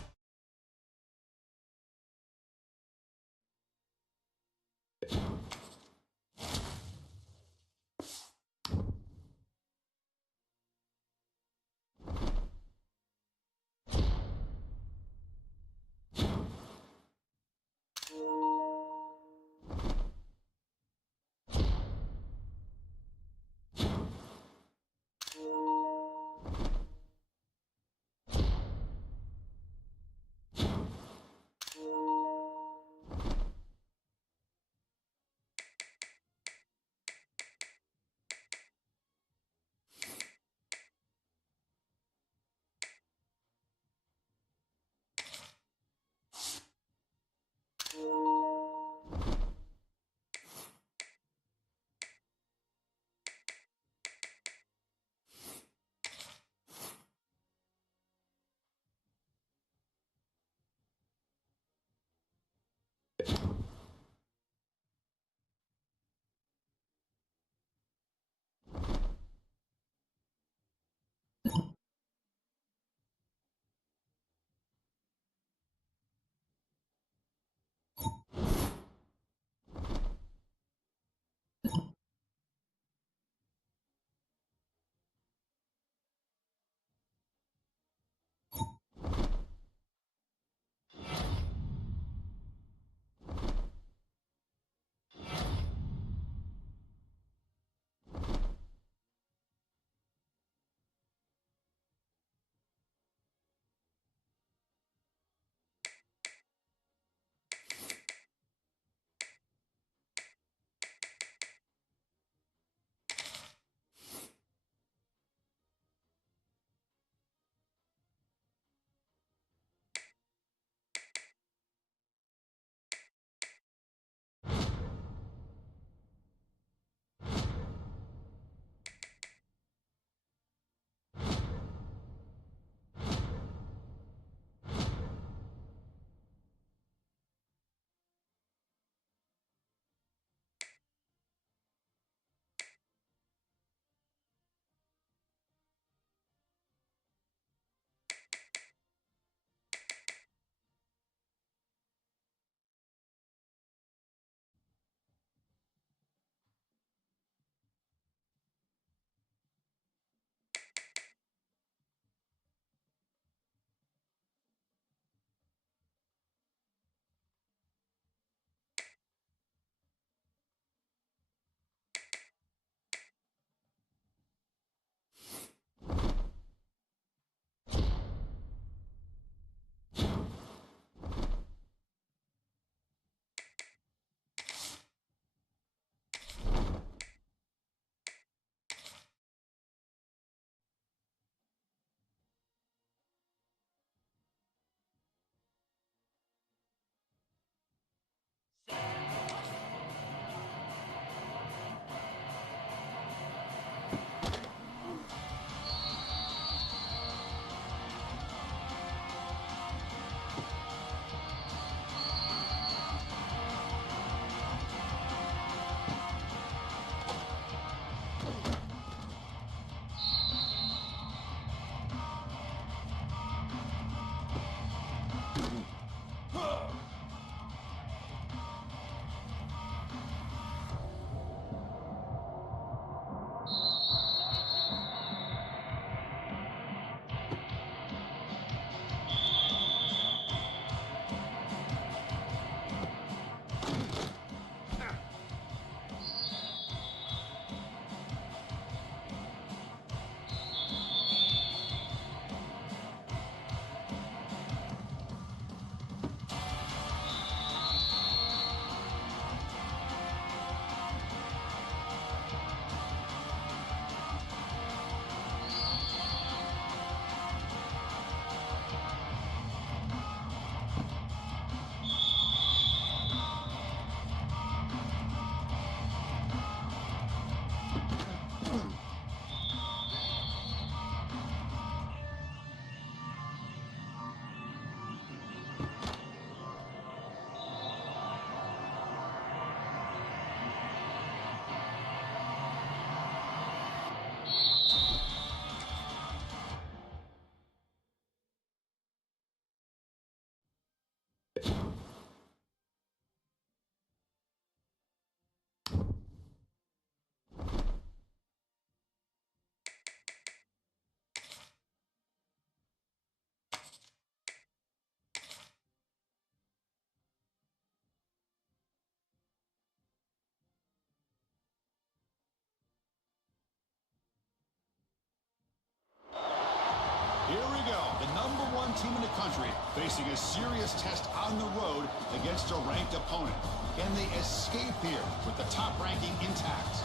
team in the country facing a serious test on the road against a ranked opponent. Can they escape here with the top ranking intact?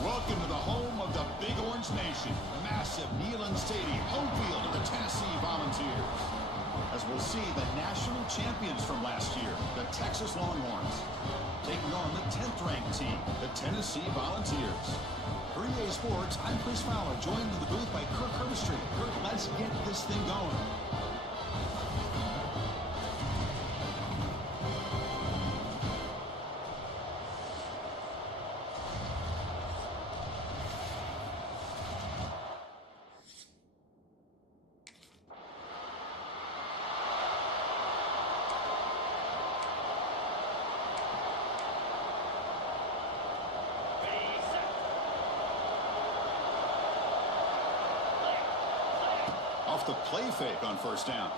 Welcome to the home of the Big Orange Nation. Massive Neyland Stadium, home field of the Tennessee Volunteers. As we'll see the national champions from last year, the Texas Longhorns, taking on the 10th ranked team, the Tennessee Volunteers. For EA Sports, I'm Chris Fowler, joined in the booth by Kirk Herbstreit. Kirk, let's get this thing going. Off the play fake on first down.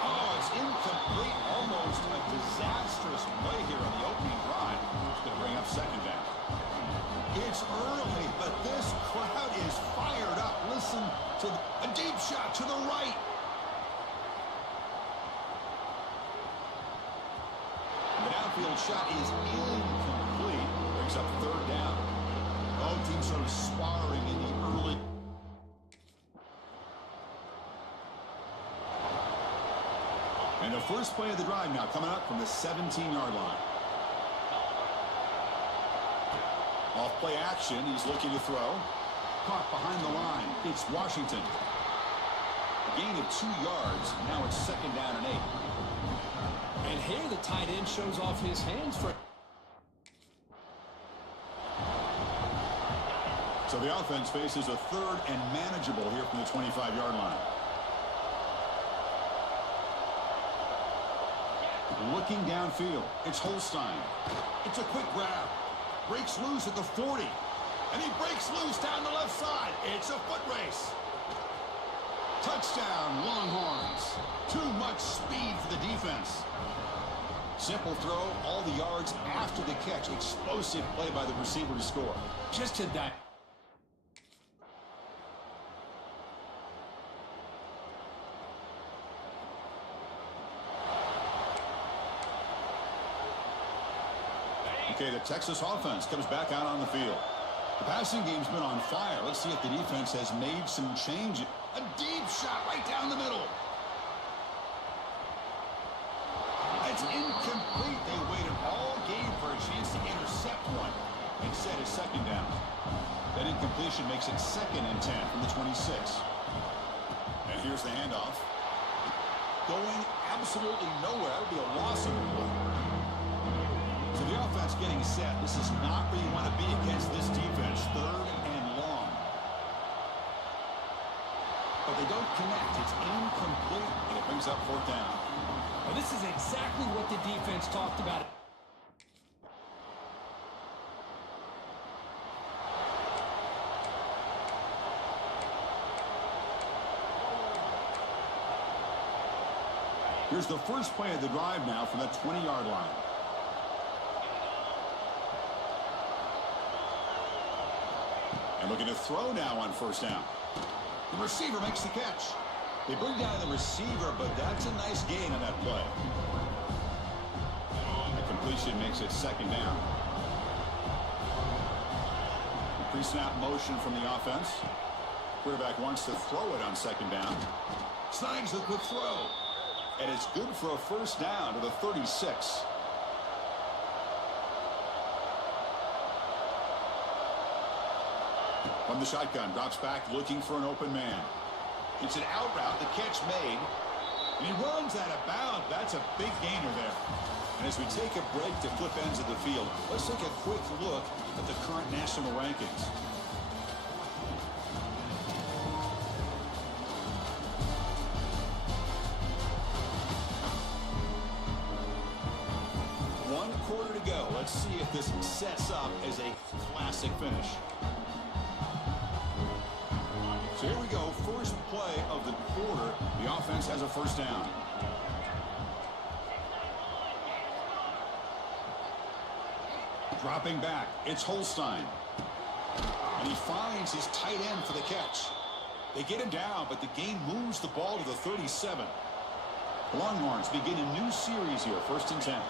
Oh, it's incomplete. Almost a disastrous play here on the opening drive. It's going to bring up second down. It's early, but this crowd is fired up. Listen to a deep shot to the right. The downfield shot is incomplete. Brings up third down. Both teams sort of sparring in the early. And the first play of the drive now coming up from the 17-yard line. Off play action, he's looking to throw. Caught behind the line. It's Washington. A gain of 2 yards. Now it's second down and 8. And here the tight end shows off his hands for... So the offense faces a third and manageable here from the 25-yard line. Looking downfield, it's Holstein. It's a quick grab. Breaks loose at the 40. And he breaks loose down the left side. It's a foot race. Touchdown, Longhorns. Too much speed for the defense. Simple throw, all the yards after the catch. Explosive play by the receiver to score. Just to that. Okay, the Texas offense comes back out on the field. The passing game's been on fire. Let's see if the defense has made some changes. A deep shot right down the middle. It's incomplete. They waited all game for a chance to intercept one. Instead, it's second down. That incompletion makes it second and 10 from the 26. And here's the handoff. Going absolutely nowhere. That would be a loss of the play. So the offense getting set. This is not where you want to be against this defense. Third and long. But they don't connect. It's incomplete. And it brings up fourth down. Well, this is exactly what the defense talked about. Here's the first play of the drive now from the 20-yard line. And looking to throw now on first down. The receiver makes the catch. They bring down the receiver, but that's a nice gain on that play. The completion makes it second down. Pre-snap motion from the offense. Quarterback wants to throw it on second down. Snags the quick throw. And it's good for a first down to the 36. From the shotgun, drops back looking for an open man. It's an out route, the catch made. And he runs out of bounds. That's a big gainer there. And as we take a break to flip ends of the field, let's take a quick look at the current national rankings. One quarter to go. Let's see if this sets up as a classic finish. So here we go, first play of the quarter. The offense has a first down. Dropping back, it's Holstein. And he finds his tight end for the catch. They get him down, but the game moves the ball to the 37. Longhorns begin a new series here, 1st and 10.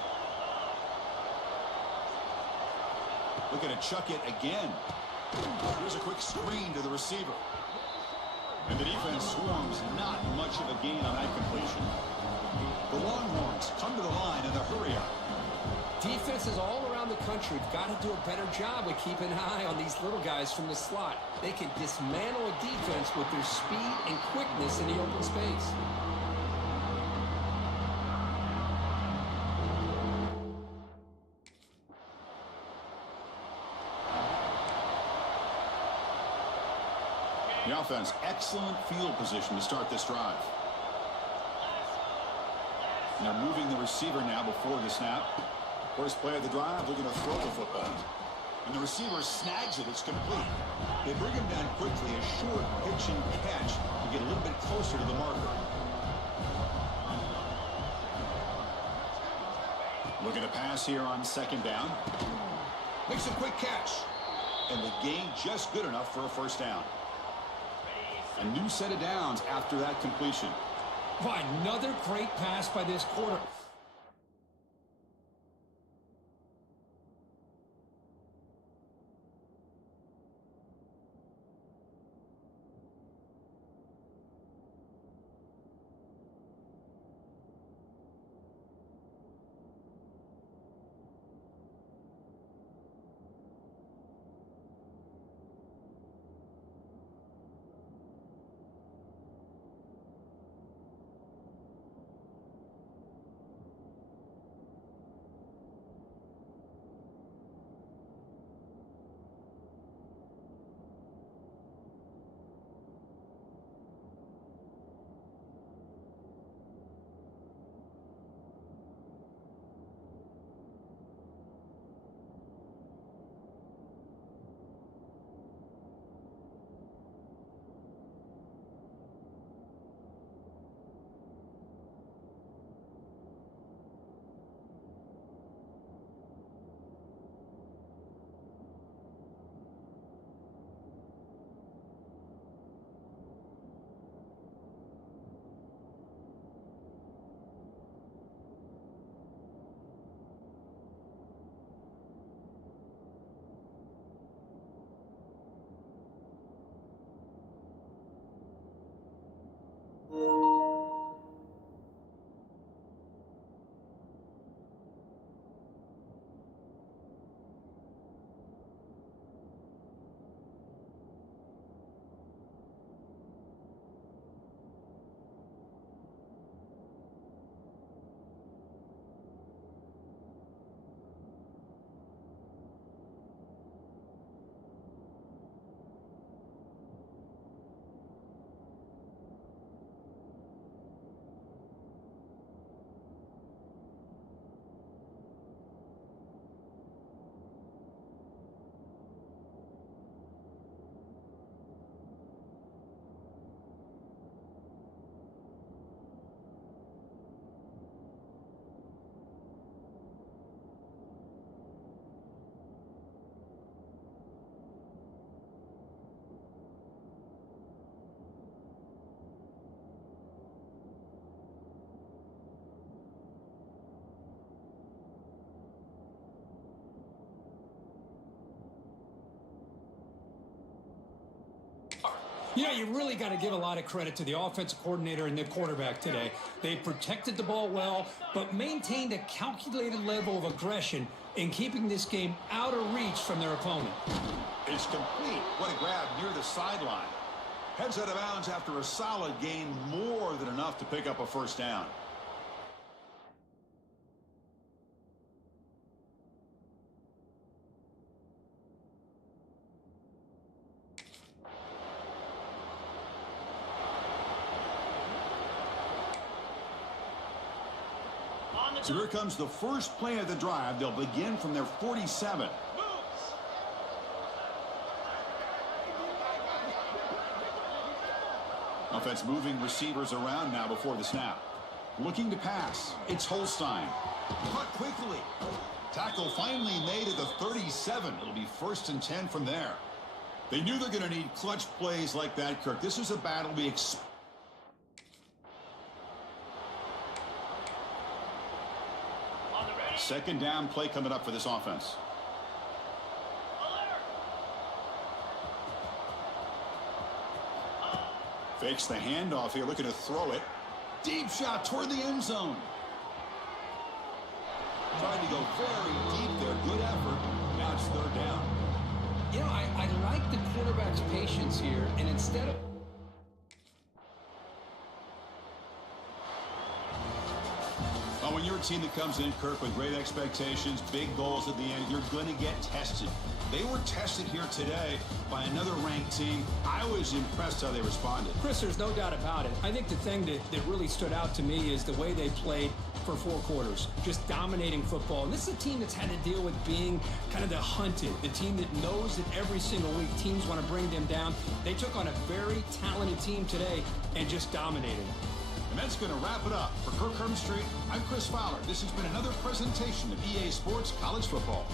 Looking to chuck it again. Here's a quick screen to the receiver. And the defense swarms, not much of a gain on that completion. The Longhorns come to the line in the hurry-up. Defenses all around the country have got to do a better job of keeping an eye on these little guys from the slot. They can dismantle a defense with their speed and quickness in the open space. The offense, excellent field position to start this drive. And they're moving the receiver now before the snap. First play of the drive, looking to throw the football. And the receiver snags it. It's complete. They bring him down quickly, a short pitch and catch to get a little bit closer to the marker. Looking to pass here on 2nd down. Makes a quick catch. And the gain just good enough for a 1st down. A new set of downs after that completion. Why, another great pass by this quarter. You know, you really got to give a lot of credit to the offensive coordinator and the quarterback today. They protected the ball well, but maintained a calculated level of aggression in keeping this game out of reach from their opponent. It's complete. What a grab near the sideline. Heads out of bounds after a solid gain, more than enough to pick up a 1st down. So here comes the first play of the drive. They'll begin from their 47. Offense moving receivers around now before the snap. Looking to pass. It's Holstein. Caught quickly. Tackle finally made at the 37. It'll be 1st and 10 from there. They knew they're going to need clutch plays like that, Kirk. This is a battle we expect. Second down play coming up for this offense. Fakes the handoff here, looking to throw it. Deep shot toward the end zone. Trying to go very deep there. Good effort. Now it's third down. You know, I like the quarterback's patience here, and instead of... Well, when you're a team that comes in, Kirk, with great expectations, big goals at the end, you're going to get tested. They were tested here today by another ranked team. I was impressed how they responded. Chris, there's no doubt about it. I think the thing that really stood out to me is the way they played for 4 quarters, just dominating football. And this is a team that's had to deal with being kind of the hunted, the team that knows that every single week teams want to bring them down. They took on a very talented team today and just dominated. And that's going to wrap it up. For Kirk Herbstreit, I'm Chris Fowler. This has been another presentation of EA Sports College Football.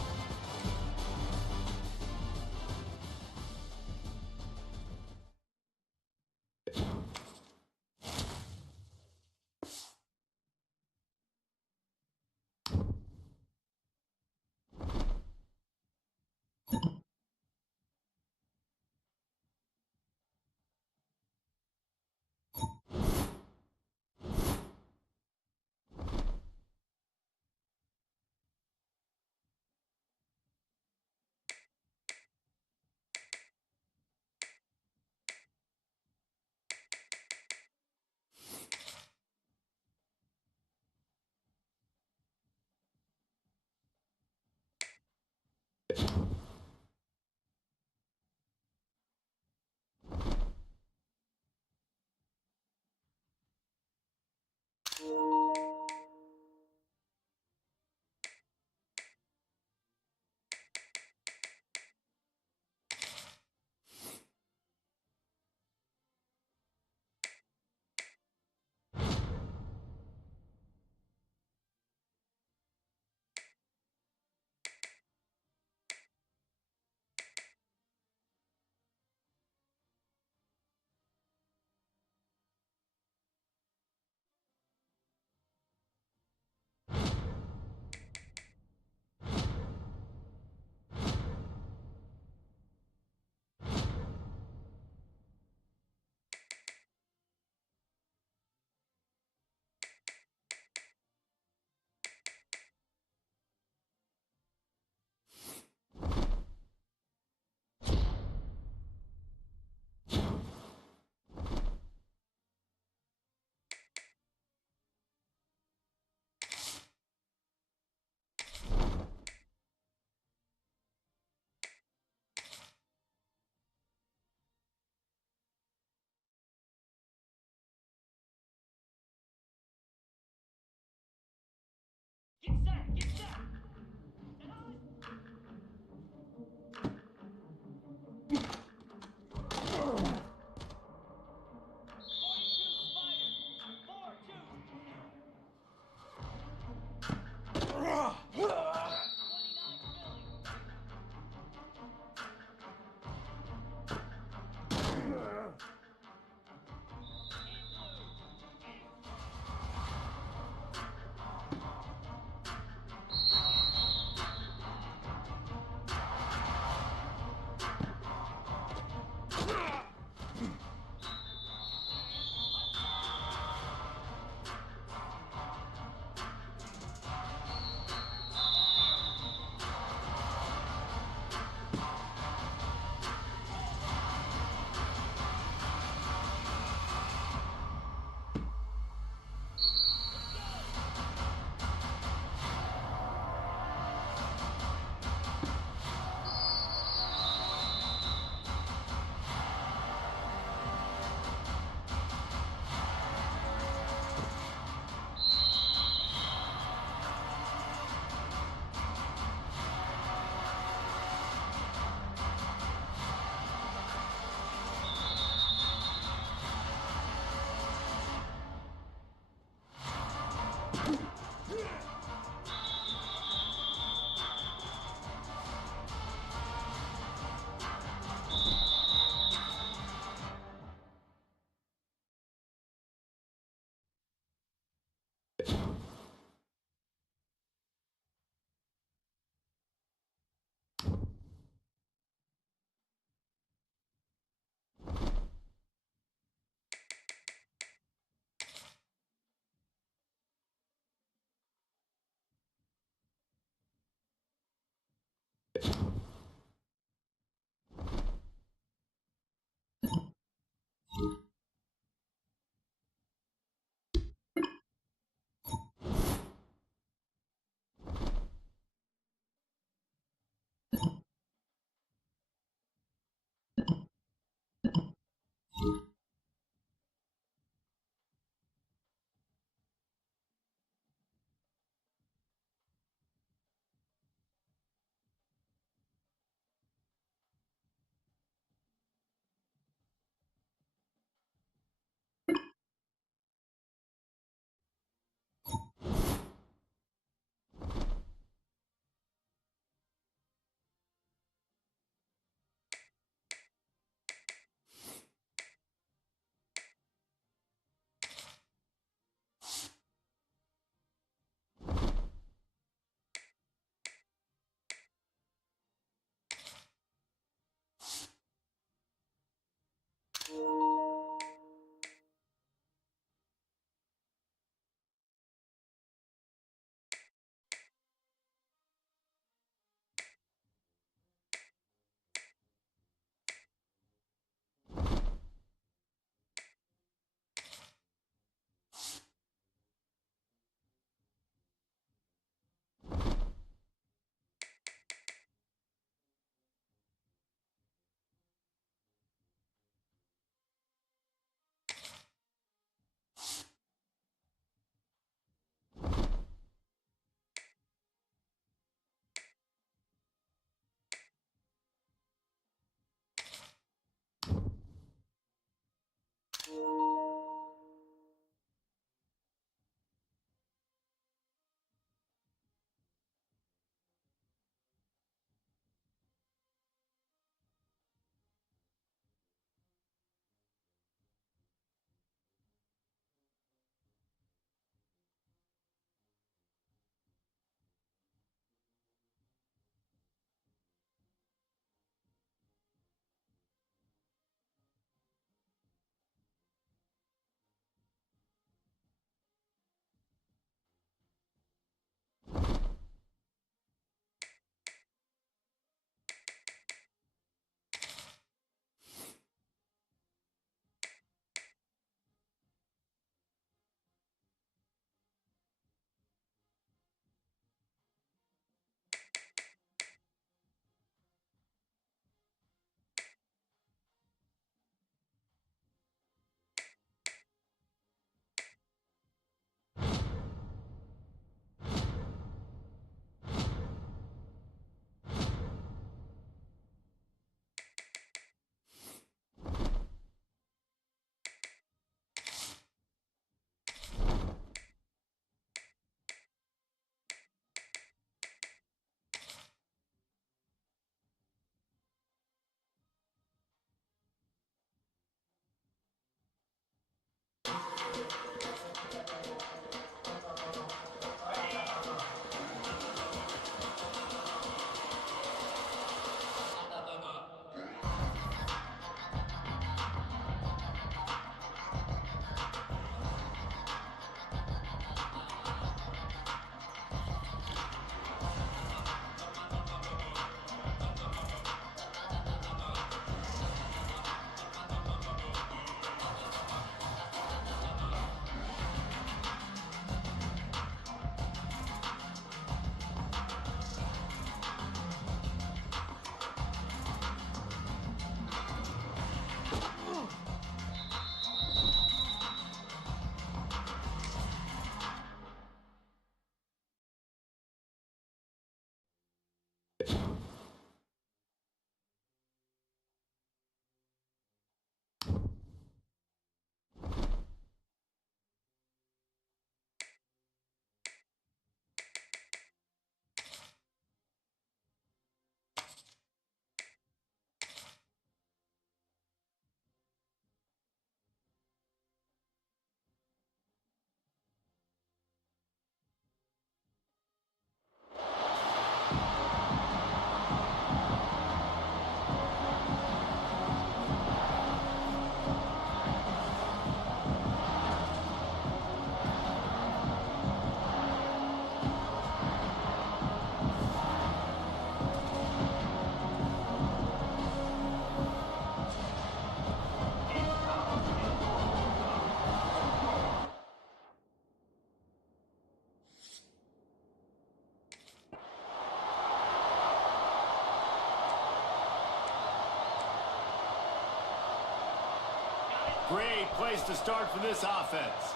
Great place to start for this offense.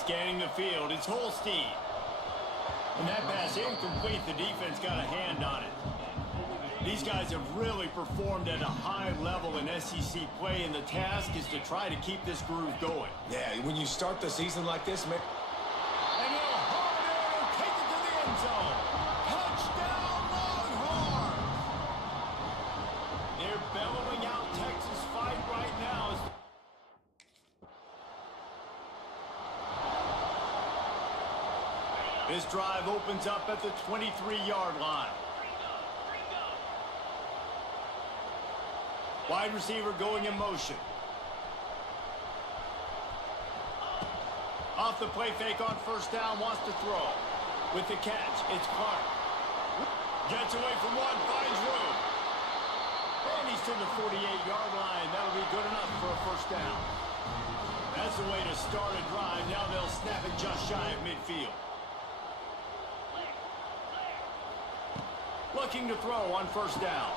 Scanning the field, it's Holstein. And that pass incomplete, the defense got a hand on it. These guys have really performed at a high level in SEC play, and the task is to try to keep this groove going. Yeah, when you start the season like this, man. And he'll hold it and take it to the end zone. Touchdown, Longhorns! They're bellowing out Texas fight right now. This drive opens up at the 23-yard line. Wide receiver going in motion. Off the play fake on first down, wants to throw. With the catch, it's Clark. Gets away from one, finds room. And he's to the 48-yard line. That'll be good enough for a first down. That's the way to start a drive. Now they'll snap it just shy of midfield. Looking to throw on first down.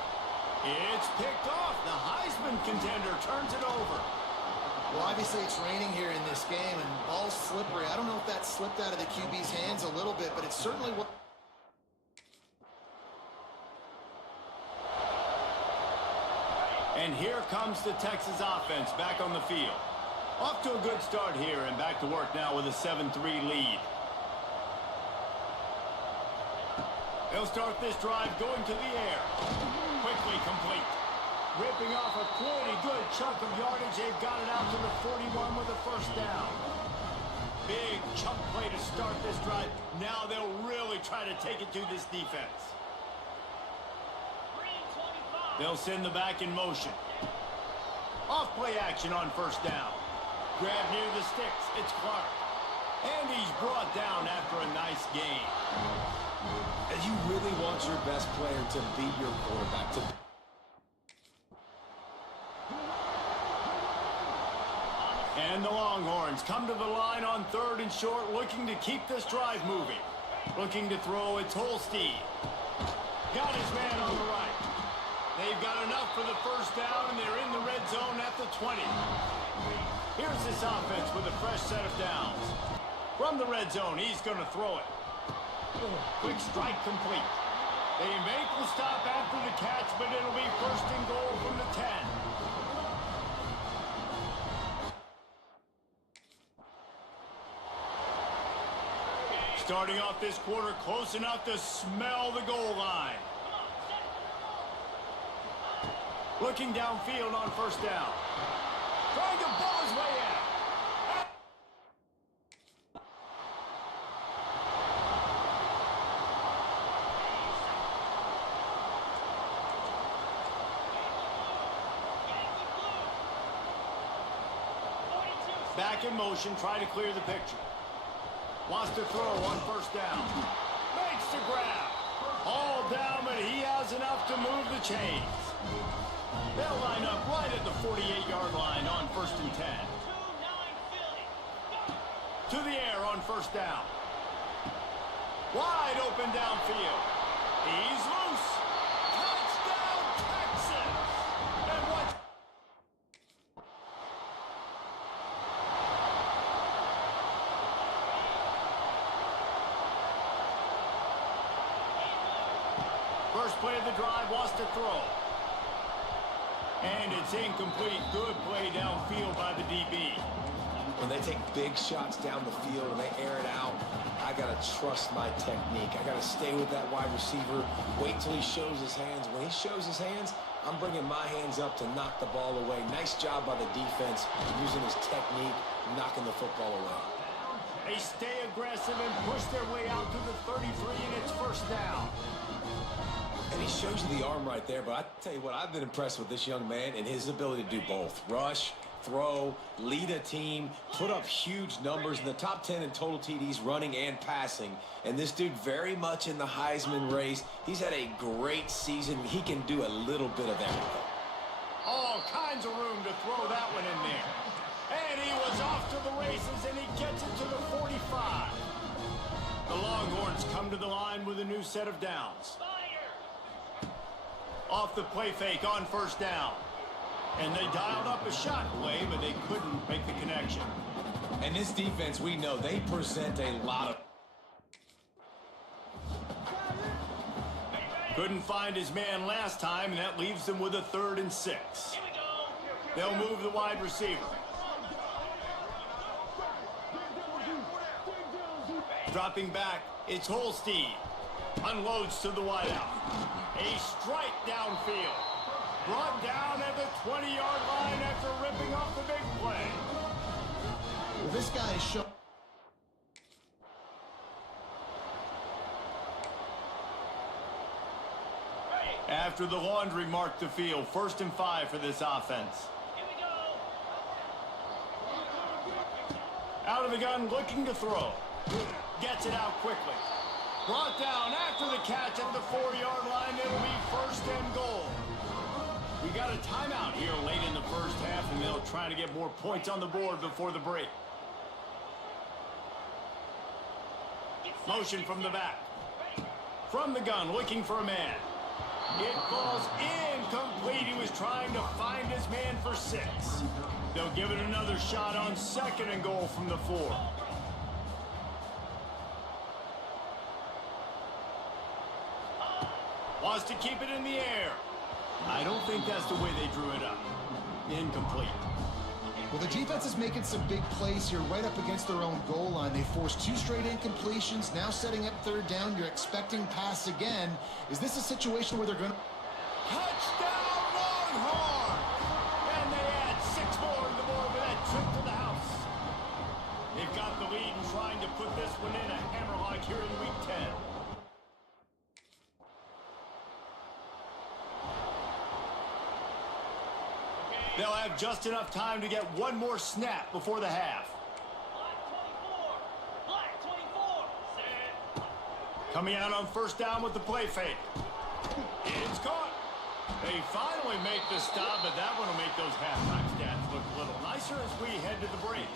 It's picked off. The Heisman contender turns it over. Well, obviously it's raining here in this game, and ball's slippery. I don't know if that slipped out of the QB's hands a little bit, but it's certainly what... And here comes the Texas offense back on the field. Off to a good start here, and back to work now with a 7-3 lead. They'll start this drive going to the air. Quickly complete. Ripping off a pretty good chunk of yardage. They've got it out to the 41 with a first down. Big chunk play to start this drive. Now they'll really try to take it to this defense. They'll send the back in motion. Off play action on first down. Grab near the sticks. It's Clark. And he's brought down after a nice gain. And you really want your best player to beat your quarterback. And the Longhorns come to the line on 3rd and short, looking to keep this drive moving. Looking to throw, it's Holstein. Got his man on the right. They've got enough for the first down, and they're in the red zone at the 20. Here's this offense with a fresh set of downs. From the red zone, he's going to throw it. Quick strike complete. They make the stop after the catch, but it'll be 1st and goal from the 10. Starting off this quarter close enough to smell the goal line. Looking downfield on first down. Trying to ball his way out. Back in motion, trying to clear the picture. Wants to throw on first down. Makes the grab. All down, but he has enough to move the chains. They'll line up right at the 48-yard line on 1st and 10. To the air on first down. Wide open downfield. He's loose. Touchdown, Texas. And what? First play of the drive, wants to throw. And it's incomplete. Good play downfield by the DB. When they take big shots down the field and they air it out, I got to trust my technique. I got to stay with that wide receiver, wait till he shows his hands. When he shows his hands, I'm bringing my hands up to knock the ball away. Nice job by the defense using his technique, knocking the football away. They stay aggressive and push their way out to the 33, and it's first down. And he shows you the arm right there, but I tell you what, I've been impressed with this young man and his ability to do both. Rush, throw, lead a team, put up huge numbers in the top 10 in total TDs running and passing. And this dude very much in the Heisman race. He's had a great season. He can do a little bit of everything. All kinds of room to throw that one in there. And he was off to the races, and he gets it to the 45. The Longhorns come to the line with a new set of downs. Off the play fake on first down. And they dialed up a shot play, but they couldn't make the connection. And this defense, we know, they present a lot of... Couldn't find his man last time, and that leaves them with a 3rd and 6. They'll move the wide receiver. Dropping back, it's Holstein. Unloads to the wideout. A strike downfield. Brought down at the 20-yard line after ripping off the big play. Well, this guy is showing. After the laundry marked the field, 1st and 5 for this offense. Out of the gun, looking to throw. Gets it out quickly. Brought down after the catch at the 4-yard line. It'll be 1st and goal. We got a timeout here late in the first half, and they'll try to get more points on the board before the break. Motion from the back. From the gun, looking for a man. It falls incomplete. He was trying to find his man for 6. They'll give it another shot on 2nd and goal from the 4. Wants to keep it in the air. I don't think that's the way they drew it up. Incomplete. Well, the defense is making some big plays here right up against their own goal line. They forced 2 straight incompletions. Now setting up 3rd down. You're expecting pass again. Is this a situation where they're going to... Touchdown Longhorn! And they add 6 more to the board with that trip to the house. They've got the lead and trying to put this one in a hammerlock here in week 10. They'll have just enough time to get one more snap before the half. Black 24. Set. Coming out on 1st down with the play fake. It's caught. They finally make the stop, but that one will make those halftime stats look a little nicer as we head to the break.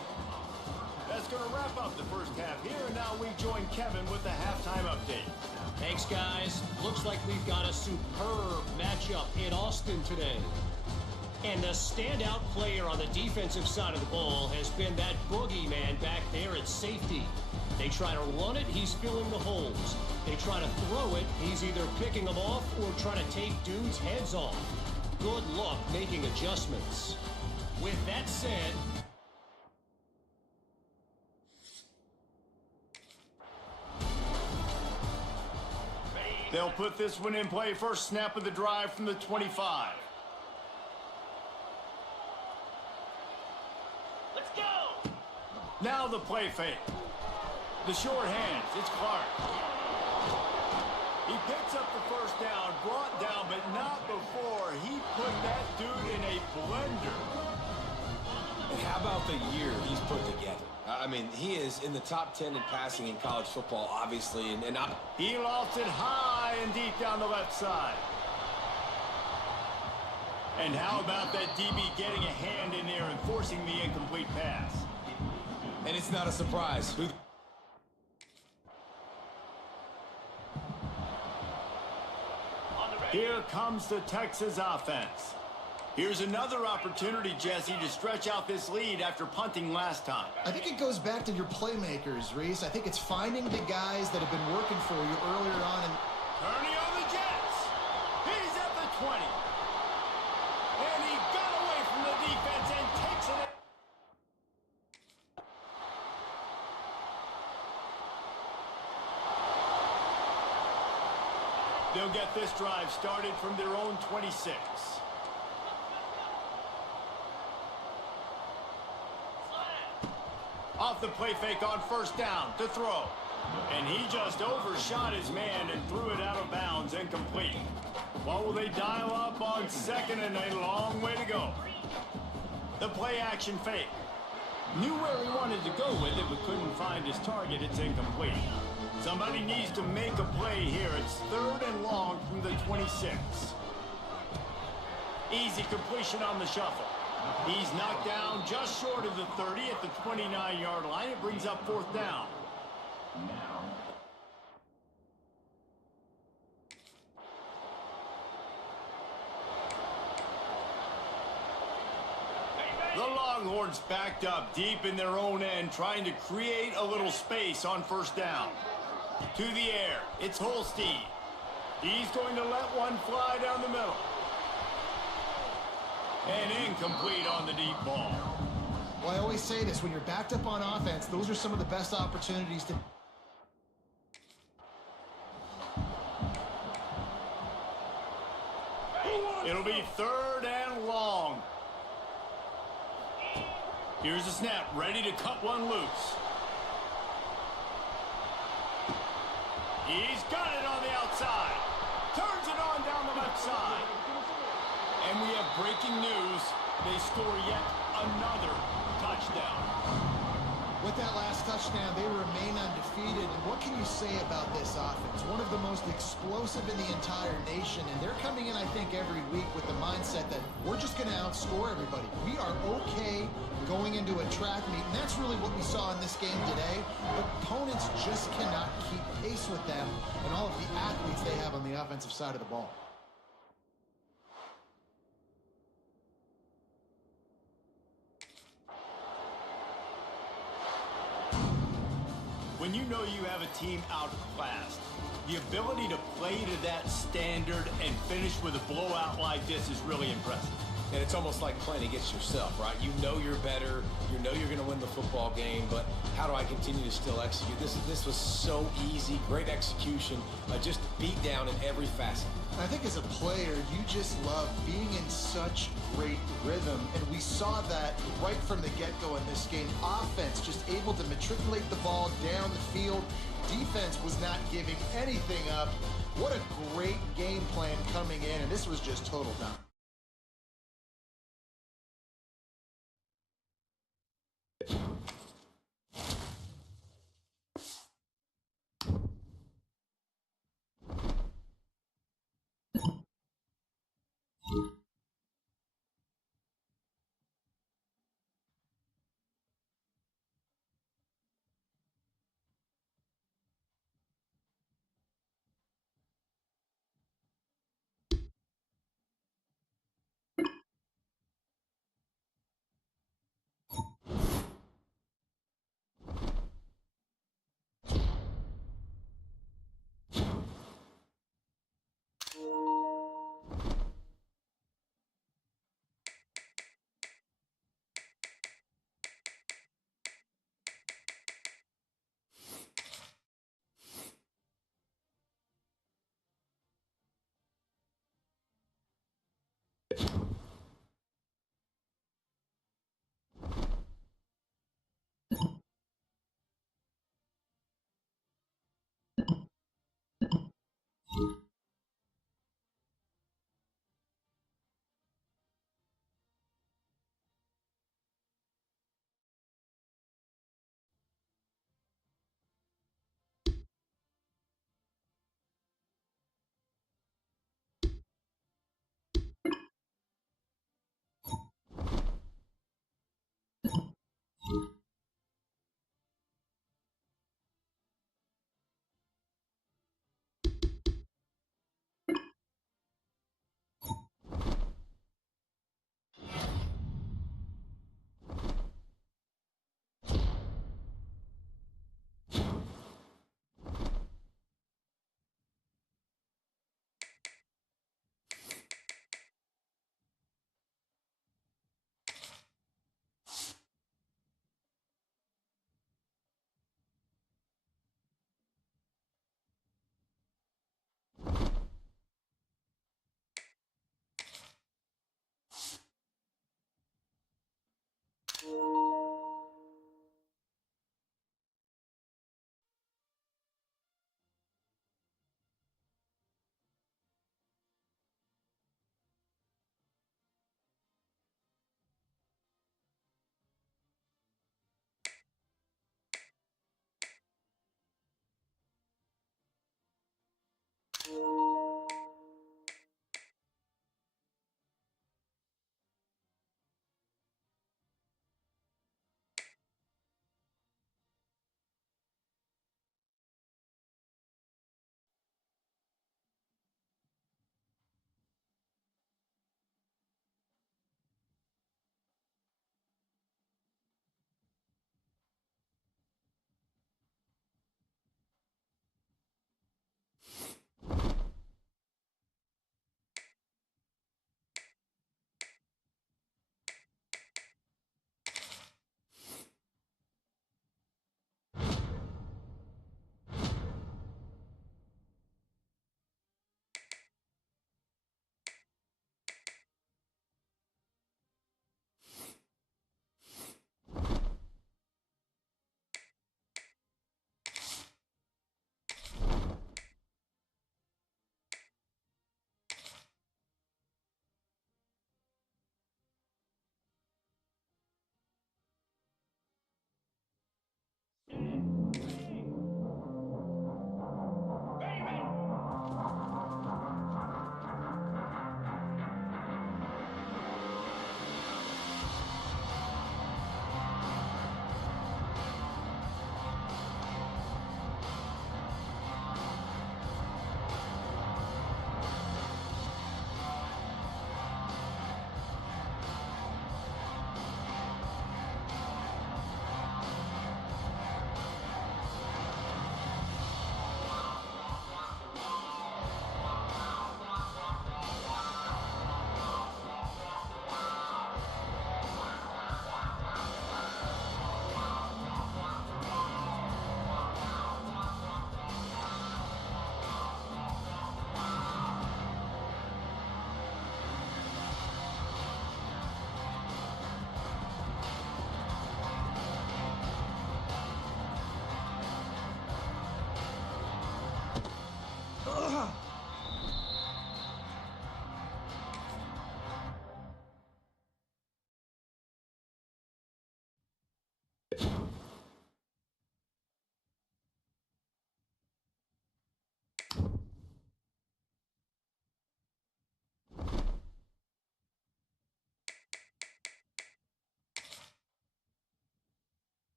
That's going to wrap up the first half here, and now we join Kevin with the halftime update. Thanks, guys. Looks like we've got a superb matchup in Austin today. And the standout player on the defensive side of the ball has been that boogeyman back there at safety. They try to run it, he's filling the holes. They try to throw it, he's either picking them off or trying to take dudes' heads off. Good luck making adjustments. With that said, they'll put this one in play. First snap of the drive from the 25. let's go! Now the play fake. The short hands, it's Clark. He picks up the 1st down, brought down, but not before he put that dude in a blender. And how about the year he's put together? I mean, he is in the top 10 in passing in college football, obviously, and He lofts it high and deep down the left side. And how about that DB getting a hand in there and forcing the incomplete pass? And it's not a surprise. Here comes the Texas offense. Here's another opportunity, Jesse, to stretch out this lead after punting last time. I think it goes back to your playmakers, Reese. I think it's finding the guys that have been working for you earlier on. Turning on the Jets. He's at the 20. And he got away from the defense and takes it. They'll get this drive started from their own 26. Off the play fake on 1st down to throw. And he just overshot his man and threw it out of bounds, incomplete. What will they dial up on 2nd and a long way to go? The play action fake. Knew where he wanted to go with it, but couldn't find his target. It's incomplete. Somebody needs to make a play here. It's 3rd and long from the 26. Easy completion on the shuffle. He's knocked down just short of the 30 at the 29-yard line. It brings up 4th down. Longhorns backed up deep in their own end, trying to create a little space on first down. To the air, it's Holstein. He's going to let one fly down the middle. And incomplete on the deep ball. Well, I always say this, when you're backed up on offense, those are some of the best opportunities to... It'll be 3rd and long. Here's the snap, ready to cut one loose. He's got it on the outside. Turns it on down the left side. And we have breaking news. They score yet another touchdown. With that last touchdown, they remain undefeated. And what can you say about this offense? One of the most explosive in the entire nation. And they're coming in, I think, every week with the mindset that we're just going to outscore everybody. We are okay going into a track meet. And that's really what we saw in this game today. But opponents just cannot keep pace with them and all of the athletes they have on the offensive side of the ball. When you know you have a team outclassed, the ability to play to that standard and finish with a blowout like this is really impressive. And it's almost like playing against yourself, right? You know you're better. You know you're going to win the football game, but how do I continue to still execute? This was so easy, great execution, just beat down in every facet. I think as a player, you just love being in such great rhythm, and we saw that right from the get-go in this game. Offense just able to matriculate the ball down the field. Defense was not giving anything up. What a great game plan coming in, and this was just total dominance.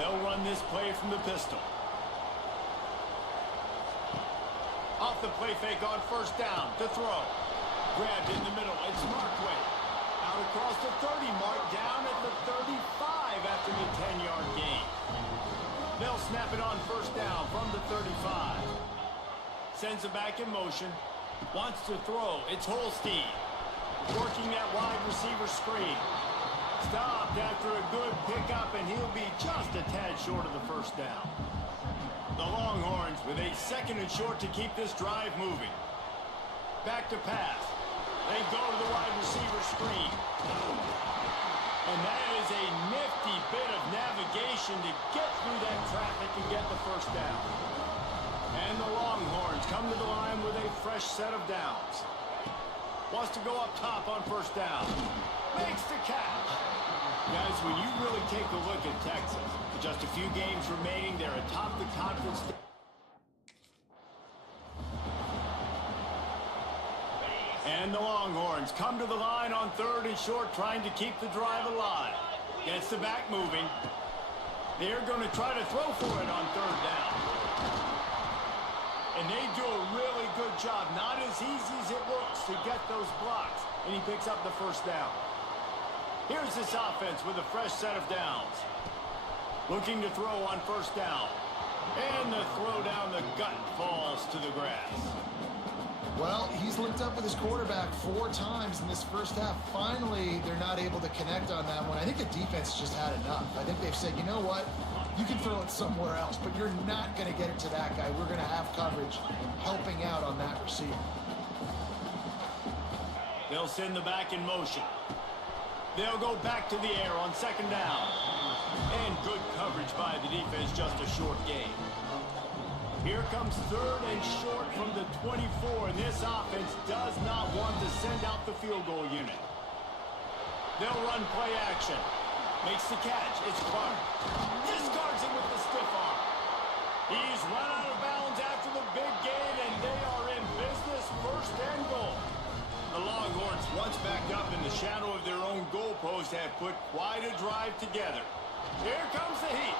They'll run this play from the pistol. Off the play fake on first down to throw. Grabbed in the middle. It's Markway. Out across the 30 mark, down at the 35 after the 10-yard gain. They'll snap it on first down from the 35. Sends it back in motion. Wants to throw. It's Holstein. Working that wide receiver screen. Stopped after a good pickup, and he'll be just a tad short of the first down. The Longhorns with a second and short to keep this drive moving. Back to pass. They go to the wide receiver screen. And that is a nifty bit of navigation to get through that traffic and get the first down. And the Longhorns come to the line with a fresh set of downs. Wants to go up top on first down. Makes the catch. Guys, when you really take a look at Texas, with just a few games remaining, they're atop the conference. And the Longhorns come to the line on third and short, trying to keep the drive alive. Gets the back moving. They're going to try to throw for it on third down. And they do a really good job. Not as easy as it looks to get those blocks. And he picks up the first down. Here's this offense with a fresh set of downs. Looking to throw on first down. And the throw down the gut falls to the grass. Well, he's linked up with his quarterback 4 times in this first half. Finally, they're not able to connect on that one. I think the defense just had enough. I think they've said, you know what? You can throw it somewhere else, but you're not going to get it to that guy. We're going to have coverage helping out on that receiver. They'll send the back in motion. They'll go back to the air on second down. And good coverage by the defense, just a short gain. Here comes third and short from the 24, and this offense does not want to send out the field goal unit. They'll run play action. Makes the catch. It's Clark. Discards him with the stiff arm. He's run out of bounds after the big gain, and they are in business, first and goal. The Longhorns, once backed up in the shadow of their own goalpost, have put quite a drive together. Here comes the heat.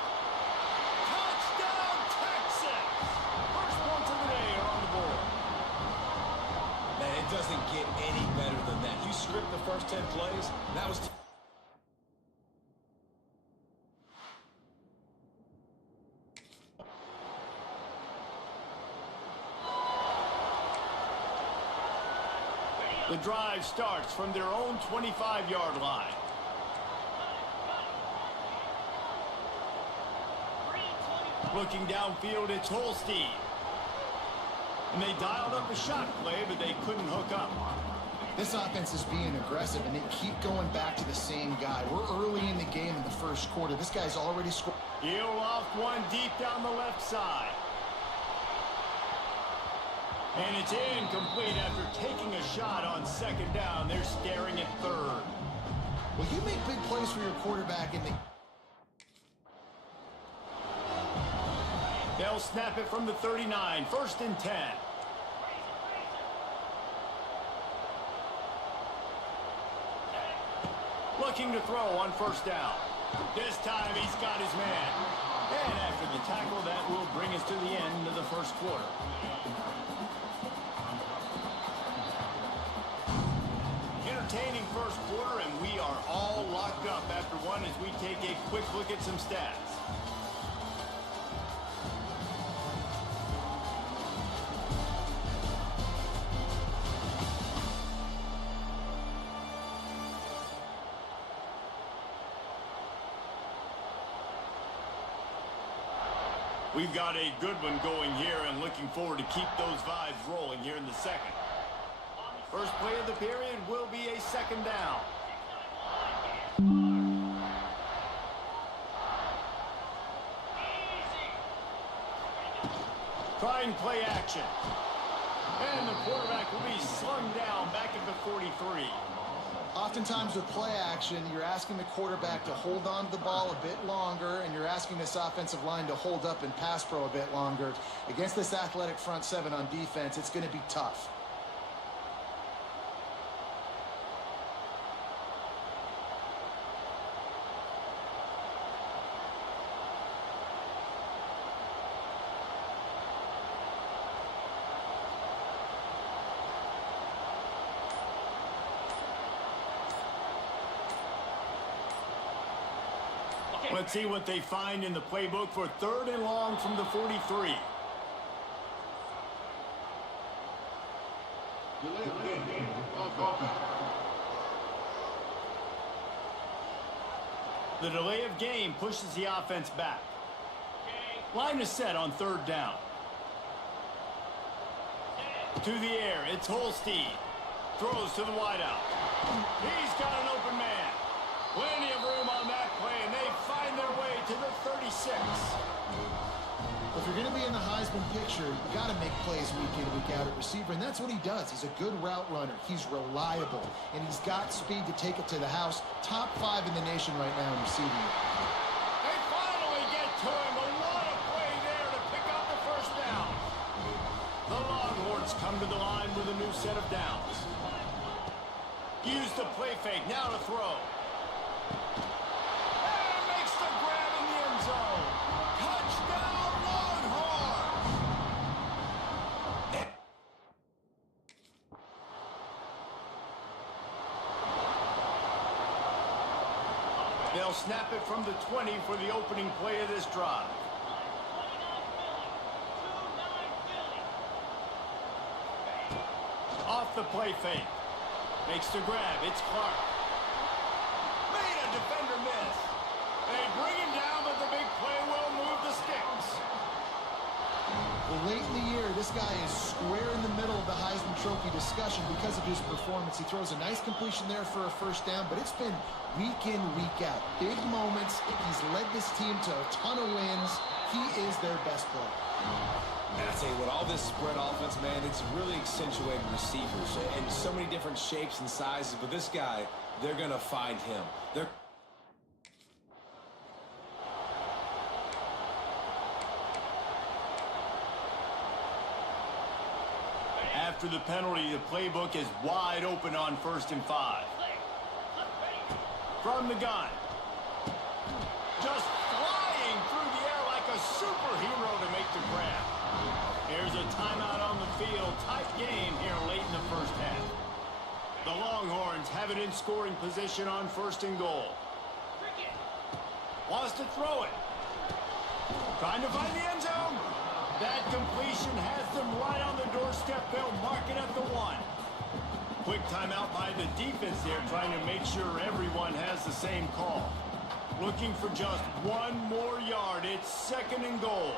Touchdown, Texas! First points of the day are on the board. Man, it doesn't get any better than that. You script the first 10 plays, that was... The drive starts from their own 25-yard line. Looking downfield, it's Holstein. And they dialed up a shot play, but they couldn't hook up. This offense is being aggressive, and they keep going back to the same guy. We're early in the game in the first quarter. This guy's already scored. He'll off one deep down the left side. And it's incomplete after taking a shot on second down. They're staring at third. Well, you make big plays for your quarterback in the... They'll snap it from the 39, first and 10. Looking to throw on first down. This time he's got his man. And after the tackle, that will bring us to the end of the first quarter. Entertaining first quarter, and we are all locked up after one as we take a quick look at some stats. We've got a good one going here and looking forward to keep those vibes rolling here in the second. First play of the period will be a second down. Trying play action. And the quarterback will be slung down back at the 43. Oftentimes with play action, you're asking the quarterback to hold on to the ball a bit longer, and you're asking this offensive line to hold up in pass pro a bit longer. Against this athletic front seven on defense, it's going to be tough. Let's see what they find in the playbook for 3rd and long from the 43. The delay of game pushes the offense back. Line is set on 3rd down. To the air, it's Holstein. Throws to the wideout. He's got an open man. Plenty of room on that play, and they find their way to the 36. If you're going to be in the Heisman picture, you got to make plays week in, week out at receiver, and that's what he does. He's a good route runner. He's reliable, and he's got speed to take it to the house. Top 5 in the nation right now in receiving it. They finally get to him, but what a play there to pick up the 1st down. The Longhorns come to the line with a new set of downs. Use the play fake, now to throw. And makes the grab in the end zone. Touchdown, Longhorns! They'll snap it from the 20 for the opening play of this drive. Off the play fake. Makes the grab. It's Clark. Made a defender miss. They bring him down, but the big play will move the sticks. Well, late in the year, this guy is square in the middle of the Heisman Trophy discussion because of his performance. He throws a nice completion there for a 1st down, but it's been week in, week out. Big moments. He's led this team to a ton of wins. He is their best player. And I tell you what, all this spread offense, man, it's really accentuated receivers in so many different shapes and sizes. But this guy, they're going to find him. After the penalty, the playbook is wide open on 1st and 5. From the gun. Just flying through the air like a superhero to make the grab. There's a timeout on the field. Tight game here late in the 1st half. The Longhorns have it in scoring position on 1st and goal. Wants to throw it. Trying to find the end zone. That completion has them right on the doorstep. They'll mark it at the 1. Quick timeout by the defense there, trying to make sure everyone has the same call. Looking for just 1 more yard. It's 2nd and goal.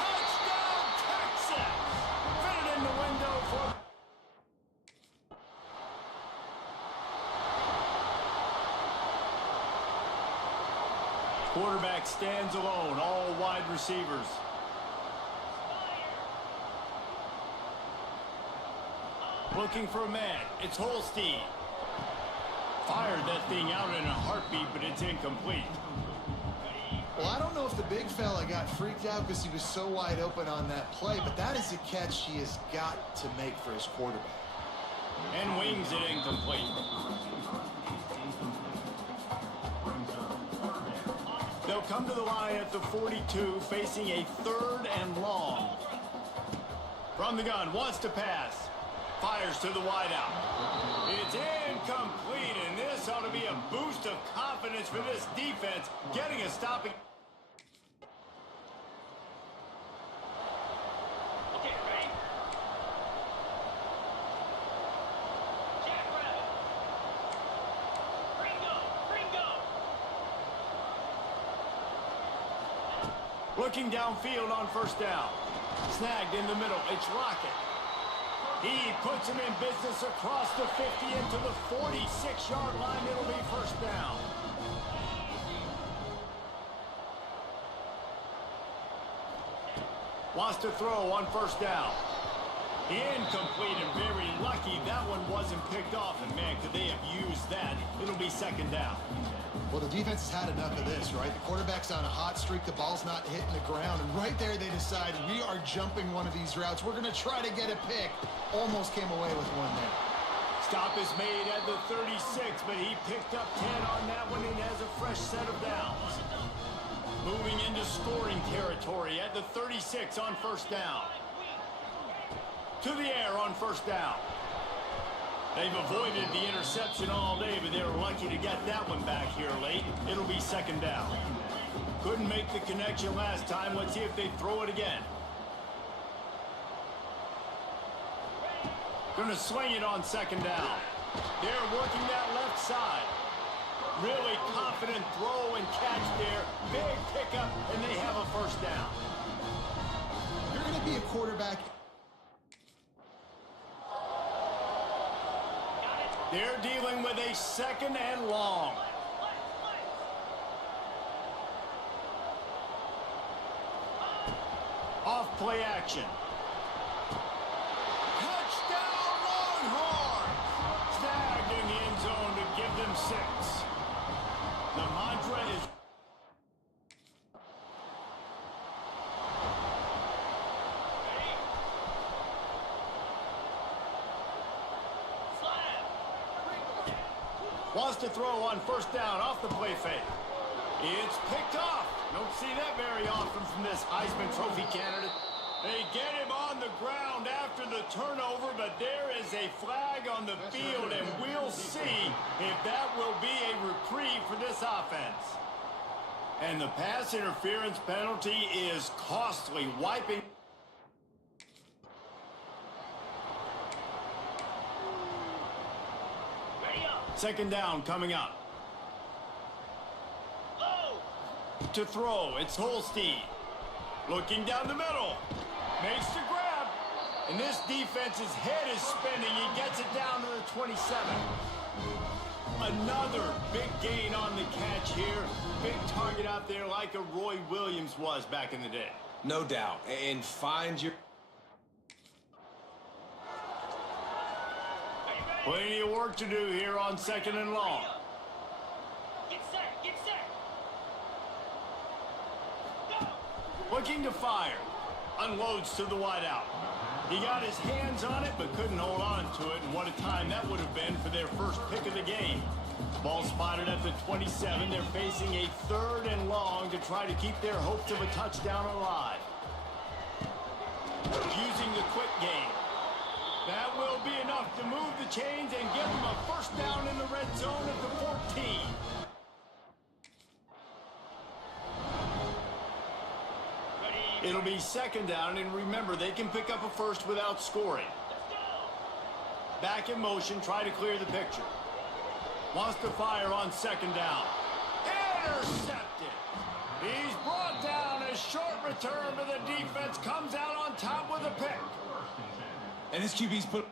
Touchdown, Texas! Fit it in the window for... Quarterback stands alone, all wide receivers. Looking for a man. It's Holstein. Fired that thing out in a heartbeat, but it's incomplete. Well, I don't know if the big fella got freaked out because he was so wide open on that play, but that is a catch he has got to make for his quarterback. And wings it incomplete. They'll come to the line at the 42, facing a 3rd and long. From the gun, wants to pass. Fires to the wideout. It's incomplete, and this ought to be a boost of confidence for this defense, getting a stopping. Okay, ready? Jackrabbit. Ringo. Looking downfield on 1st down. Snagged in the middle. It's Rocket. He puts him in business across the 50 into the 46-yard line. It'll be 1st down. Wants to throw on 1st down. Incomplete and very lucky that one wasn't picked off. And man, could they have used that? It'll be 2nd down. Well, the defense has had enough of this, right? The quarterback's on a hot streak. The ball's not hitting the ground. And right there, they decide, we are jumping one of these routes. We're going to try to get a pick. Almost came away with one there. Stop is made at the 36, but he picked up 10 on that one and has a fresh set of downs. Moving into scoring territory at the 36 on 1st down. To the air on 1st down. They've avoided the interception all day, but they were lucky to get that one back here late. It'll be second down. Couldn't make the connection last time. Let's see if they throw it again. Gonna swing it on second down. They're working that left side. Really confident throw and catch there. Big pickup, and they have a first down. You're going to be a quarterback. They're dealing with a second and long. Off play action. Touchdown Longhorns! Snagged in the end zone to give them 6. The mantra is... Wants to throw on first down off the play fake. It's picked off. Don't see that very often from this Heisman Trophy candidate. They get him on the ground after the turnover, but there is a flag on the field, and we'll see if that will be a reprieve for this offense. And the pass interference penalty is costly, wiping. Second down coming up. To throw, it's Holstein. Looking down the middle. Makes the grab. And this defense's head is spinning. He gets it down to the 27. Another big gain on the catch here. Big target out there like a Roy Williams was back in the day. No doubt. And find your... Plenty of work to do here on second and long. Get set, get set. Looking to fire. Unloads to the wideout. He got his hands on it, but couldn't hold on to it. And what a time that would have been for their first pick of the game. Ball spotted at the 27. They're facing a third and long to try to keep their hopes of a touchdown alive. Using the quick game. That will be enough to move the chains and give them a first down in the red zone at the 14. It'll be second down, and remember, they can pick up a first without scoring. Back in motion, try to clear the picture. Wants to fire on second down. Intercepted. He's brought down. A short return, but the defense comes out on top with a pick. And this QB's put...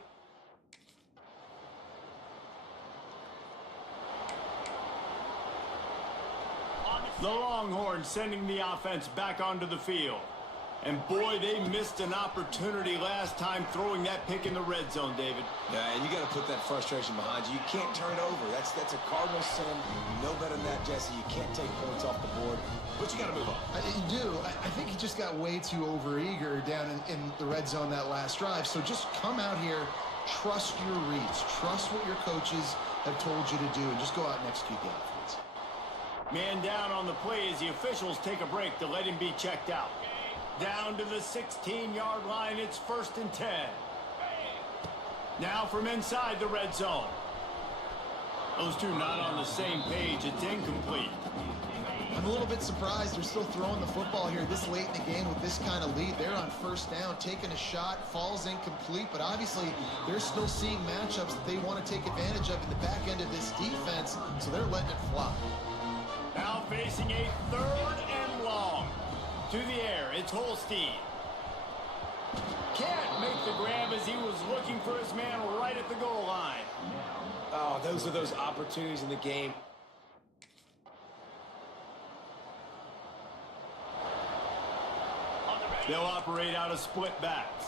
The Longhorns sending the offense back onto the field. And boy, they missed an opportunity last time throwing that pick in the red zone, David. Yeah, and you got to put that frustration behind you. You can't turn it over. That's a cardinal sin. You know better than that, Jesse. You can't take points off the board, but you got to move on. You do. I think he just got way too overeager down in the red zone that last drive. So just come out here, trust your reads, trust what your coaches have told you to do, and just go out and execute the offense. Man down on the play as the officials take a break to let him be checked out. Down to the 16-yard line, it's 1st and 10. Now from inside the red zone. Those two not on the same page. It's incomplete. I'm a little bit surprised they're still throwing the football here this late in the game with this kind of lead. They're on first down, taking a shot, falls incomplete, but obviously they're still seeing matchups that they want to take advantage of in the back end of this defense, so they're letting it fly. Now facing a third and long. To the air, it's Holstein. Can't make the grab as he was looking for his man right at the goal line. Oh, those are those opportunities in the game. They'll operate out of split backs.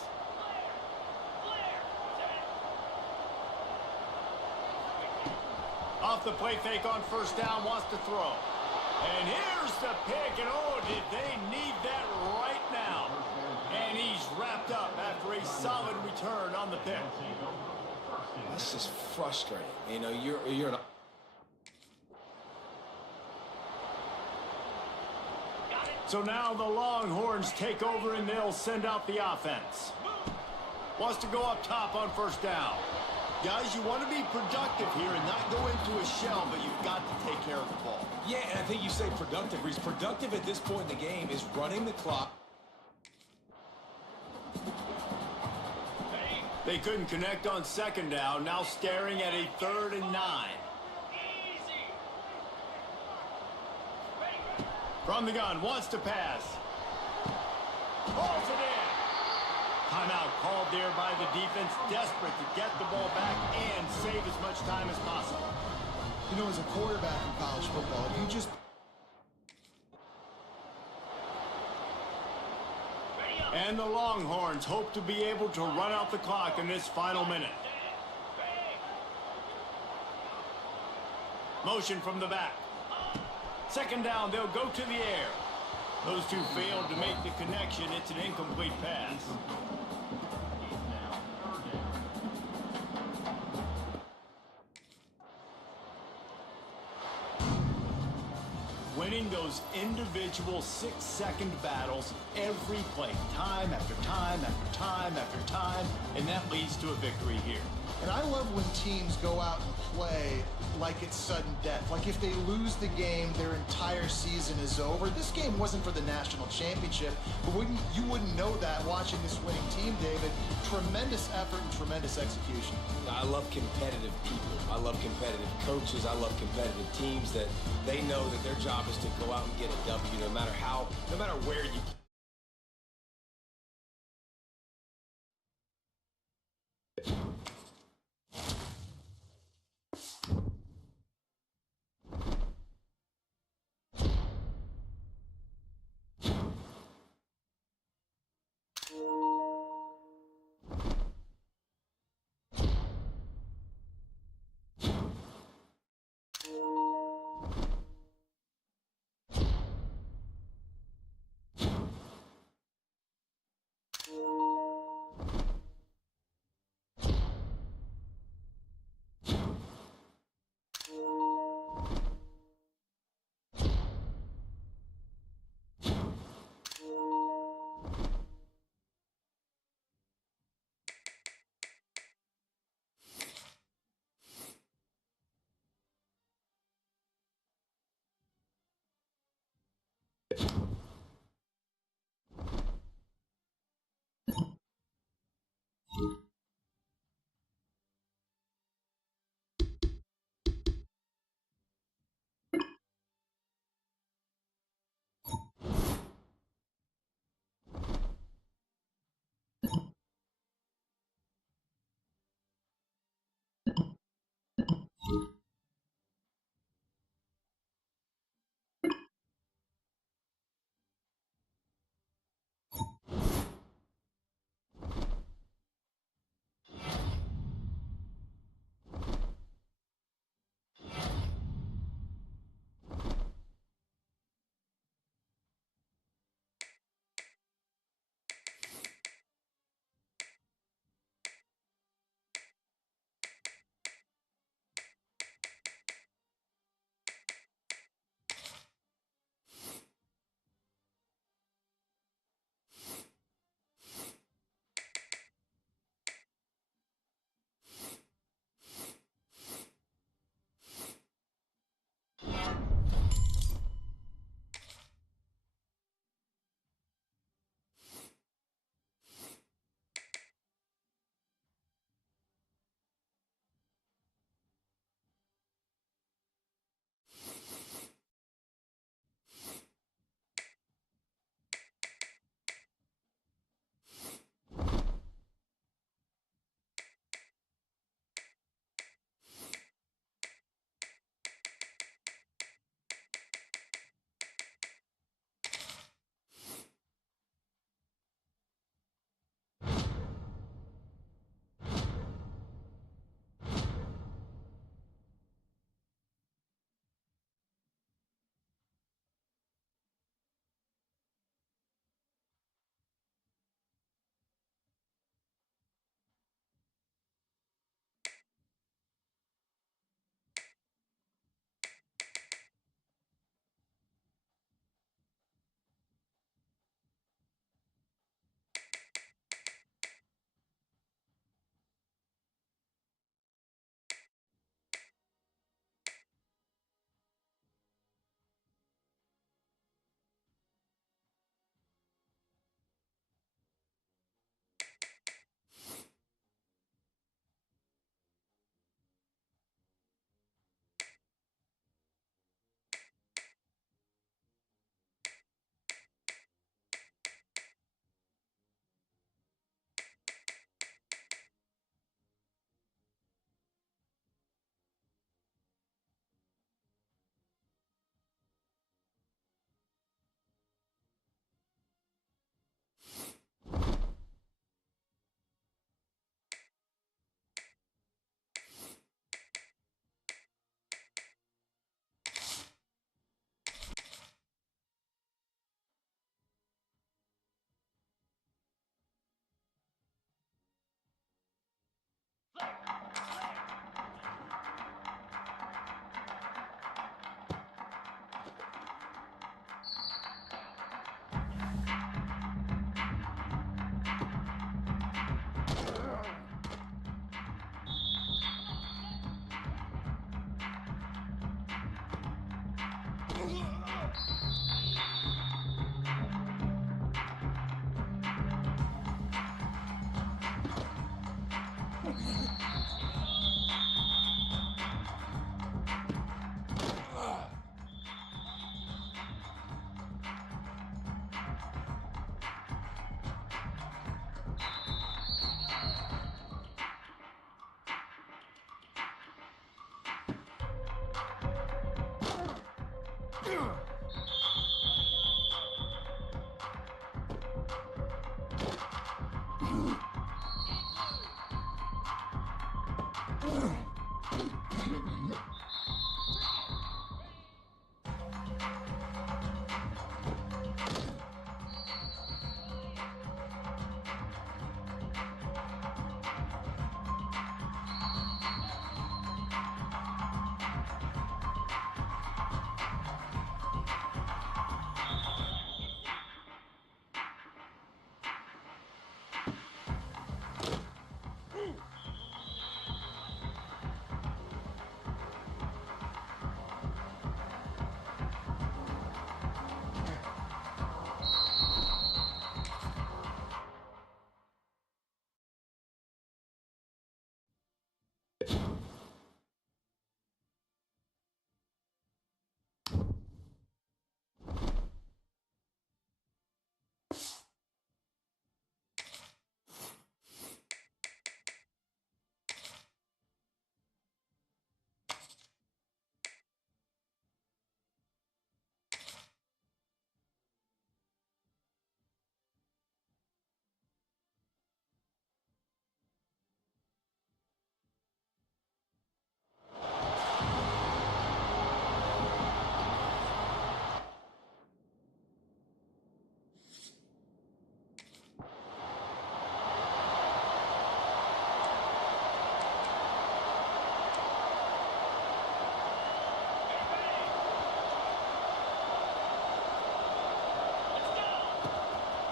Off the play fake on first down, wants to throw. And here's the pick, and oh, did they need that right now. And he's wrapped up after a solid return on the pick. That's just frustrating. You know, you're an... So now the Longhorns take over and they'll send out the offense. Wants to go up top on first down. Guys, you want to be productive here and not go into a shell, but you've got to take care of the ball. Yeah, and I think you say productive. He's productive at this point in the game is running the clock. They couldn't connect on second down, now staring at a 3rd and 9. From the gun, wants to pass. Balls it in. Timeout called there by the defense, desperate to get the ball back and save as much time as possible. You know, as a quarterback in college football, you just... And the Longhorns hope to be able to run out the clock in this final minute. Motion from the back. Second down, they'll go to the air. Those two failed to make the connection. It's an incomplete pass. Winning those individual 6-second battles every play, time after time after time after time, and that leads to a victory here. And I love when teams go out and play like it's sudden death. Like if they lose the game, their entire season is over. This game wasn't for the national championship, but you wouldn't know that watching this winning team, David. Tremendous effort and tremendous execution. I love competitive people. I love competitive coaches. I love competitive teams that they know that their job is to go out and get a W no matter where you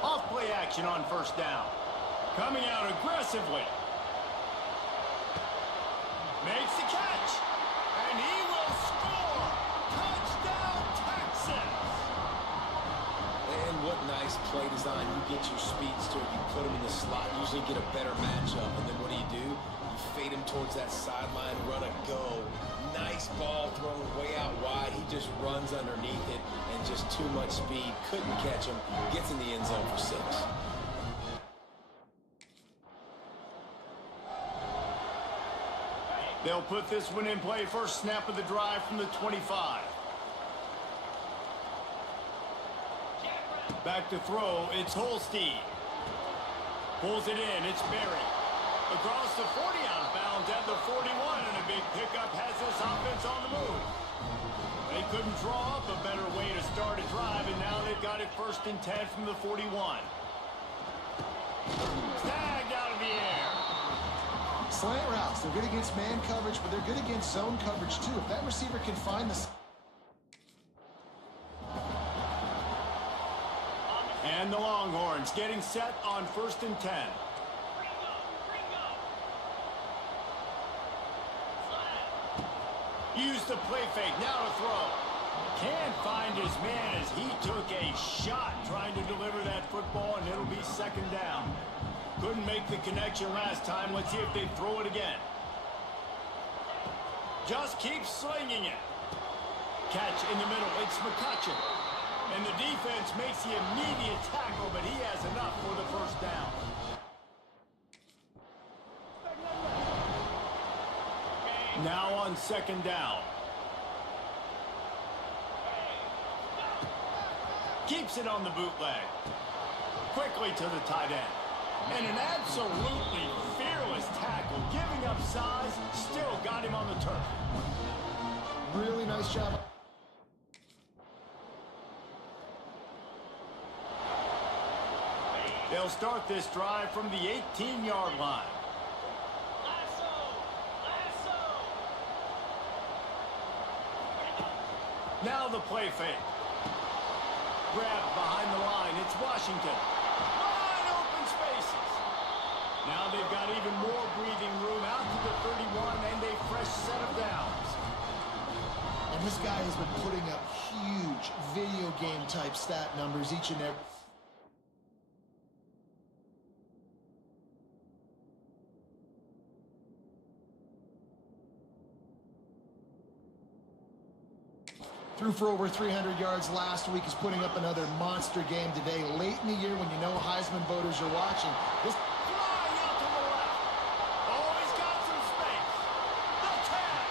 Off-play action on first down. Coming out aggressively. Makes the catch. And he will score. Touchdown, Texas. And what nice play design. You get your speedster, you put him in the slot, usually get a better matchup. And then what do? You fade him towards that sideline, run a go. Nice ball thrown way out wide. He just runs underneath it and just too much speed. Couldn't catch him. Gets in the end zone for 6. They'll put this one in play. First snap of the drive from the 25. Back to throw. It's Holstein. Pulls it in. It's Berry. Across the 40 out of bounds at the 41, and a big pickup has this offense on the move. They couldn't draw up a better way to start a drive, and now they've got it 1st and 10 from the 41. Snagged out of the air. Slant routes, they're good against man coverage, but they're good against zone coverage too. If that receiver can find the... And the Longhorns getting set on 1st and 10. Use the play fake, now to throw. Can't find his man as he took a shot trying to deliver that football, and it'll be 2nd down. Couldn't make the connection last time. Let's see if they throw it again. Just keep slinging it. Catch in the middle, it's McCutcheon. And the defense makes the immediate tackle, but he has enough for the 1st down. Now on 2nd down. Keeps it on the bootleg. Quickly to the tight end. And an absolutely fearless tackle. Giving up size, still got him on the turf. Really nice job. They'll start this drive from the 18-yard line. Now the play fake. Grabbed behind the line. It's Washington. Wide open spaces. Now they've got even more breathing room out to the 31 and a fresh set of downs. And this guy has been putting up huge video game type stat numbers each and every... Threw for over 300 yards last week. He's putting up another monster game today, late in the year when you know Heisman voters are watching. This Flying out to the left. Oh, he's got some space. The tag.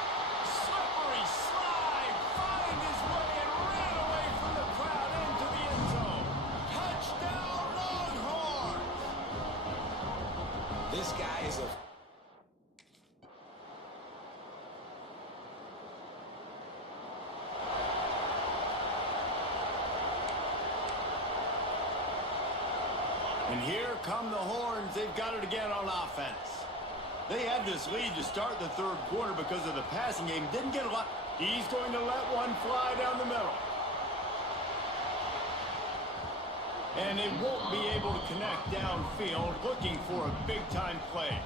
Slippery slide. Find his way and ran away from the crowd into the end zone. Touchdown, Longhorns. This guy is a... And here come the Horns. They've got it again on offense. They had this lead to start the third quarter because of the passing game. Didn't get a lot. He's going to let one fly down the middle. And they won't be able to connect downfield, looking for a big-time play.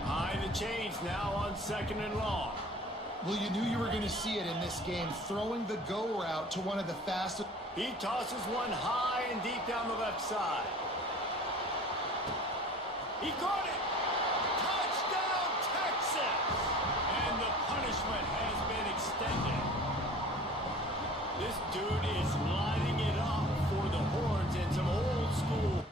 Behind the chains now on 2nd and long. Well, you knew you were going to see it in this game, throwing the go route to one of the fastest. He tosses one high and deep down the left side. He caught it! Touchdown, Texas! And the punishment has been extended. This dude is lining it up for the Horns in some old school.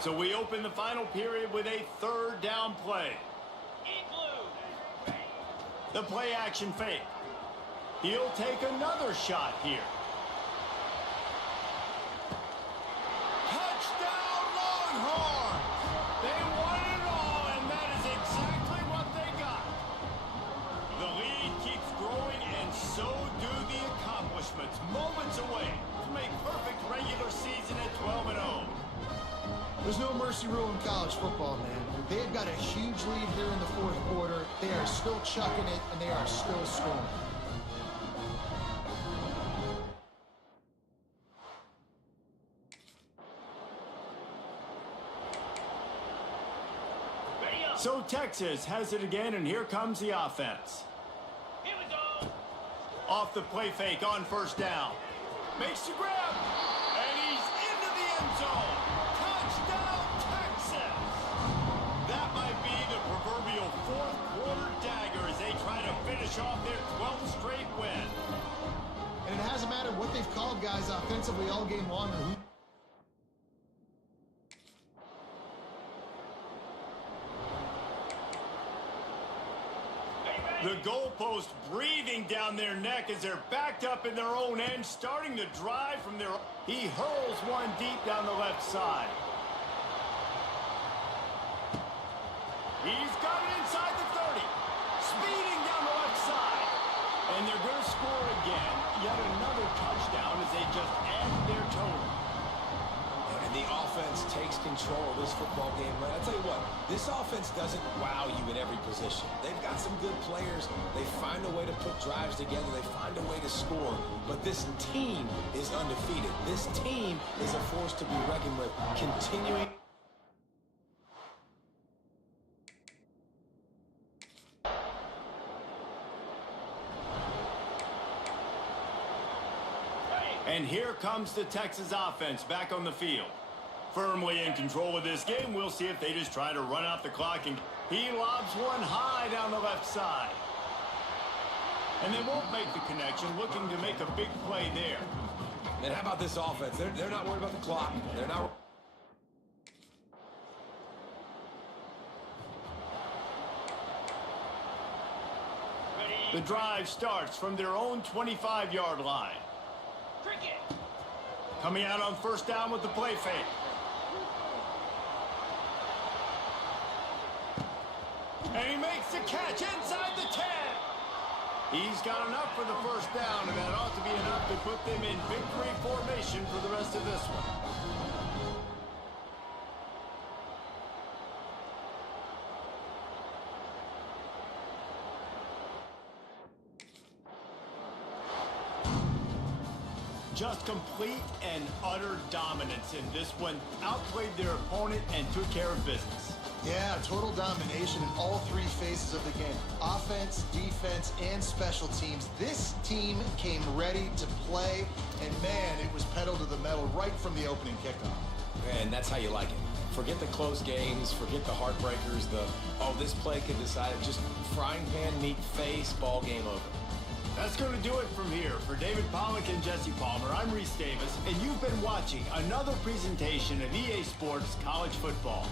So we open the final period with a 3rd down play. The play action fake. He'll take another shot here. Touchdown, Longhorns! They won it all, and that is exactly what they got. The lead keeps growing, and so do the accomplishments. Moments away from a perfect regular season at 12-0. There's no mercy rule in college football, man. They've got a huge lead here in the 4th quarter. They are still chucking it, and they are still scoring. So Texas has it again, and here comes the offense. Here we go. Off the play fake on 1st down. Makes the grab, and he's into the end zone. Touchdown, Texas! That might be the proverbial 4th quarter dagger as they try to finish off their 12th straight win. And it hasn't mattered what they've called guys offensively all game long. The goalpost breathing down their neck as they're backed up in their own end, starting to drive from their... He hurls one deep down the left side. He's got it inside the 30. Speeding down the left side. And they're going to score again. Yet another touchdown as they just add their total. And the offense takes control of this football game. But I'll tell you what, this offense doesn't wow you at every position. They've got some good players. They find a way to put drives together. They find a way to score. But this team is undefeated. This team is a force to be reckoned with. Continuing... And here comes the Texas offense back on the field. Firmly in control of this game. We'll see if they just try to run out the clock. And he lobs one high down the left side. And they won't make the connection, looking to make a big play there. And how about this offense? They're not worried about the clock. They're not... The drive starts from their own 25-yard line. Coming out on 1st down with the play fake. And he makes the catch inside the 10. He's got enough for the 1st down, and that ought to be enough to put them in victory formation for the rest of this one. Just complete and utter dominance in this one. Outplayed their opponent and took care of business. Yeah, total domination in all three phases of the game. Offense, defense, and special teams. This team came ready to play, and man, it was pedal to the metal right from the opening kickoff. And that's how you like it. Forget the close games, forget the heartbreakers, this play could decide it. Just frying pan, meat face, ball game over. That's going to do it from here. For David Pollack and Jesse Palmer, I'm Reese Davis, and you've been watching another presentation of EA Sports College Football.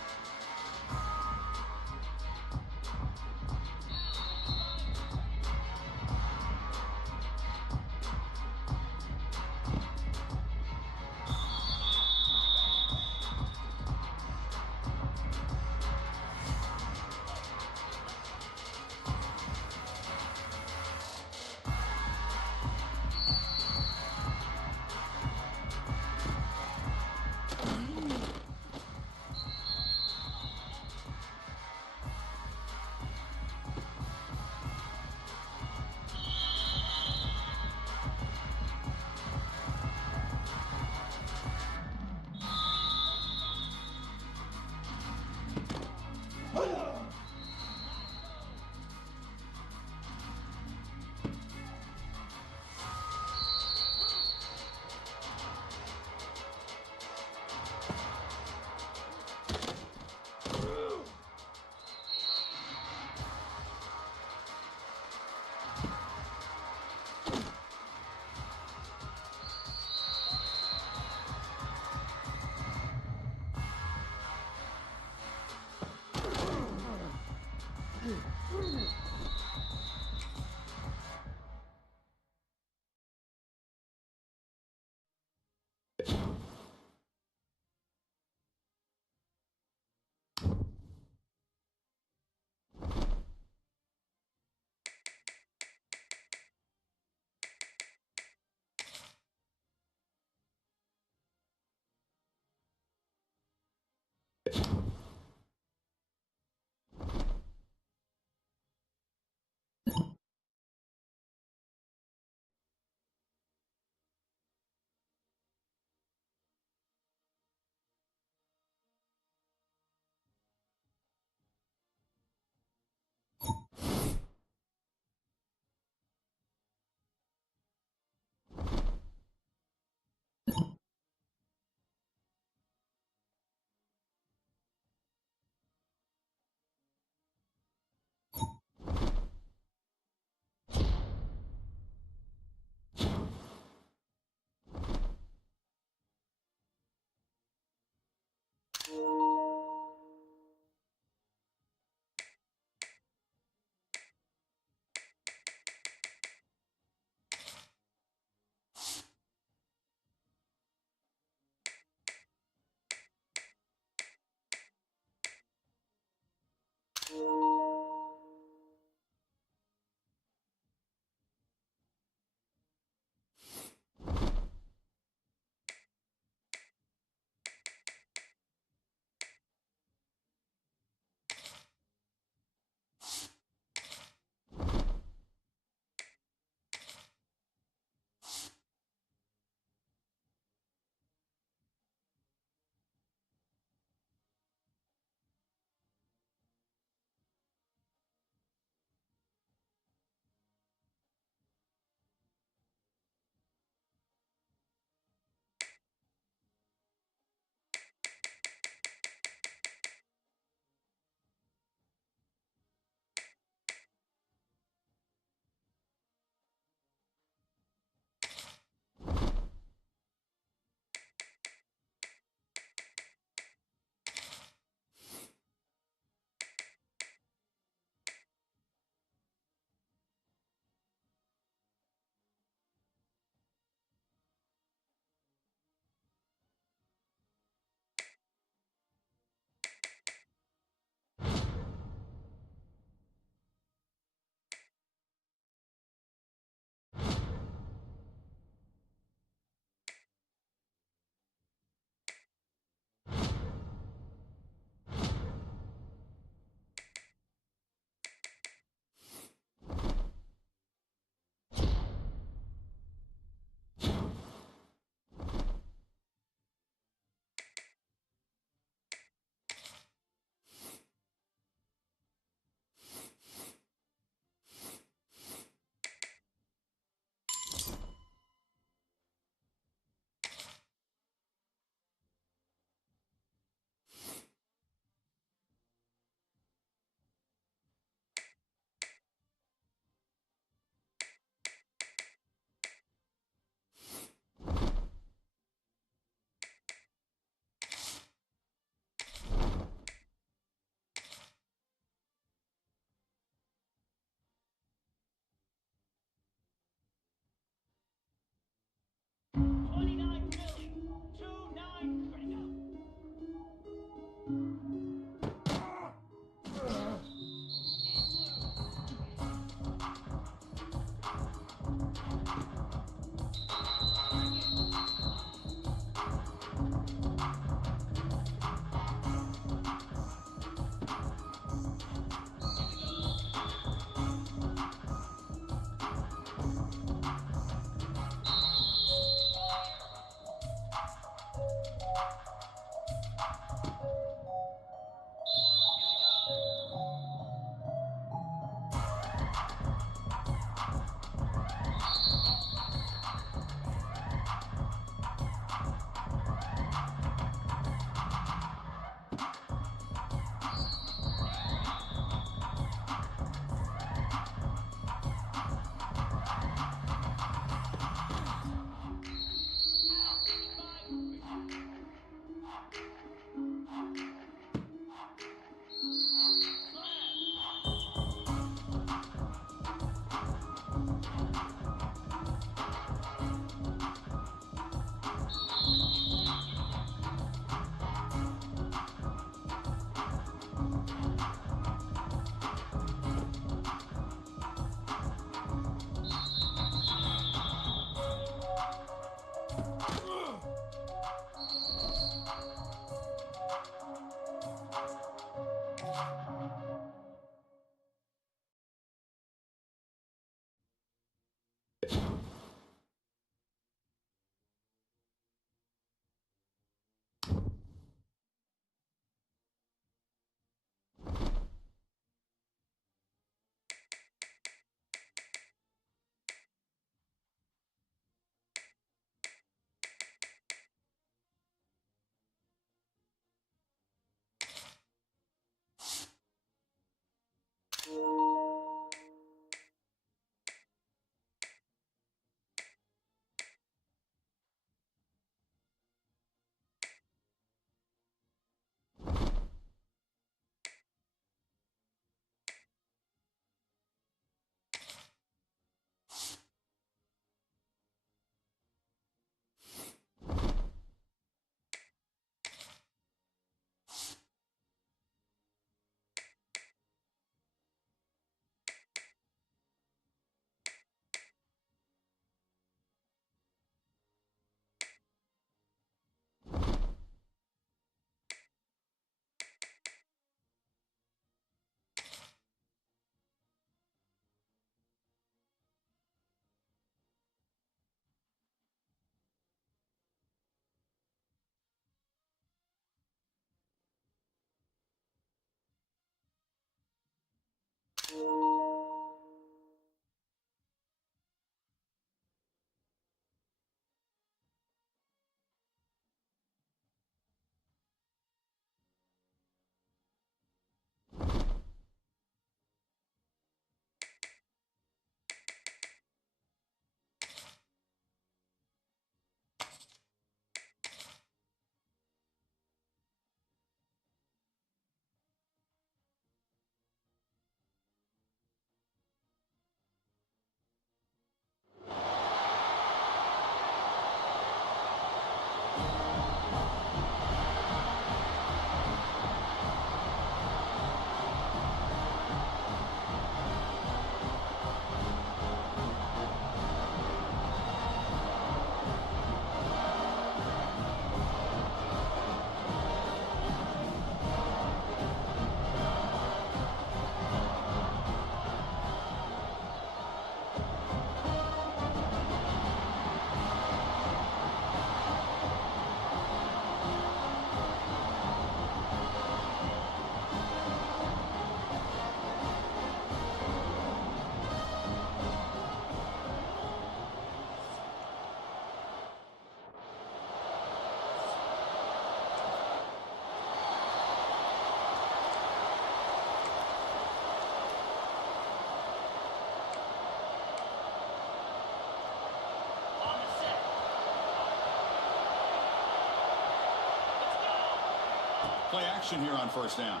Play action here on first down.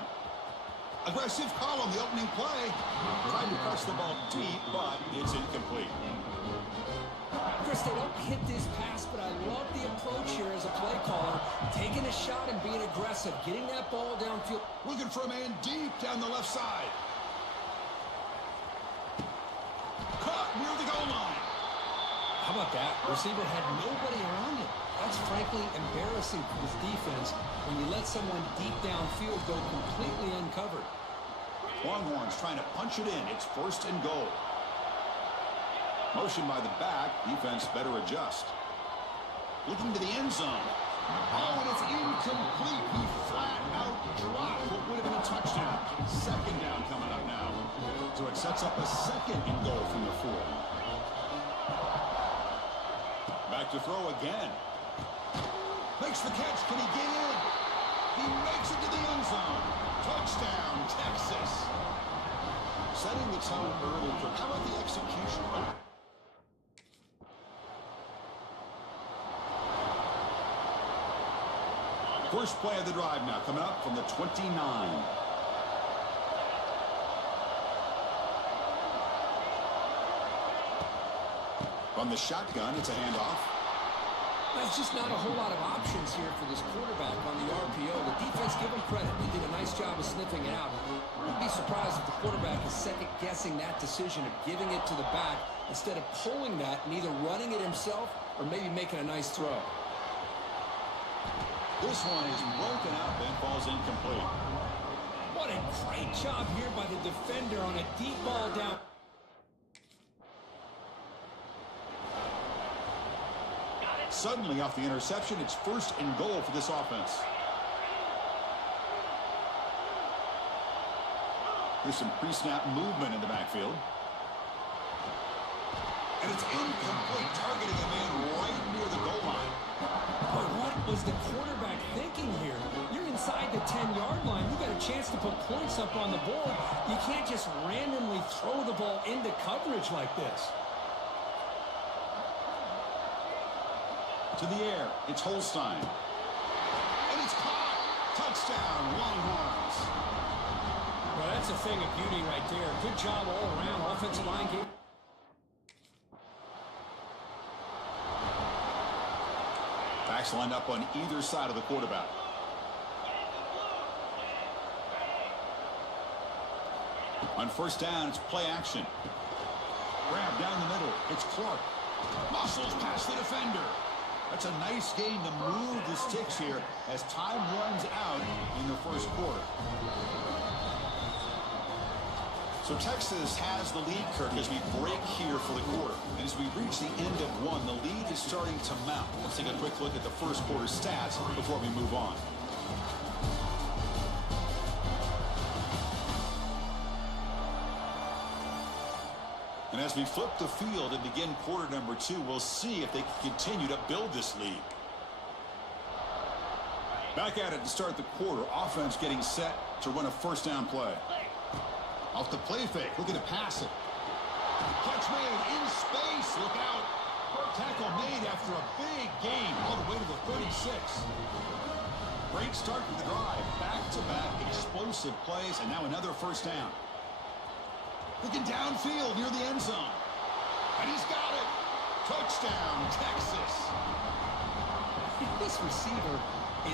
Aggressive call on the opening play. Tried to press the ball deep, but it's incomplete. Chris, they don't hit this pass, but I love the approach here as a play caller. Taking a shot and being aggressive, getting that ball downfield. Looking for a man deep down the left side. Caught near the goal line. How about that? Receiver had nobody around him. That's frankly embarrassing for this defense when you let someone deep downfield go completely uncovered. Longhorns trying to punch it in. It's first and goal. Motion by the back. Defense better adjust. Looking to the end zone. Oh, and it's incomplete. He flat out dropped what would have been a touchdown. Second down coming up now. So it sets up a second and goal from the 4. Back to throw again. Makes the catch. Can he get in? He makes it to the end zone. Touchdown, Texas. Setting the tone early. How about the execution? First play of the drive now, coming up from the 29. From the shotgun, it's a handoff. There's just not a whole lot of options here for this quarterback on the RPO. The defense, give him credit. They did a nice job of sniffing it out. I'd be surprised if the quarterback is second-guessing that decision of giving it to the back instead of pulling that and either running it himself or maybe making a nice throw. This one is broken up and falls incomplete. What a great job here by the defender on a deep ball down. Suddenly off the interception, it's first and goal for this offense. There's some pre-snap movement in the backfield. And it's incomplete, targeting a man right near the goal line. But what was the quarterback thinking here? You're inside the 10-yard line. You got a chance to put points up on the board. You can't just randomly throw the ball into coverage like this. To the air, it's Holstein. And it's caught. Touchdown, Longhorns. Well, that's a thing of beauty right there. Good job all around. Offensive line game. Backs lined up on either side of the quarterback. On first down, it's play action. Grab down the middle. It's Clark. Muscles past the defender. That's a nice gain to move the sticks here as time runs out in the first quarter. So Texas has the lead, Kirk, as we break here for the quarter. And as we reach the end of one, the lead is starting to mount. Let's take a quick look at the first quarter stats before we move on. And as we flip the field and begin quarter number 2, we'll see if they can continue to build this lead. Back at it to start the quarter. Offense getting set to run a first down play. Off the play fake, looking to pass it. Catch made in space, look out. Hard tackle made after a big gain all the way to the 36. Great start to the drive. Back-to-back explosive plays, and now another first down. Looking downfield near the end zone. And he's got it. Touchdown, Texas. This receiver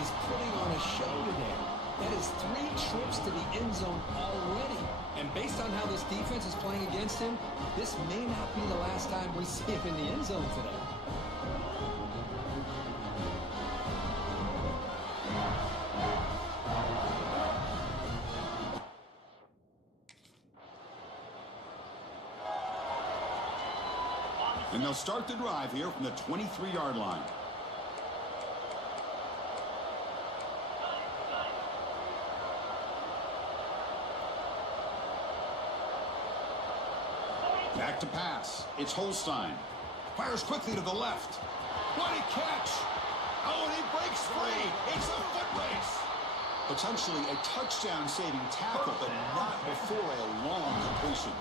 is putting on a show today. That is 3 trips to the end zone already. And based on how this defense is playing against him, this may not be the last time we see him in the end zone today. And they'll start the drive here from the 23-yard line. Back to pass. It's Holstein. Fires quickly to the left. What a catch! Oh, and he breaks free. It's a foot race. Potentially a touchdown-saving tackle, but not before a long completion.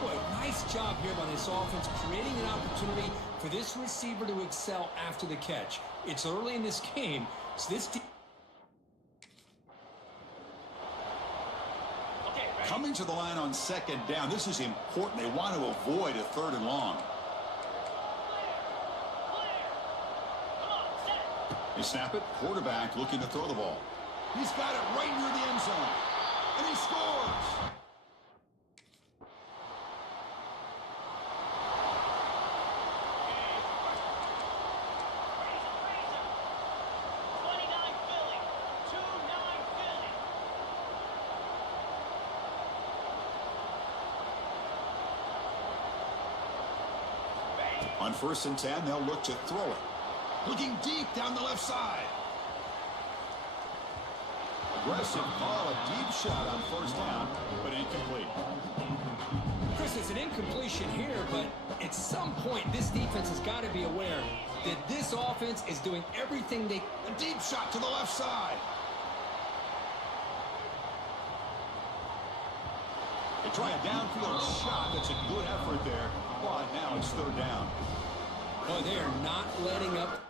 Boy, nice job here by this offense, creating an opportunity for this receiver to excel after the catch. It's early in this game, so this Coming to the line on second down. This is important. They want to avoid a 3rd and long. They snap it. Quarterback looking to throw the ball. He's got it right near the end zone. And he scores. On 1st and 10, they'll look to throw it. Looking deep down the left side. Aggressive call, a deep shot on 1st down, but incomplete. Chris, it's an incompletion here, but at some point, this defense has got to be aware that this offense is doing everything they... A deep shot to the left side. They try a downfield shot. That's a good effort there. But now it's 3rd down. Boy, they are not letting up.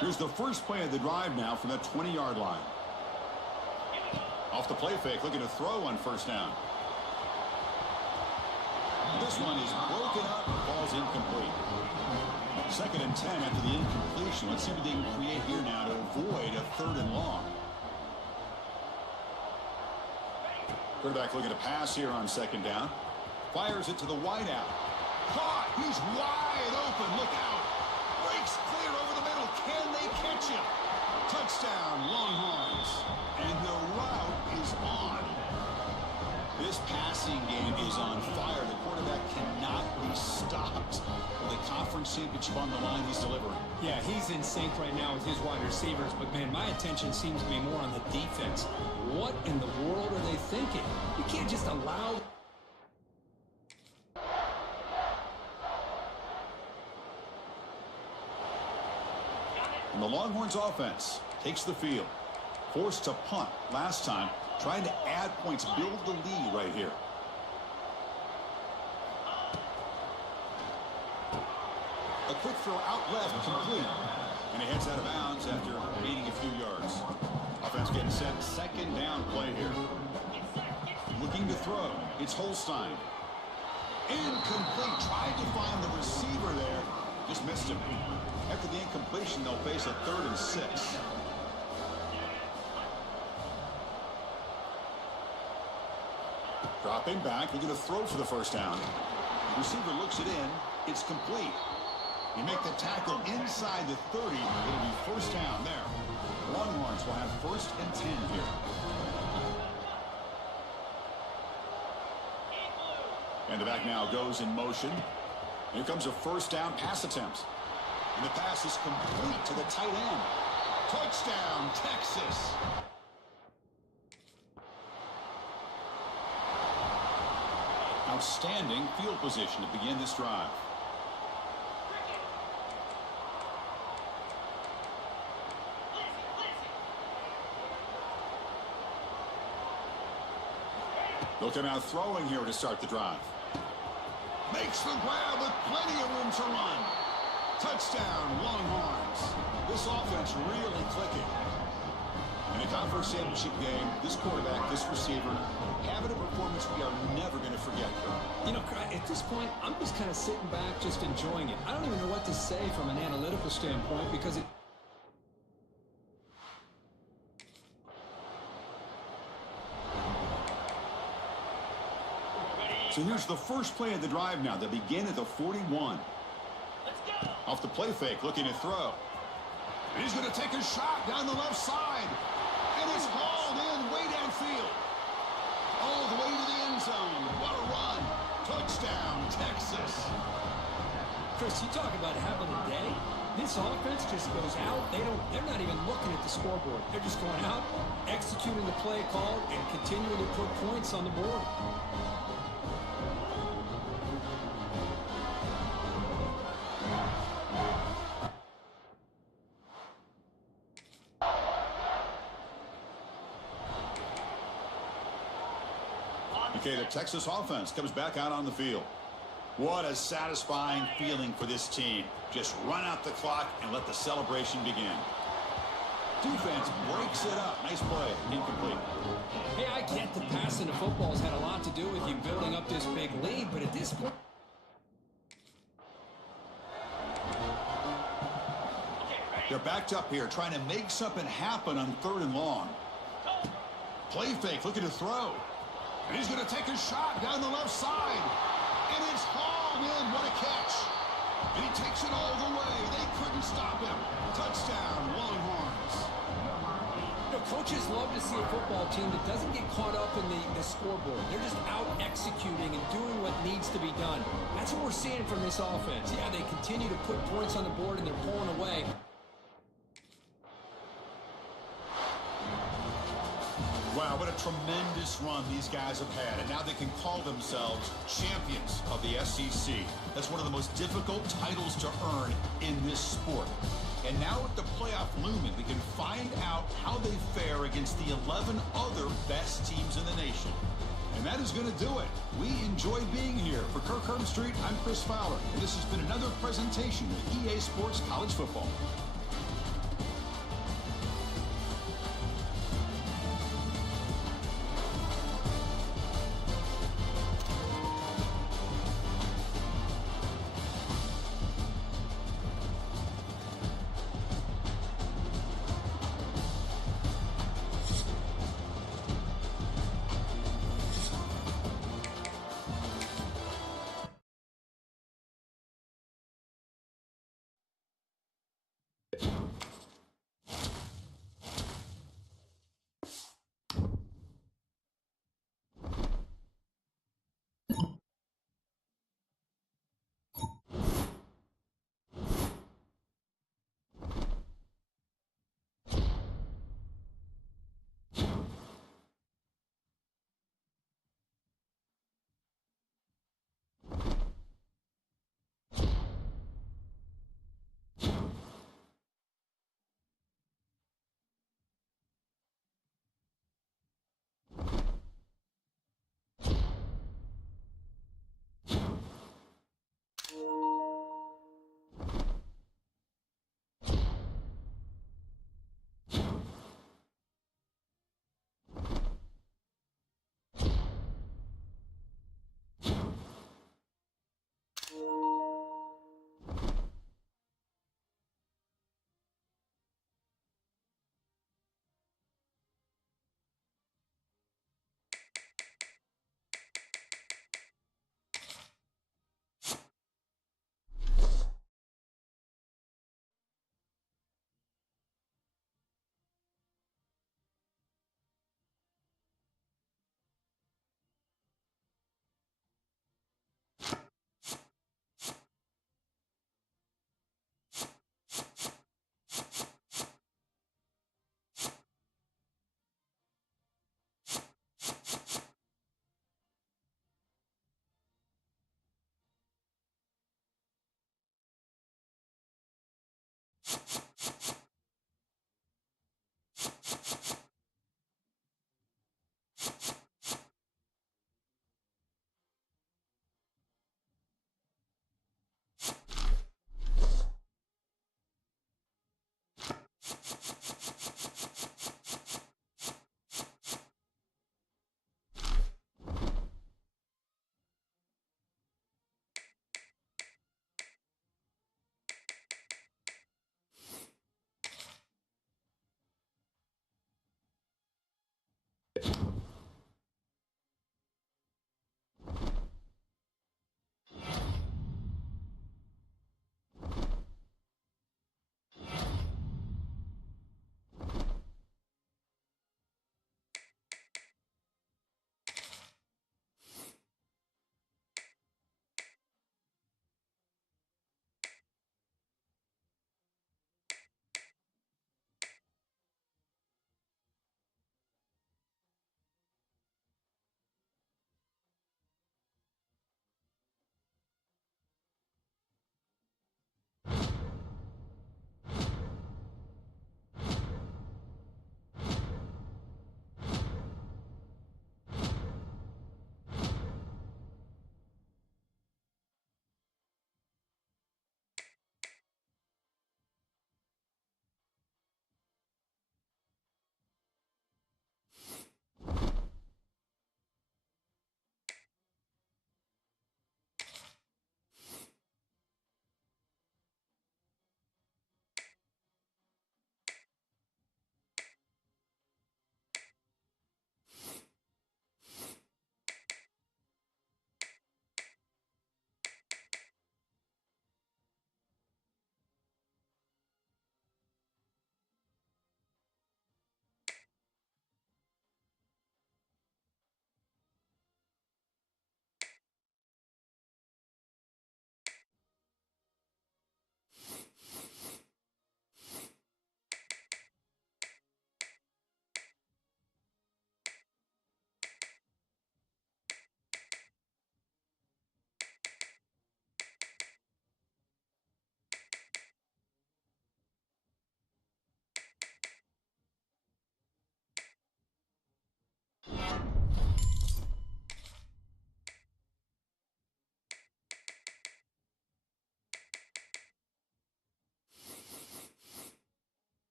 Here's the first play of the drive now from the 20-yard line. Off the play fake, looking to throw on 1st down. This one is broken up and falls incomplete. 2nd and 10 after the incompletion. Let's see what they can create here now to avoid a 3rd and long. Quarterback looking to pass here on 2nd down. Fires it to the wideout. Caught. He's wide open. Look out. Breaks clear over the middle. Can they catch him? Touchdown, Longhorns. And the route is on. This passing game is on fire. The quarterback cannot be stopped. With the conference championship on the line, he's delivering. Yeah, he's in sync right now with his wide receivers, but man, my attention seems to be more on the defense. What in the world are they thinking? You can't just allow... And the Longhorns offense takes the field. Forced to punt last time. Trying to add points, build the lead right here. A quick throw out left, complete. And he heads out of bounds after gaining a few yards. Offense getting set, 2nd down play here. Looking to throw. It's Holstein. Incomplete. Tried to find the receiver there. Just missed him. After the incompletion, they'll face a 3rd and 6. Dropping back, looking to throw for the 1st down. Receiver looks it in. It's complete. You make the tackle inside the 30. It'll be 1st down there. Longhorns will have 1st and 10 here. And the back now goes in motion. Here comes a 1st down pass attempt. And the pass is complete to the tight end. Touchdown, Texas. Outstanding field position to begin this drive. Looking out throwing here to start the drive. Makes the grab with plenty of room to run. Touchdown, Longhorns. This offense really clicking. In a conference championship game, this quarterback, this receiver, having a performance we are never going to forget. You know, at this point, I'm just kind of sitting back, just enjoying it. I don't even know what to say from an analytical standpoint because it... So here's the first play of the drive now. They begin at the 41. Off the play fake, looking to throw. And he's going to take a shot down the left side. And it's hauled in way downfield. All the way to the end zone. What a run. Touchdown, Texas. Chris, you talk about having a day. This offense just goes out. They're not even looking at the scoreboard. They're just going out, executing the play call, and continuing to put points on the board. Okay, the Texas offense comes back out on the field. What a satisfying feeling for this team. Just run out the clock and let the celebration begin. Defense breaks it up. Nice play. Incomplete. Hey, I get that passing the football has had a lot to do with you building up this big lead, but at this point... They're backed up here, trying to make something happen on 3rd and long. Play fake, looking to throw. And he's going to take a shot down the left side. And it's hauled in. What a catch. And he takes it all the way. They couldn't stop him. Touchdown, Longhorns. You know, coaches love to see a football team that doesn't get caught up in the scoreboard. They're just out executing and doing what needs to be done. That's what we're seeing from this offense. Yeah, they continue to put points on the board and they're pulling away. Wow, what a tremendous run these guys have had. And now they can call themselves champions of the SEC. That's one of the most difficult titles to earn in this sport. And now with the playoff looming, we can find out how they fare against the 11 other best teams in the nation. And that is going to do it. We enjoy being here. For Kirk Herbstreit, I'm Chris Fowler. And this has been another presentation of EA Sports College Football.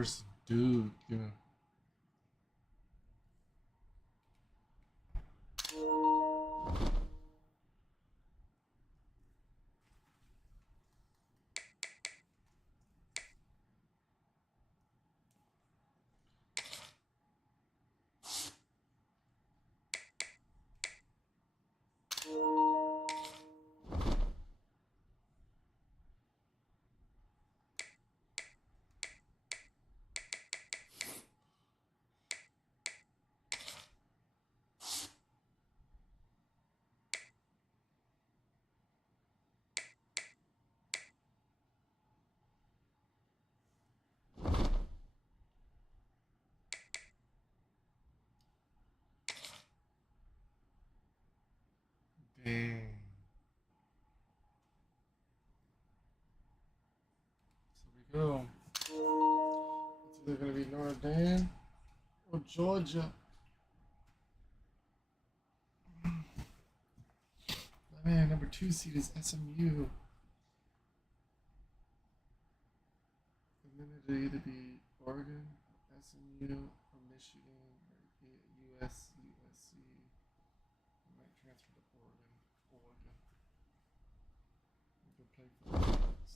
versus Duke. Yeah. Dang. So we go. It's either going to be Notre Dame or Georgia. Man, number 2 seed is SMU. And then it'll either be Oregon, SMU, or Michigan, or US, USC. I might transfer to Oregon. Go play for the Bulldogs.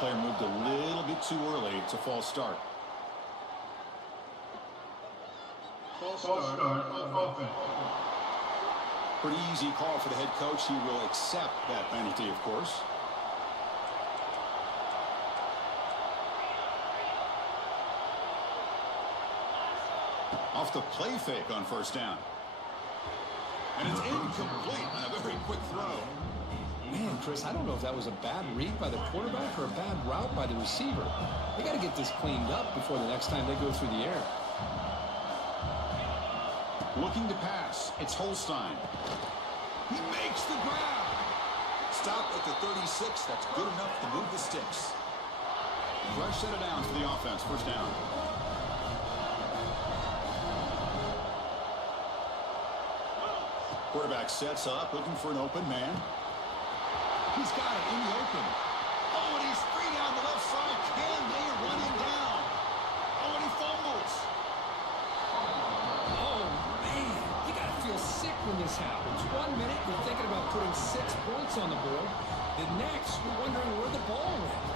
player moved a little bit too early. It's a false start. False start on offense. Pretty easy call for the head coach. He will accept that penalty, of course. Off the play fake on first down. And it's incomplete on a very quick throw. Man, Chris, I don't know if that was a bad read by the quarterback or a bad route by the receiver. They got to get this cleaned up before the next time they go through the air. Looking to pass. It's Holstein. He makes the grab. Stop at the 36. That's good enough to move the sticks. Fresh set of downs for the offense. First down. Quarterback sets up, looking for an open man. He's got it in the open. Oh, and he's free down the left side. Can they run him down? Oh, and he fumbles. Oh, man, you got to feel sick when this happens. 1 minute, you're thinking about putting 6 points on the board. The next, you're wondering where the ball went.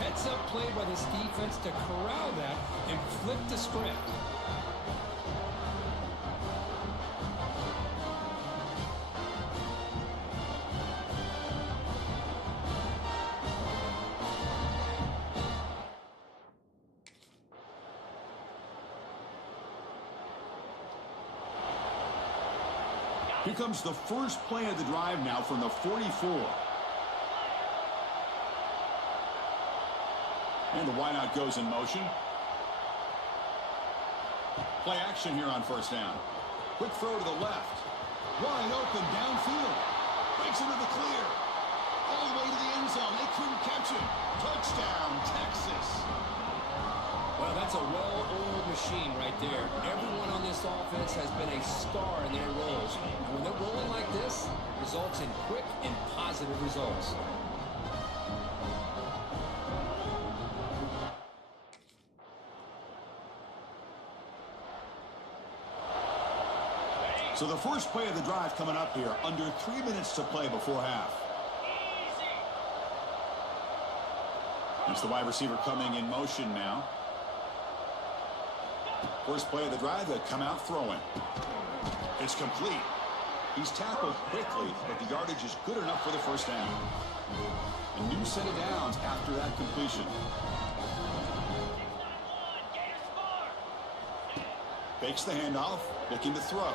Heads up play by this defense to corral that and flip the script. Here comes the first play of the drive now from the 44. And the wideout goes in motion. Play action here on first down. Quick throw to the left. Wide open downfield. Breaks into the clear. All the way to the end zone. They couldn't catch him. Touchdown, Texas. Well, that's a well-oiled machine right there. Everyone on this offense has been a star in their roles. And when they're rolling like this, it results in quick and positive results. So the first play of the drive coming up here. Under 3 minutes to play before half. It's the wide receiver coming in motion now. First play of the drive, they come out throwing. It's complete. He's tackled quickly, but the yardage is good enough for the first down. A new set of downs after that completion. Fakes the handoff, looking to throw.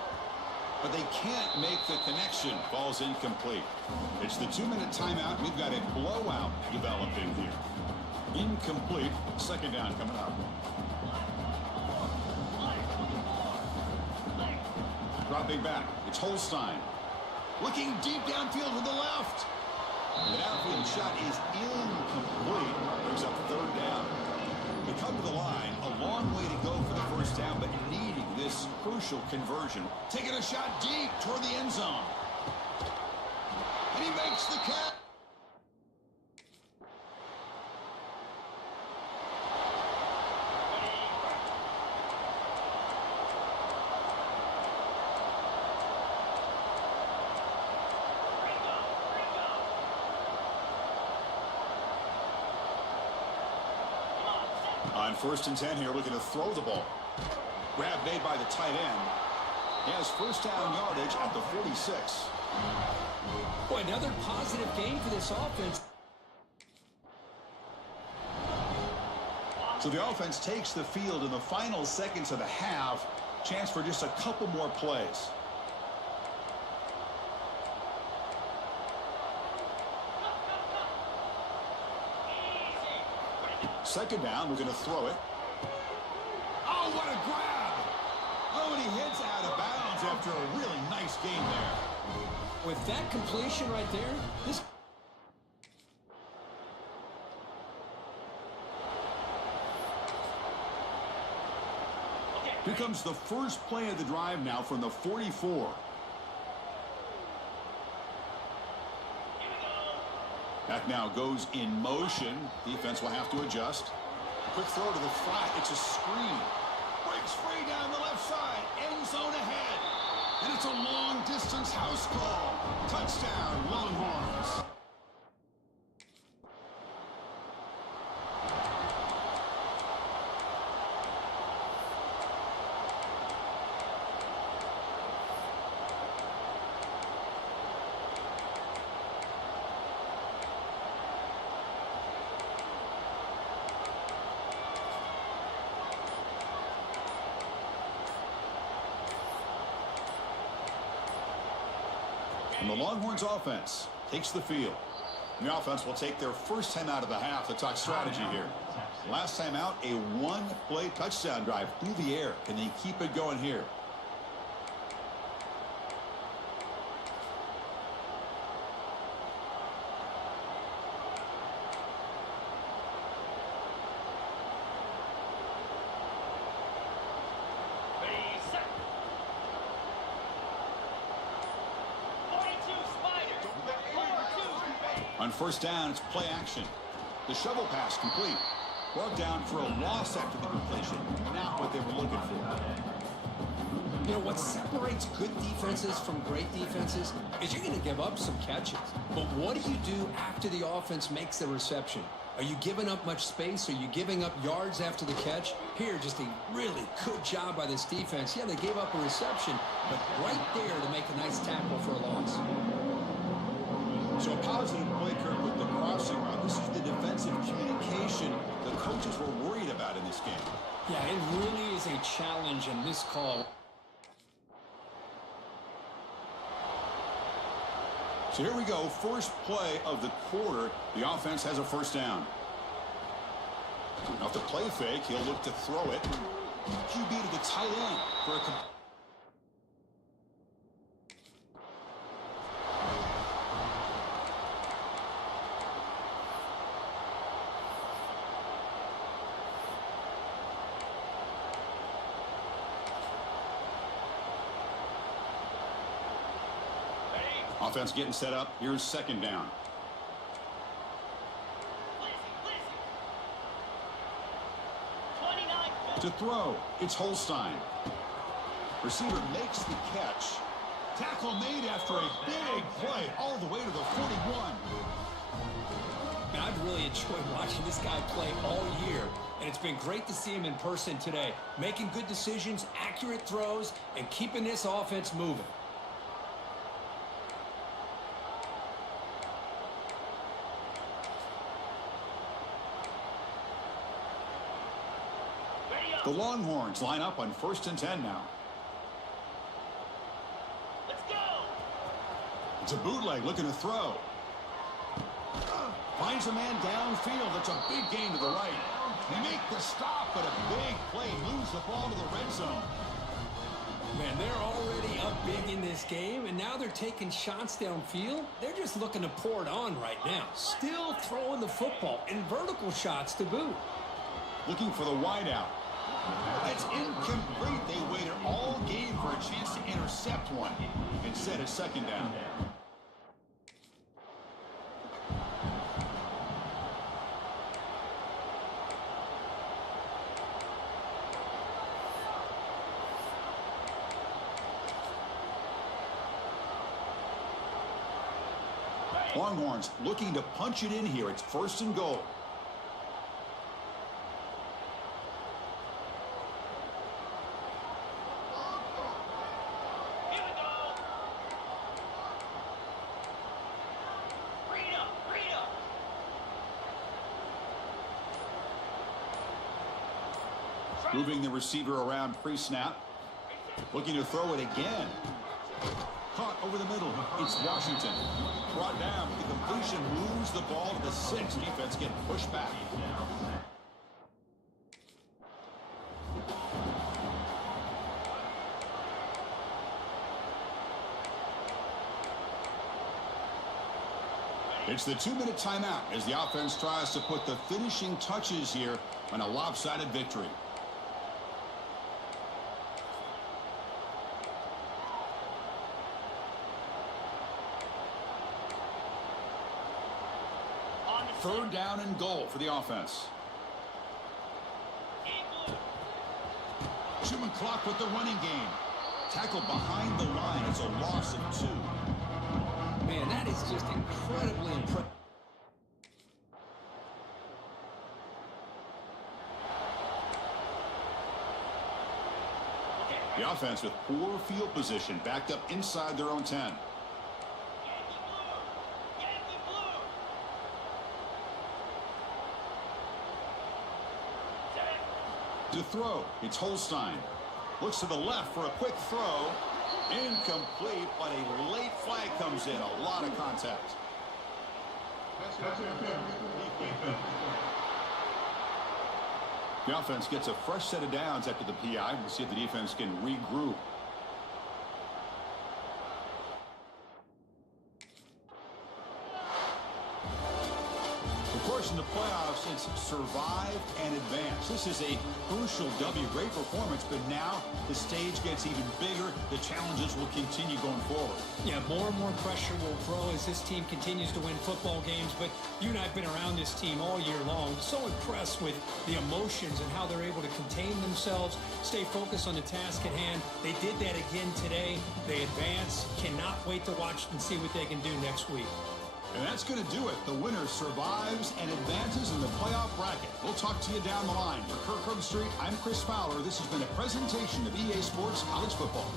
But they can't make the connection. Ball's incomplete. It's the 2-minute timeout. We've got a blowout developing here. Incomplete. Second down coming up. Dropping back. It's Holstein. Looking deep downfield to the left. The downfield shot is incomplete. Brings up third down. They come to the line. A long way to go for the first down, but needing this crucial conversion. Taking a shot deep toward the end zone. And he makes the catch. On first and 10 here, looking to throw the ball. Grab made by the tight end. He has first down yardage at the 46. Boy, another positive game for this offense. So the offense takes the field in the final seconds of the half. Chance for just a couple more plays. Second down, we're going to throw it. Oh, what a grab! Oh, and he hits out of bounds after a really nice game there. With that completion right there, this... Here comes the first play of the drive now from the 44. Back now goes in motion. Defense will have to adjust. Quick throw to the flat. It's a screen. Breaks free down the left side. End zone ahead. And it's a long-distance house call. Touchdown, Longhorns. And the Longhorns offense takes the field. The offense will take their first time out of the half to talk strategy here. Last time out, a one-play touchdown drive through the air. Can they keep it going here? On first down, it's play action. The shovel pass complete. Brought down for a loss after the completion. Not what they were looking for. You know, what separates good defenses from great defenses is you're going to give up some catches. But what do you do after the offense makes the reception? Are you giving up much space? Are you giving up yards after the catch? Here, just a really good job by this defense. Yeah, they gave up a reception, but right there to make a nice tackle for a loss. So a positive play, Kirk, with the crossing route. This is the defensive communication the coaches were worried about in this game. Yeah, it really is a challenge in this call. So here we go, first play of the quarter. The offense has a first down. Off the play fake, he'll look to throw it. QB to the tight end for a offense getting set up. Here's second down. To throw, it's Holstein. Receiver makes the catch. Tackle made after a big play all the way to the 41. I've really enjoyed watching this guy play all year, and it's been great to see him in person today, making good decisions, accurate throws, and keeping this offense moving. The Longhorns line up on 1st and 10 now. Let's go! It's a bootleg looking to throw. Finds a man downfield. It's a big gain to the right. They make the stop, but a big play moves the ball to the red zone. Man, they're already up big in this game, and now they're taking shots downfield. They're just looking to pour it on right now. Still throwing the football, and vertical shots to boot. Looking for the wideout. It's incomplete. They waited all game for a chance to intercept one. Instead, it's second down. Longhorns looking to punch it in here. It's 1st and goal. Moving the receiver around pre-snap. Looking to throw it again. Caught over the middle. It's Washington. Brought down with the completion. Moves the ball to the 6. Defense getting pushed back. It's the 2-minute timeout as the offense tries to put the finishing touches here on a lopsided victory. Third down and goal for the offense. Human clock with the running game. Tackle behind the line. It's a loss of 2. Man, that is just incredibly impressive. The offense with poor field position, backed up inside their own 10. To throw, it's Holstein. Looks to the left for a quick throw. Incomplete, but a late flag comes in. A lot of contact. The offense gets a fresh set of downs after the PI. We'll see if the defense can regroup. Of course, in the playoffs, it's survive and advance. This is a crucial W. Great performance, but now the stage gets even bigger. The challenges will continue going forward. Yeah, more and more pressure will grow as this team continues to win football games, but you and I have been around this team all year long. So impressed with the emotions and how they're able to contain themselves, stay focused on the task at hand. They did that again today. They advance. Cannot wait to watch and see what they can do next week. And that's going to do it. The winner survives and advances in the playoff bracket. We'll talk to you down the line. For Kirk Herbstreit, I'm Chris Fowler. This has been a presentation of EA Sports College Football.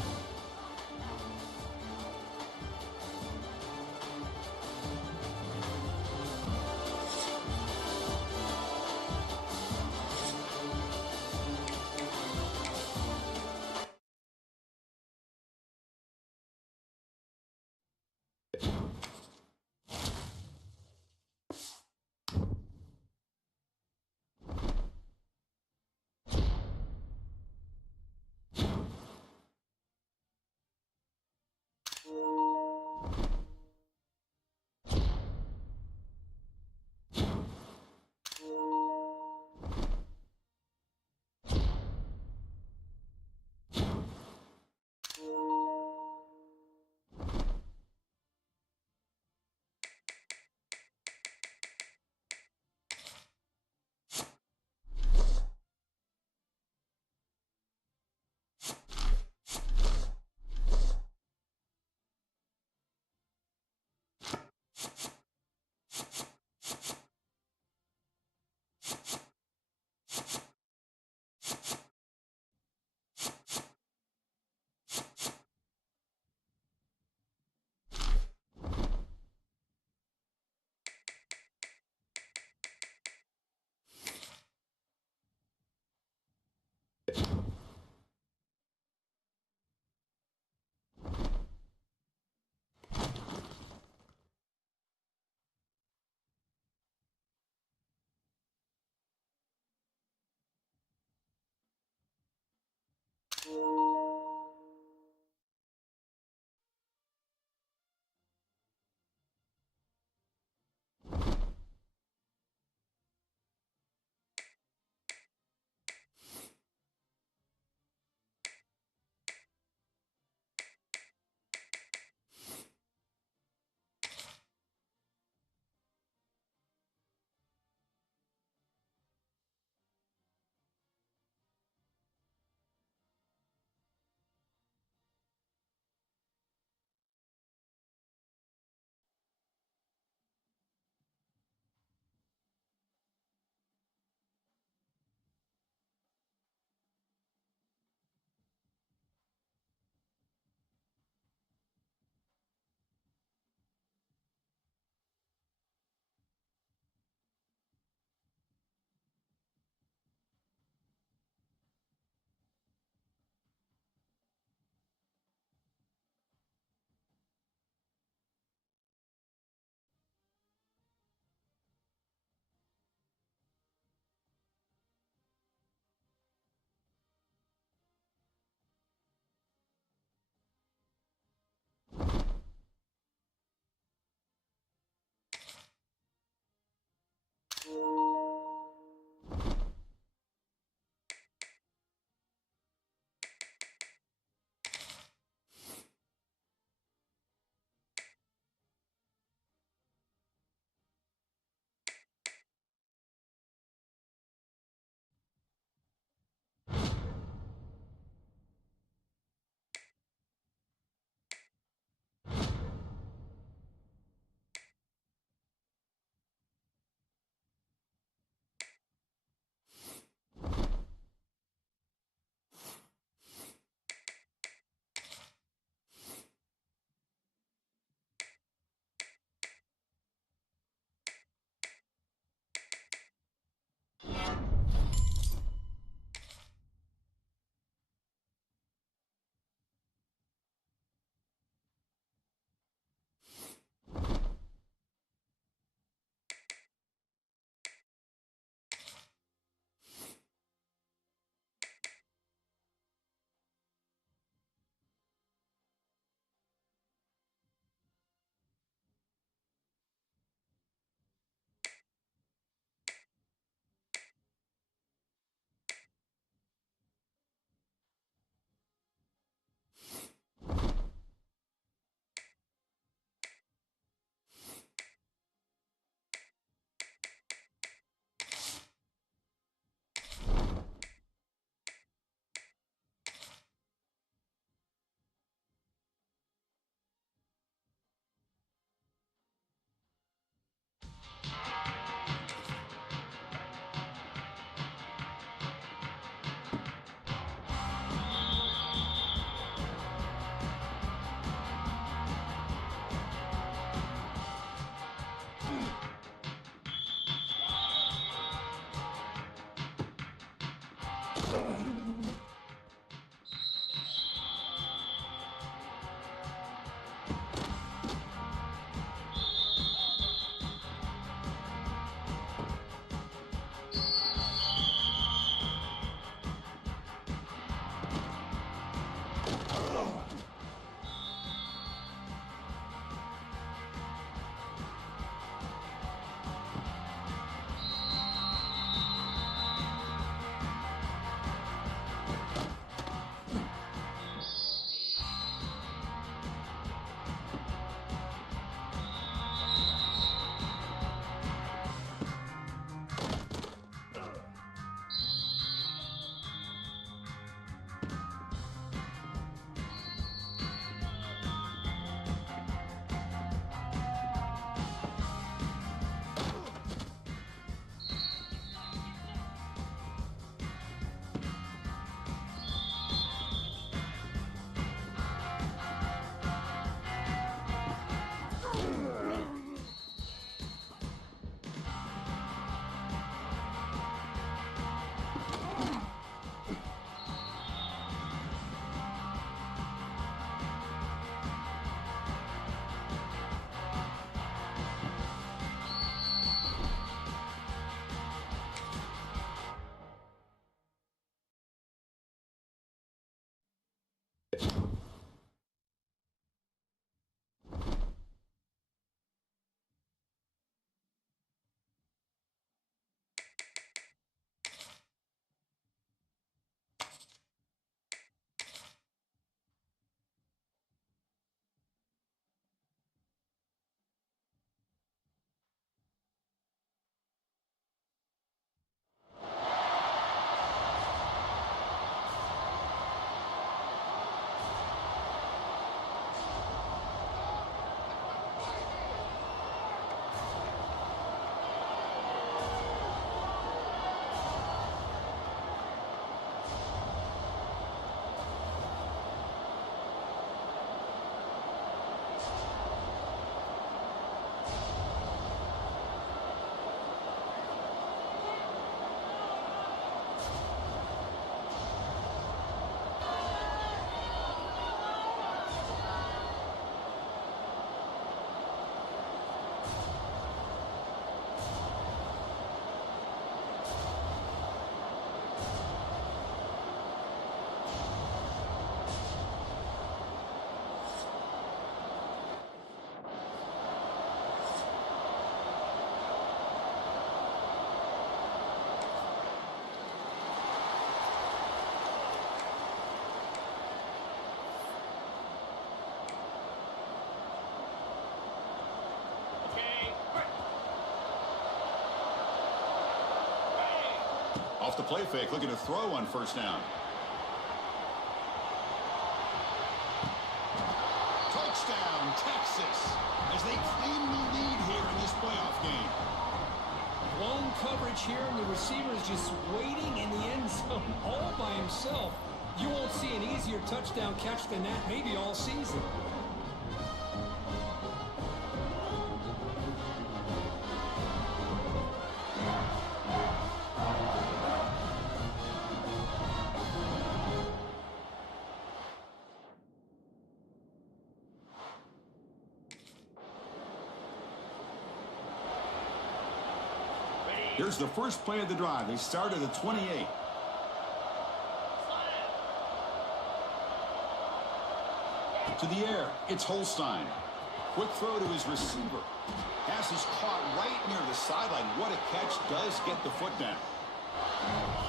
Off the play fake, looking to throw on first down. Touchdown, Texas, as they claim the lead here in this playoff game. Blown coverage here, and the receiver is just waiting in the end zone all by himself. You won't see an easier touchdown catch than that maybe all season. Here's the first play of the drive. They start at the 28. To the air, it's Holstein. Quick throw to his receiver. Pass is caught right near the sideline. What a catch. Does get the foot down.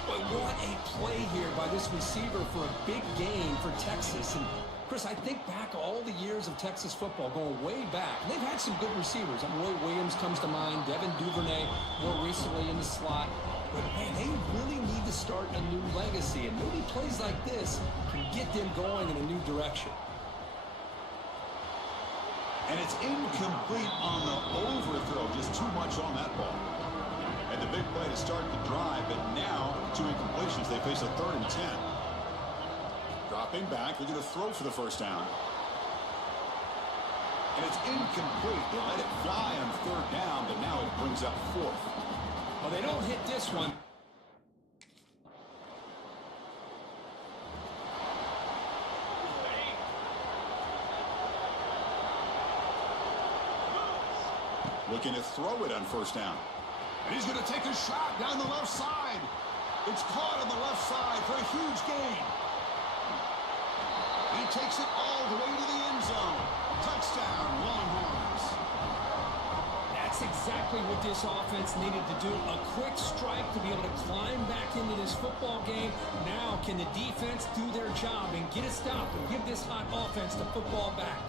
But what a play here by this receiver for a big gain for Texas. And Chris, I think back all the years of Texas football, going way back. They've had some good receivers. Roy Williams comes to mind, Devin Duvernay more recently in the slot. But, man, they really need to start a new legacy. And maybe plays like this can get them going in a new direction. And it's incomplete on the overthrow. Just too much on that ball. And the big play to start the drive, but now 2 incompletions. They face a 3rd and 10. Dropping back, looking to throw for the first down. And it's incomplete. They let it fly on 3rd down, but now it brings up 4th. Well, they don't hit this one. Looking to throw it on first down. And he's going to take a shot down the left side. It's caught on the left side for a huge gain. He takes it all the way to the end zone. Touchdown, Longhorns. That's exactly what this offense needed to do. A quick strike to be able to climb back into this football game. Now can the defense do their job and get a stop and give this hot offense the football back?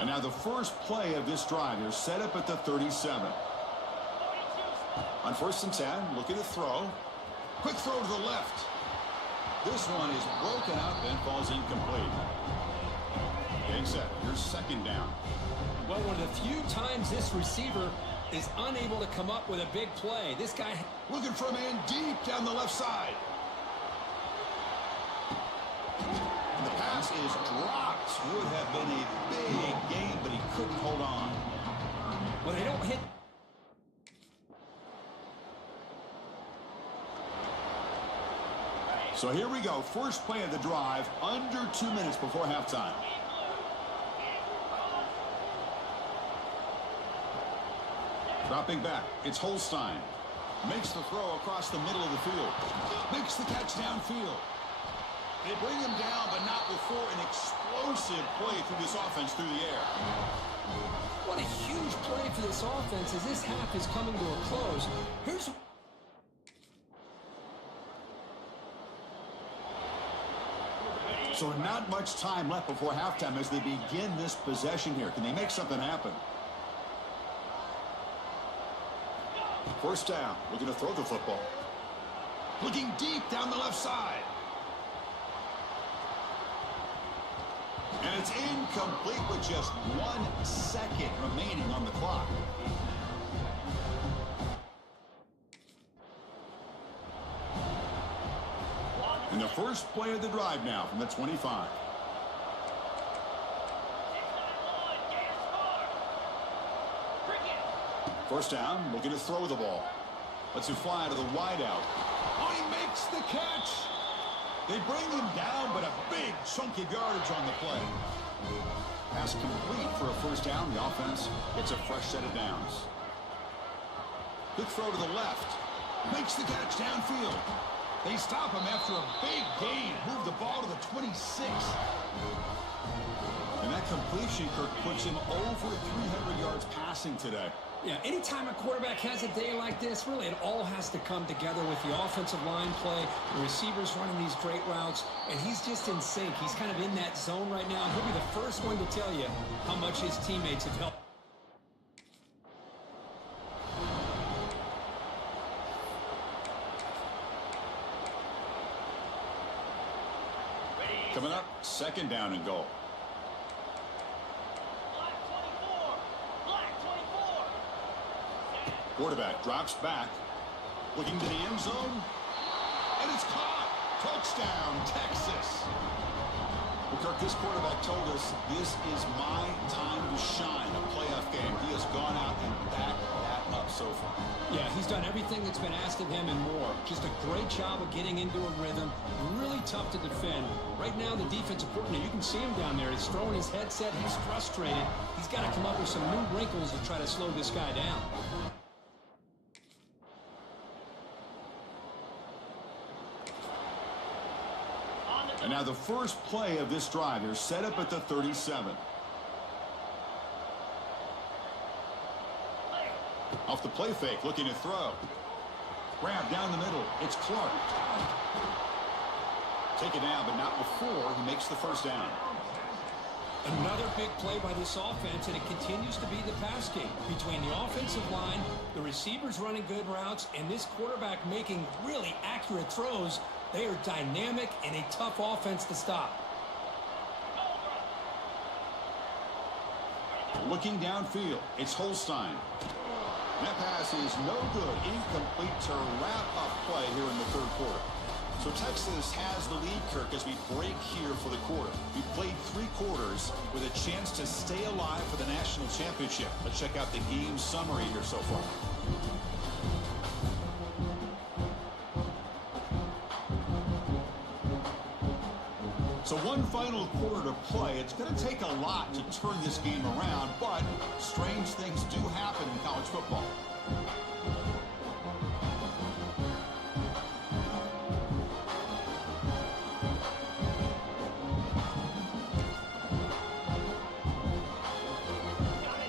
And now the first play of this drive is set up at the 37. On first and 10, looking to throw. Quick throw to the left. This one is broken up and falls incomplete. Getting set. Here's second down. Well, one of the few times this receiver is unable to come up with a big play. This guy looking for a man deep down the left side. And the pass is dropped. Would have been a big gain, but he couldn't hold on. Well, they don't hit. So here we go. First play of the drive, under 2 minutes before halftime. Dropping back, it's Holstein. Makes the throw across the middle of the field. Makes the catch downfield. They bring him down, but not before an explosive play through this offense through the air. What a huge play for this offense as this half is coming to a close. Here's... So not much time left before halftime as they begin this possession here. Can they make something happen? First down. Looking to throw the football. Looking deep down the left side. And it's incomplete with just 1 second remaining on the clock. And the first play of the drive now from the 25. First down, looking to throw the ball. Lets it fly to the wideout. Oh, he makes the catch. They bring him down, but a big chunk of yardage on the play. Pass complete for a first down. The offense gets a fresh set of downs. Good throw to the left. Makes the catch downfield. They stop him after a big gain. Move the ball to the 26. And that completion, Kirk, puts him over 300 yards passing today. Yeah, anytime a quarterback has a day like this, really it all has to come together with the offensive line play, the receivers running these great routes, and he's just in sync. He's kind of in that zone right now, and he'll be the first one to tell you how much his teammates have helped. Coming up, second down and goal. Quarterback drops back, looking to the end zone, and it's caught. Touchdown, Texas. Well, Kirk, this quarterback told us this is my time to shine, a playoff game. He has gone out and backed that up so far. Yeah, he's done everything that's been asked of him and more. Just a great job of getting into a rhythm. Really tough to defend. Right now, the defensive coordinator, you can see him down there. He's throwing his headset. He's frustrated. He's got to come up with some new wrinkles to try to slow this guy down. And now the first play of this drive is set up at the 37. Off the play fake, looking to throw. Grab down the middle. It's Clark. Take it down, but not before he makes the first down. Another big play by this offense, and it continues to be the pass game between the offensive line, the receivers running good routes, and this quarterback making really accurate throws. They are dynamic and a tough offense to stop. Looking downfield, it's Holstein. That pass is no good. Incomplete to wrap up play here in the third quarter. So Texas has the lead, Kirk, as we break here for the quarter. We played 3 quarters with a chance to stay alive for the national championship. Let's check out the game summary here so far. So one final quarter to play. It's going to take a lot to turn this game around, but strange things do happen in college football.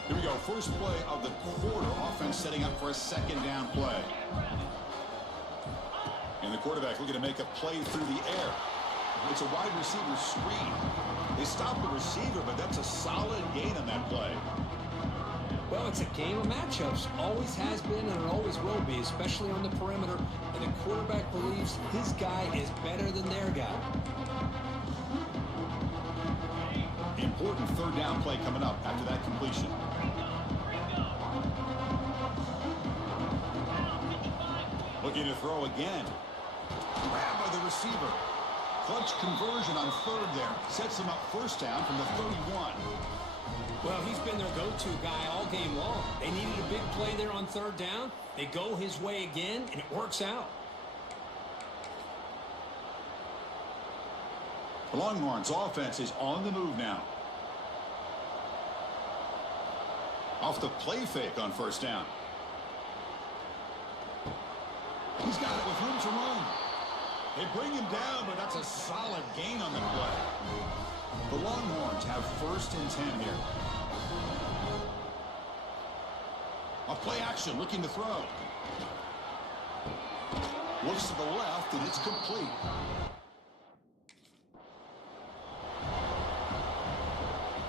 Here we go. First play of the quarter. Offense setting up for a second down play. And the quarterback looking to make a play through the air. It's a wide receiver screen. They stop the receiver, but that's a solid gain on that play. Well, it's a game of matchups. Always has been and it always will be, especially on the perimeter. And the quarterback believes his guy is better than their guy. The important third down play coming up after that completion. Looking to throw again. Grabbed by the receiver. Clutch conversion on third there. Sets him up first down from the 31. Well, he's been their go-to guy all game long. They needed a big play there on third down. They go his way again, and it works out. The Longhorns offense is on the move now. Off the play fake on first down. He's got it with room to run. They bring him down, but that's a solid gain on the play. The Longhorns have first and 10 here. A play action, looking to throw. Looks to the left, and it's complete.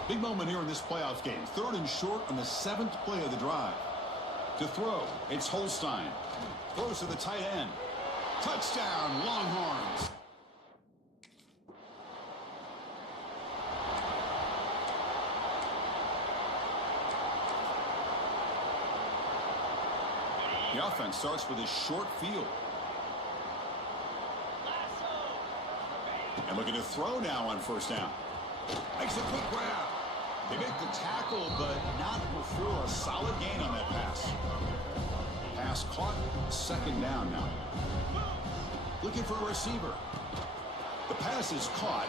Big moment here in this playoff game. Third and short on the 7th play of the drive. To throw, it's Holstein. Throws to the tight end. Touchdown, Longhorns. The offense starts with a short field. And looking to throw now on first down. Makes a quick grab. They make the tackle, but not before a solid gain on that pass. Pass caught, second down now. Looking for a receiver. The pass is caught.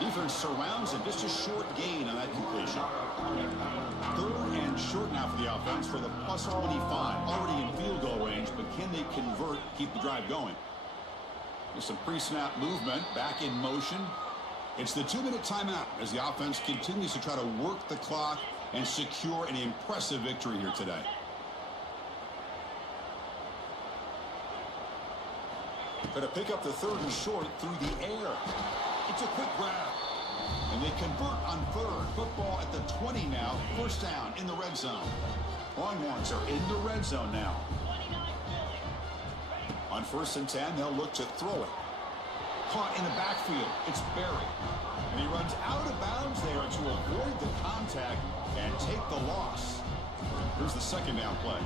Defense surrounds him. Just a short gain on that completion. Third and short now for the offense for the plus 25. Already in field goal range, but can they convert, keep the drive going? There's some pre-snap movement, back in motion. It's the 2-minute timeout as the offense continues to try to work the clock and secure an impressive victory here today. Going to pick up the third and short through the air. It's a quick grab. And they convert on third. Football at the 20 now. First down in the red zone. Longhorns are in the red zone now. On first and 10, they'll look to throw it. Caught in the backfield. It's Berry. And he runs out of bounds there to avoid the contact and take the loss. Here's the second down play.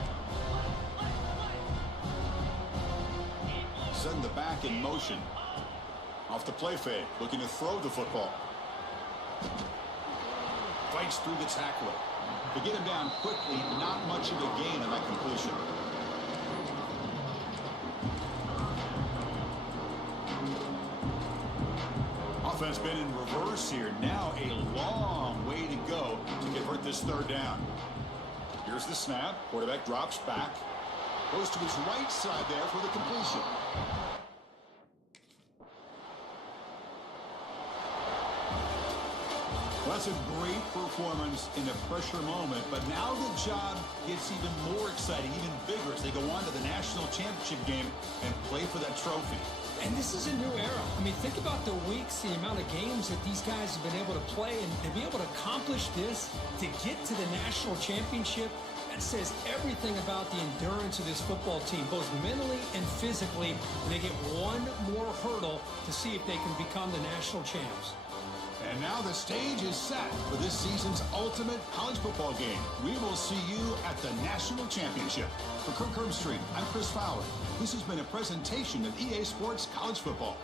Send the back in motion. Off the play fake, looking to throw the football. Fights through the tackler. To get him down quickly, not much of a gain on that completion. Offense been in reverse here. Now a long way to go to convert this third down. Here's the snap. Quarterback drops back. Goes to his right side there for the completion. Well, that's a great performance in a pressure moment, but now the job gets even more exciting, even bigger as they go on to the national championship game and play for that trophy. And this is a new era. I mean, think about the weeks, the amount of games that these guys have been able to play, and to be able to accomplish this, to get to the national championship, that says everything about the endurance of this football team, both mentally and physically. They get one more hurdle to see if they can become the national champs. And now the stage is set for this season's ultimate college football game. We will see you at the National Championship. For Kirk Herbstreit, I'm Chris Fowler. This has been a presentation of EA Sports College Football.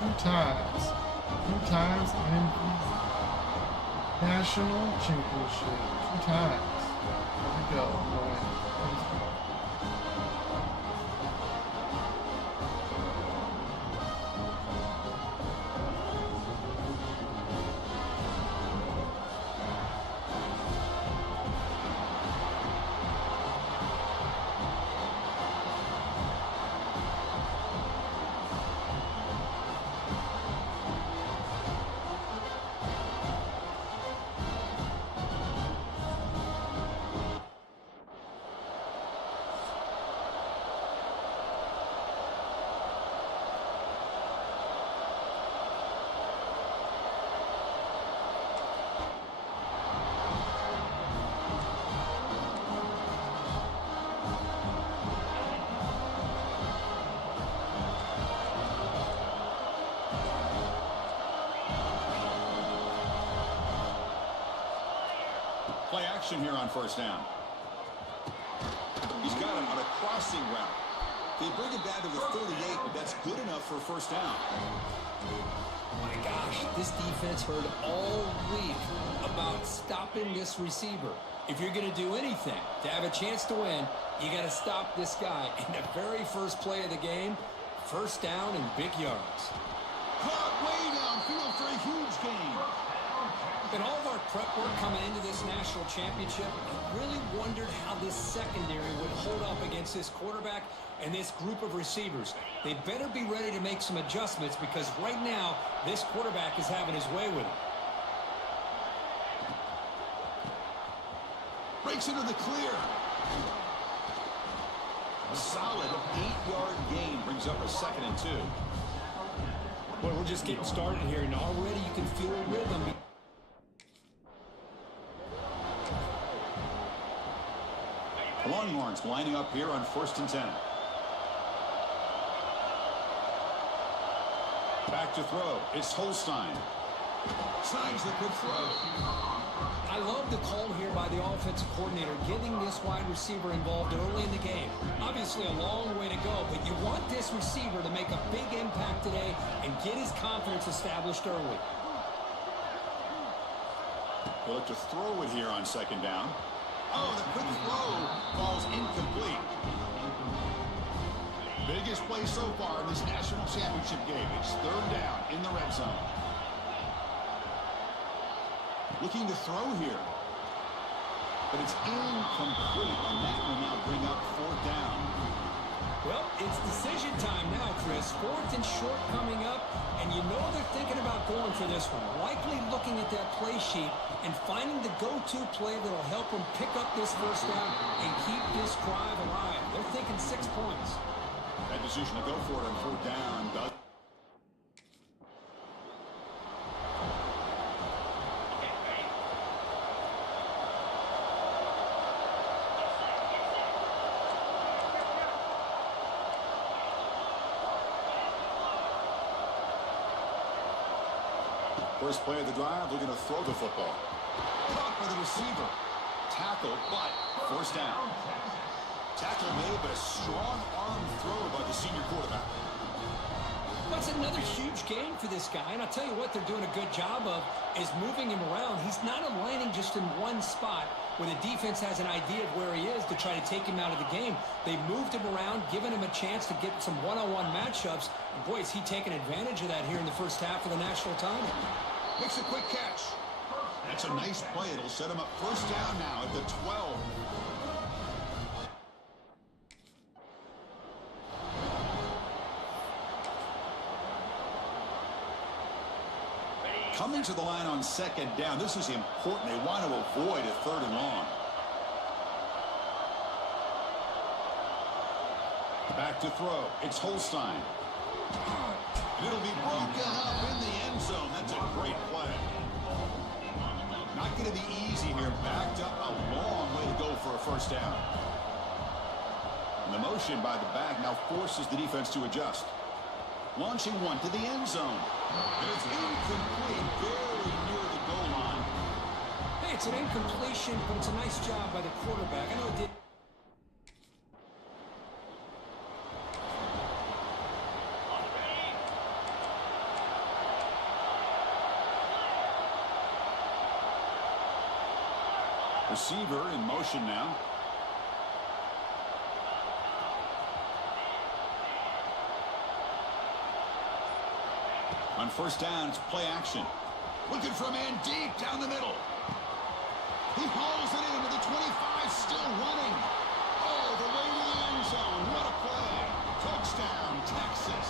2 times in the national championship. 2 times. Here we go. Play action here on first down. He's got him on a crossing route. They bring it down to the 38, but that's good enough for a first down. My gosh, this defense heard all week about stopping this receiver. If you're going to do anything to have a chance to win, you got to stop this guy. In the very first play of the game, first down and big yards. Caught way downfield for a huge gain. In all of our prep work coming into this national championship, I really wondered how this secondary would hold up against this quarterback and this group of receivers. They better be ready to make some adjustments because right now, this quarterback is having his way with it. Breaks into the clear. A solid 8-yard gain brings up a 2nd and 2. Boy, we're just getting started here, and already you can feel a rhythm. The Longhorns lining up here on 1st and 10. Back to throw. It's Holstein. Signs the quick throw. I love the call here by the offensive coordinator, getting this wide receiver involved early in the game. Obviously a long way to go, but you want this receiver to make a big impact today and get his confidence established early. They'll look to throw it here on 2nd down. Oh, the quick throw falls incomplete. Biggest play so far in this national championship game. It's 3rd down in the red zone. Looking to throw here. But it's incomplete, and that will now bring up 4th down. Well, it's decision time now, Chris. 4th and short coming up, and you know they're thinking about going for this one. Likely looking at that play sheet and finding the go-to play that will help them pick up this first down and keep this drive alive. They're thinking 6 points. That decision to go for it on 4th down does. First play of the drive, looking to throw the football. Caught by the receiver. Tackle, but 1st down. Tackle made, but a strong arm throw by the senior quarterback. That's another huge game for this guy, and I'll tell you what they're doing a good job of is moving him around. He's not aligning just in one spot where the defense has an idea of where he is to try to take him out of the game. They moved him around, giving him a chance to get some one-on-one matchups. And boy, is he taking advantage of that here in the first half of the national title. Makes a quick catch. That's a nice play. It'll set him up 1st down now at the 12. Coming to the line on 2nd down. This is important. They want to avoid a 3rd and long. Back to throw. It's Holstein. It'll be broken up in the end zone. That's a great play. Not going to be easy here. Backed up a long way to go for a 1st down. And the motion by the back now forces the defense to adjust. Launching one to the end zone. And it's incomplete, very near the goal line. Hey, it's an incompletion, but it's a nice job by the quarterback. I know it did. Receiver in motion now. On first down, it's play action. Looking for a man deep down the middle. He hauls it into the 25, still running. All the way to the end zone. What a play. Touchdown, Texas.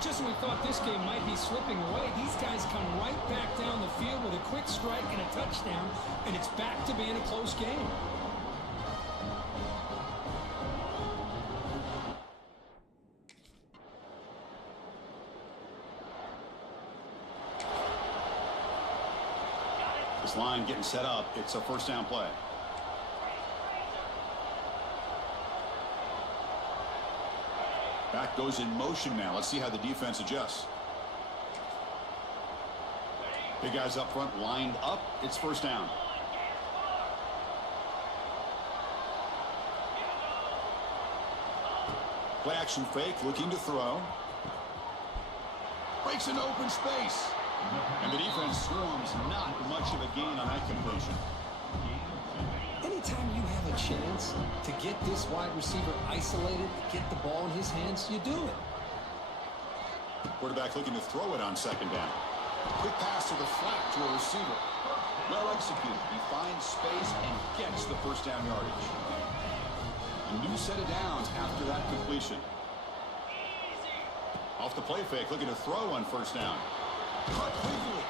Just when we thought this game might be slipping away, these guys come right back down the field with a quick strike and a touchdown, and it's back to being a close game. This line getting set up. It's a first down play. Back goes in motion now. Let's see how the defense adjusts. Big guys up front lined up. It's first down. Play action fake, looking to throw. Breaks into open space. And the defense swarms. Not much of a gain on that completion. Anytime you have a chance to get this wide receiver isolated, get the ball in his hands, you do it. Quarterback looking to throw it on second down. Quick pass to the flat to a receiver. Well executed. He finds space and gets the first down yardage. A new set of downs after that completion. Off the play fake, looking to throw on first down. Caught quickly.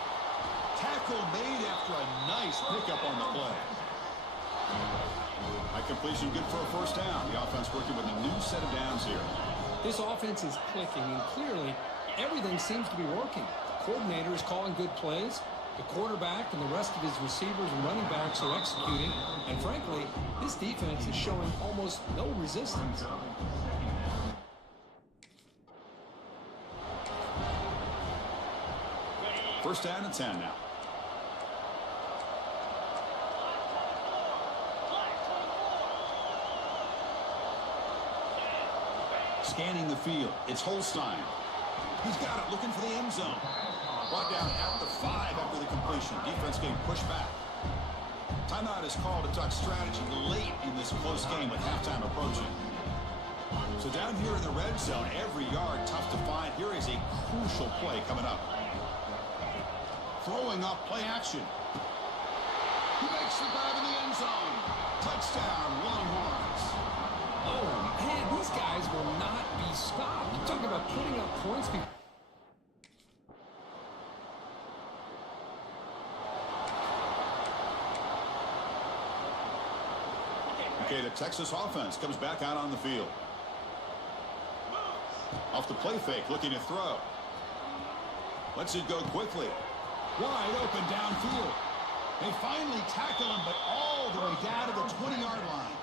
Tackle made after a nice pickup on the play. That completion good for a first down. The offense working with a new set of downs here. This offense is clicking, and clearly everything seems to be working. The coordinator is calling good plays. The quarterback and the rest of his receivers and running backs are executing. And frankly, this defense is showing almost no resistance. First down and 10 now. Scanning the field. It's Holstein. He's got it, looking for the end zone. Brought down at the 5 after the completion. Defense getting pushed back. Timeout is called to talk strategy late in this close game with halftime approaching. So down here in the red zone, every yard tough to find. Here is a crucial play coming up. Throwing up play action. He makes the grab in the end zone. Touchdown, Longhorns. Oh, man, these guys will not be stopped. You talk about putting up points. Okay, the Texas offense comes back out on the field. Off the play fake, looking to throw. Lets it go quickly. Wide open downfield. They finally tackle him, but all the way down to the 20-yard line.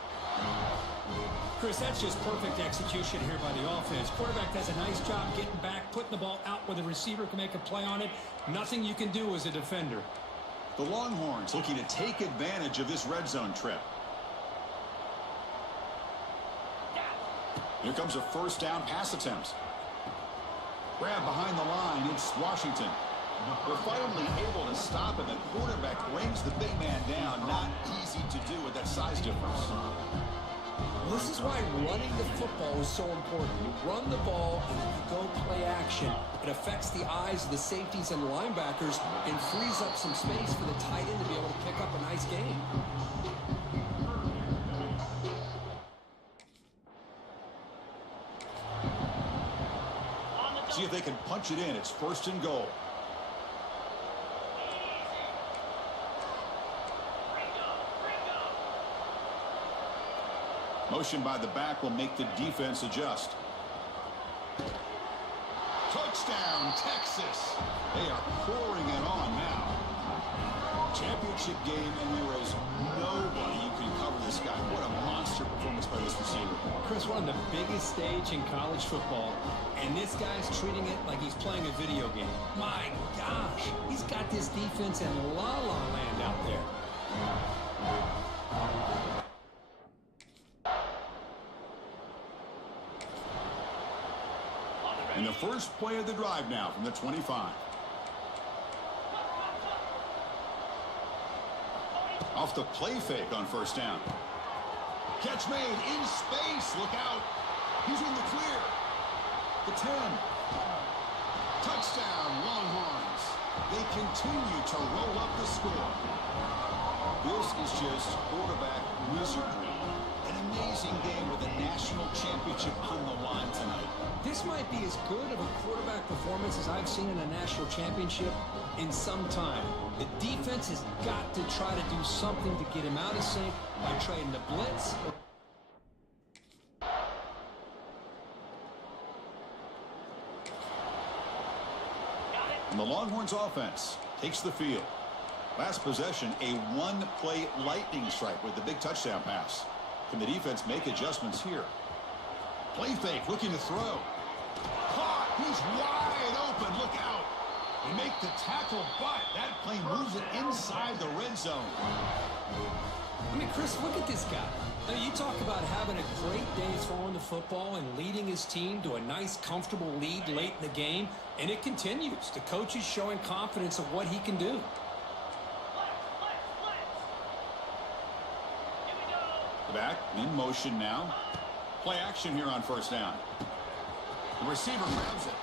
Chris, that's just perfect execution here by the offense. Quarterback does a nice job getting back, putting the ball out where the receiver can make a play on it. Nothing you can do as a defender. The Longhorns looking to take advantage of this red zone trip. Here comes a first down pass attempt. Grab behind the line. It's Washington. We're finally able to stop him. The quarterback brings the big man down. Not easy to do with that size difference. This is why running the football is so important. You run the ball and then you go play action. It affects the eyes of the safeties and the linebackers and frees up some space for the tight end to be able to pick up a nice game. See if they can punch it in. It's first and goal. Motion by the back will make the defense adjust. Touchdown, Texas. They are pouring it on now. Championship game, and there is nobody who can cover this guy. What a monster performance by this receiver. Chris, we're on the biggest stage in college football, and this guy's treating it like he's playing a video game. My gosh, he's got this defense in la-la land out there. And the first play of the drive now from the 25. Off the play fake on first down. Catch made in space. Look out. He's in the clear. The 10. Touchdown, Longhorns. They continue to roll up the score. This is just quarterback wizardry. An amazing game with a national championship on the line tonight. This might be as good of a quarterback performance as I've seen in a national championship in some time. The defense has got to try to do something to get him out of sync by trading the blitz. And the Longhorns offense takes the field. Last possession, a one-play lightning strike with the big touchdown pass. Can the defense make adjustments here? Play fake, looking to throw. Caught, he's wide open, look out. They make the tackle, but that play moves it inside the red zone. I mean, Chris, look at this guy. You talk about having a great day throwing the football and leading his team to a nice, comfortable lead late in the game, and it continues. The coach is showing confidence of what he can do. The back in motion now. Play action here on first down. The receiver grabs it.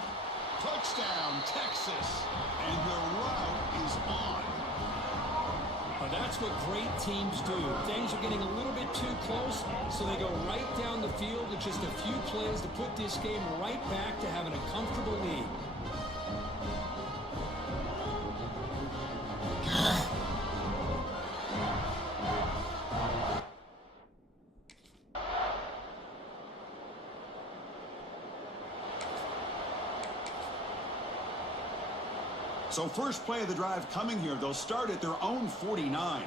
Touchdown, Texas. And the route is on. Well, that's what great teams do. Things are getting a little bit too close, so they go right down the field with just a few plays to put this game right back to having a comfortable lead. So first play of the drive coming here. They'll start at their own 49.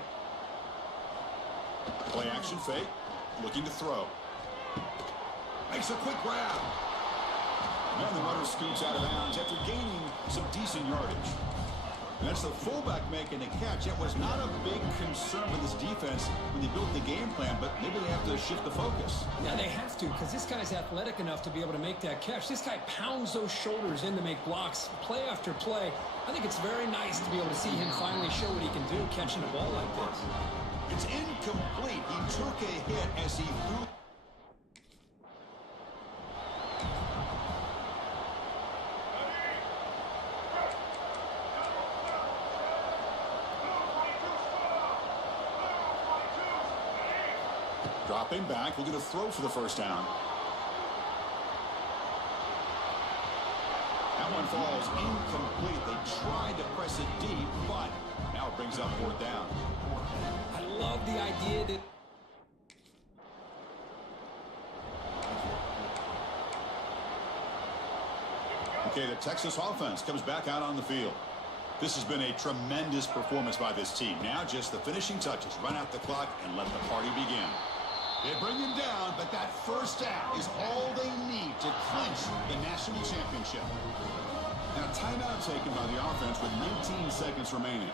Play action fake. Looking to throw. Makes a quick grab. And the runner scoots out of bounds after gaining some decent yardage. And that's the fullback making the catch. It was not a big concern for this defense when they built the game plan, but maybe they have to shift the focus. Yeah, they have to, because this guy's athletic enough to be able to make that catch. This guy pounds those shoulders in to make blocks play after play. I think it's very nice to be able to see him finally show what he can do catching a ball like this. It's incomplete. He took a hit as he threw. Dropping back, looking to throw for the first down. That one falls incomplete. They tried to press it deep, but now it brings up fourth down. I love the idea that... Okay, the Texas offense comes back out on the field. This has been a tremendous performance by this team. Now just the finishing touches. Run out the clock and let the party begin. They bring him down, but that first down is all they need to clinch the national championship. Now, timeout taken by the offense with 19 seconds remaining.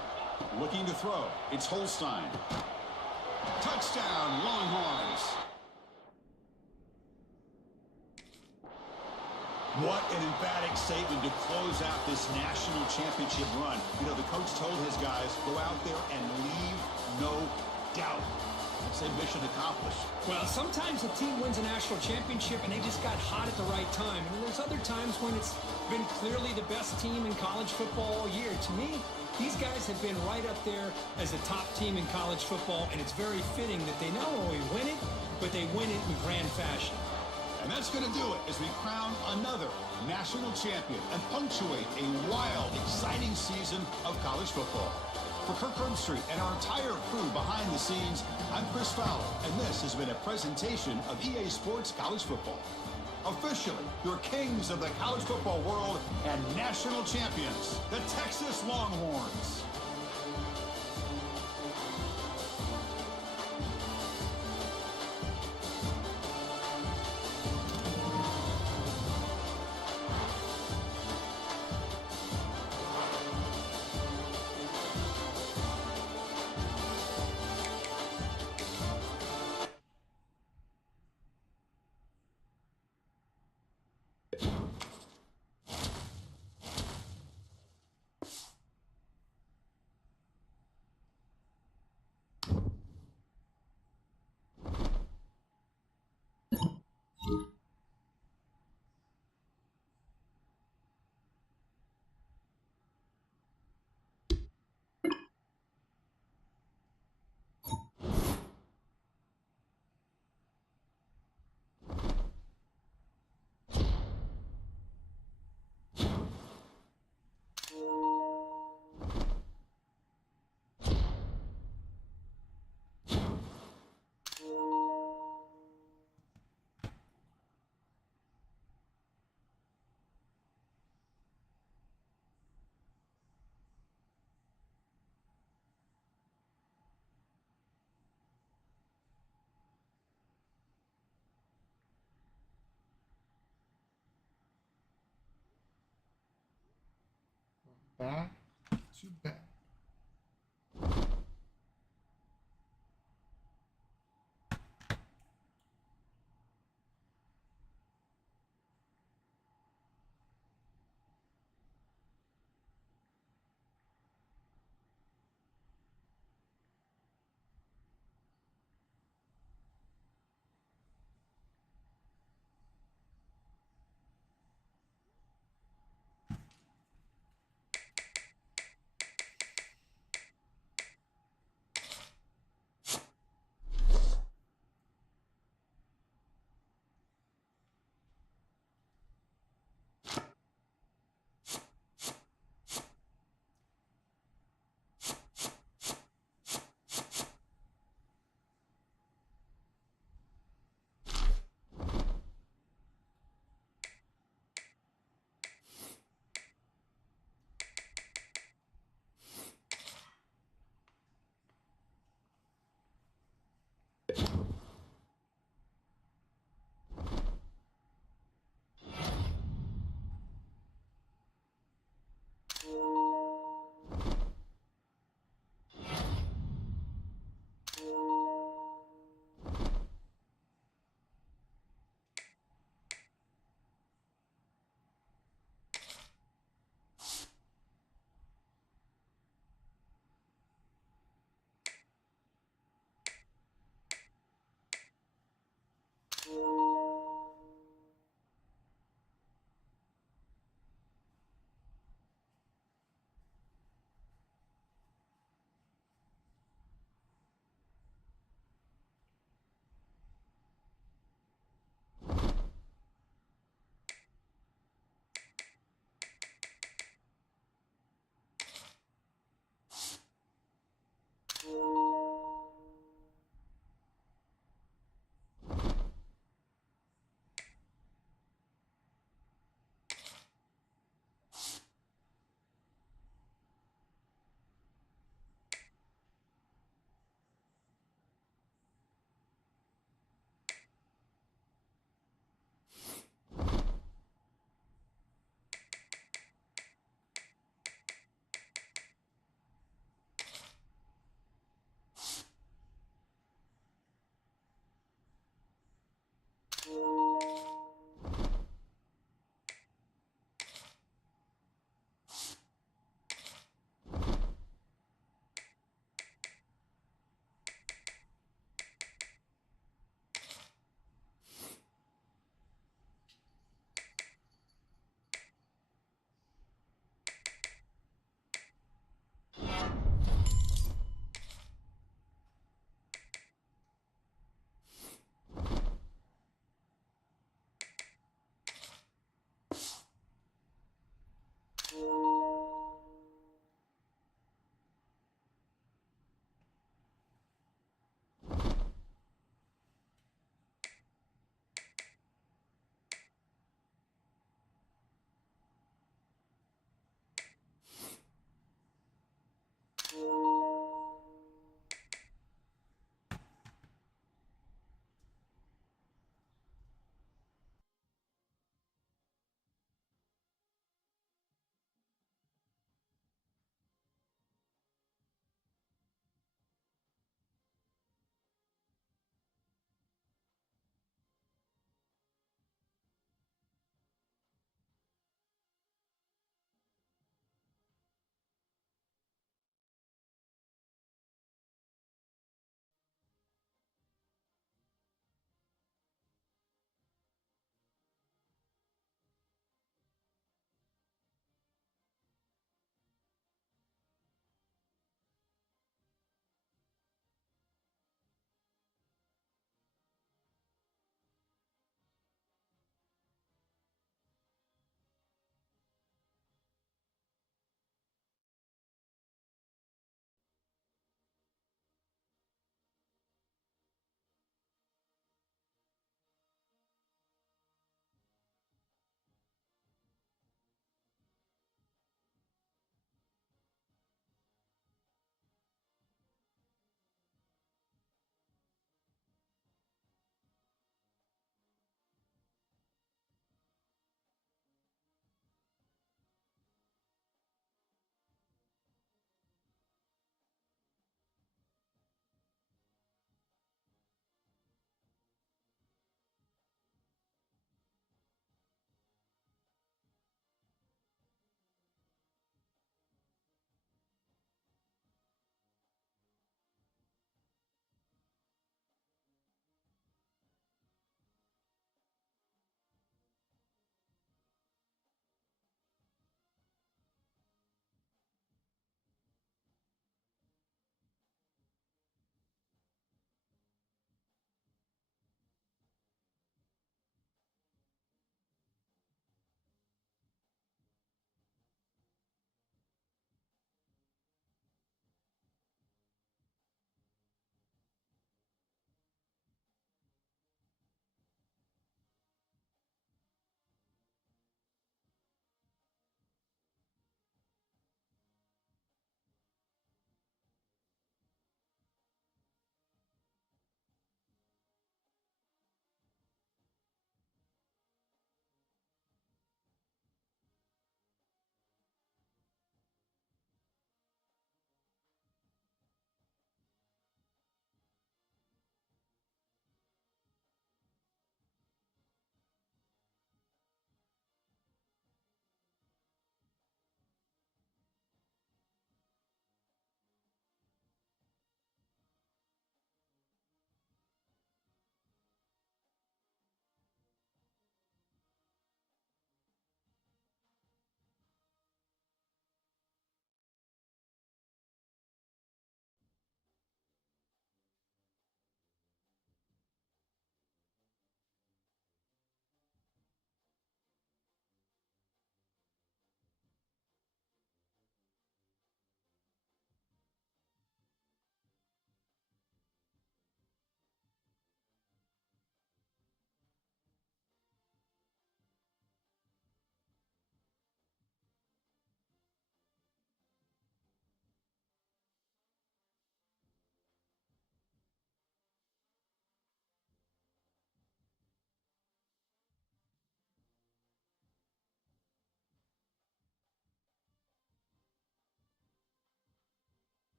Looking to throw. It's Holstein. Touchdown, Longhorns. What an emphatic statement to close out this national championship run. You know, the coach told his guys, go out there and leave no doubt. Say mission accomplished. Well, sometimes a team wins a national championship and they just got hot at the right time. And there's other times when it's been clearly the best team in college football all year. To me, these guys have been right up there as a top team in college football, and it's very fitting that they not only win it, but they win it in grand fashion. And that's going to do it as we crown another national champion and punctuate a wild, exciting season of college football. For Kirk Herbstreit and our entire crew behind the scenes, I'm Chris Fowler, and this has been a presentation of EA Sports College Football. Officially, your kings of the college football world and national champions, the Texas Longhorns. back to back.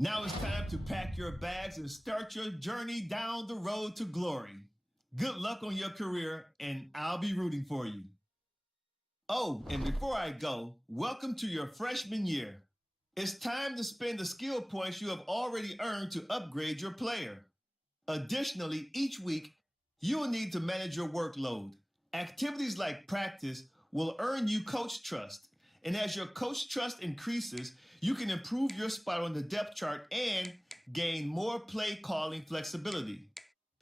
Now it's time to pack your bags and start your journey down the road to glory. Good luck on your career, and I'll be rooting for you. Oh, and before I go, welcome to your freshman year. It's time to spend the skill points you have already earned to upgrade your player. Additionally, each week, you will need to manage your workload. Activities like practice will earn you coach trust. And as your coach trust increases, you can improve your spot on the depth chart and gain more play calling flexibility.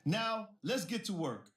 Now, let's get to work.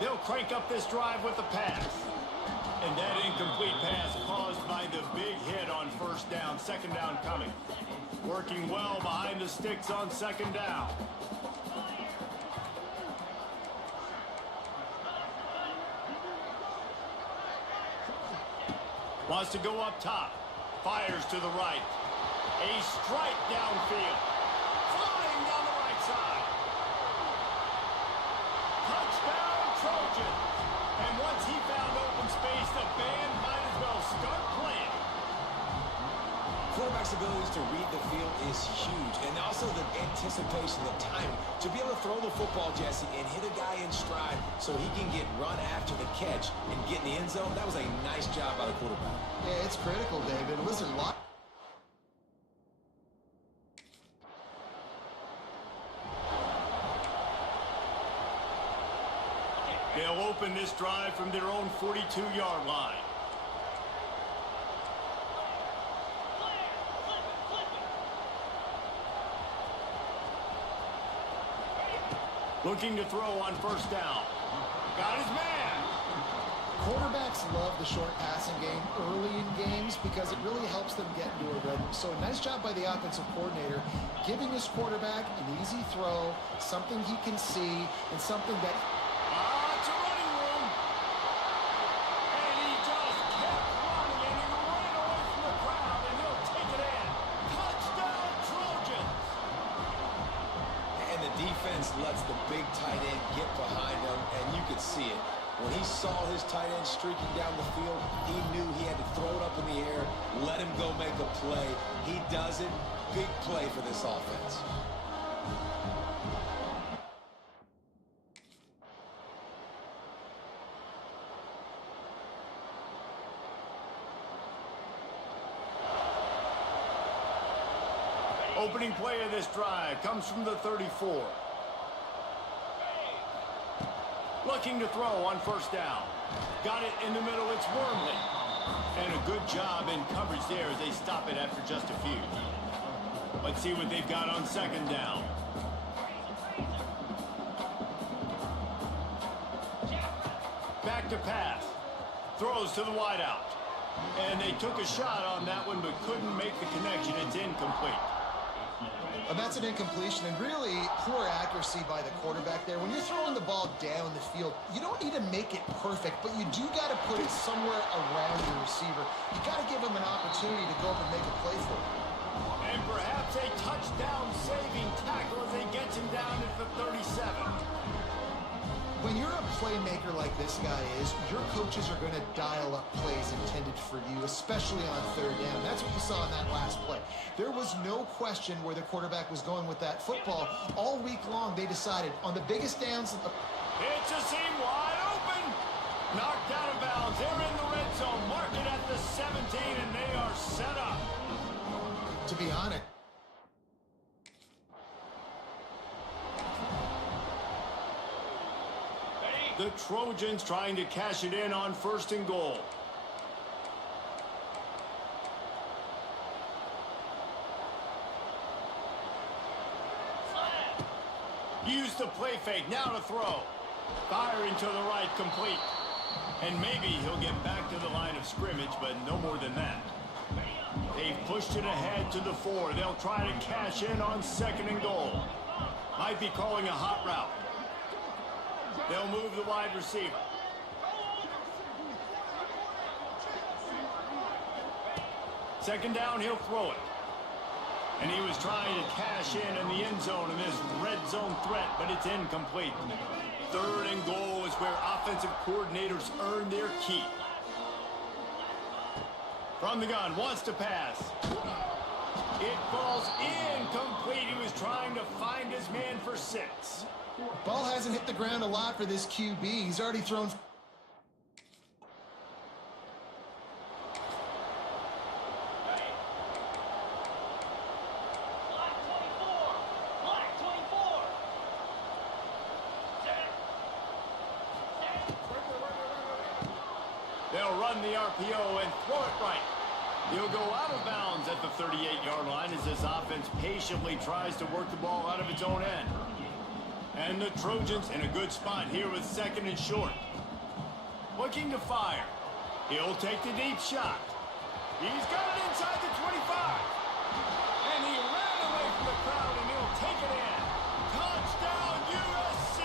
They'll crank up this drive with the pass. And that incomplete pass caused by the big hit on first down, second down coming. Working well behind the sticks on second down. Wants to go up top. Fires to the right. A strike downfield. Flying down the right side. Touchdown Trojans. And once he found open space, the band might as well start playing. Quarterback's abilities to read the field is huge, and also the anticipation, the timing. To be able to throw the football, Jesse, and hit a guy in stride so he can get run after the catch and get in the end zone, that was a nice job by the quarterback. Yeah, it's critical, David. Listen, They'll open this drive from their own 42-yard line. Looking to throw on first down. Got his man. quarterbacks love the short passing game early in games because it really helps them get into a rhythm. So a nice job by the offensive coordinator giving his quarterback an easy throw, something he can see, and something that... It's a running room. And he just kept running, and he ran away from the crowd, and he'll take it in. Touchdown, Trojans. And the defense lets the big tight end get behind them, and you could see it. When he saw his tight end streaking down the field, he knew he had to throw it up in the air, let him go make a play. He does it. Big play for this offense. Opening play of this drive comes from the 34. Looking to throw on first down. Got it in the middle, it's Wormley. And a good job in coverage there as they stop it after just a few. Let's see what they've got on second down. Back to pass. Throws to the wideout. And they took a shot on that one but couldn't make the connection. It's incomplete. And that's an incompletion, and really poor accuracy by the quarterback there. When you're throwing the ball down the field, you don't need to make it perfect, but you do got to put it somewhere around your receiver. You got to give him an opportunity to go up and make a play for him. And perhaps a touchdown-saving tackle as he gets him down at the 37. When you're a playmaker like this guy is, your coaches are going to dial up plays intended for you, especially on third down. That's what you saw in that last play. There was no question where the quarterback was going with that football. All week long, they decided on the biggest downs... It's a seam wide open. Knocked out of bounds. They're in the red zone. Mark it at the 17, and they are set up. To be honest... The Trojans trying to cash it in on first and goal. Use the play fake, now to throw. Firing to the right, complete. And maybe he'll get back to the line of scrimmage, but no more than that. They've pushed it ahead to the 4. They'll try to cash in on second and goal. Might be calling a hot route. They'll move the wide receiver. Second down, he'll throw it. And he was trying to cash in the end zone in this red zone threat, but it's incomplete. Third and goal is where offensive coordinators earn their keep. From the gun, wants to pass. It falls incomplete. He was trying to find his man for 6. Ball hasn't hit the ground a lot for this QB. He's already thrown... They'll run the RPO and throw it right. He'll go out of bounds at the 38-yard line as this offense patiently tries to work the ball out of its own end. And the Trojans in a good spot here with 2nd and short. Looking to fire. He'll take the deep shot. He's got it inside the 25. And he ran away from the crowd, and he'll take it in. Touchdown, USC!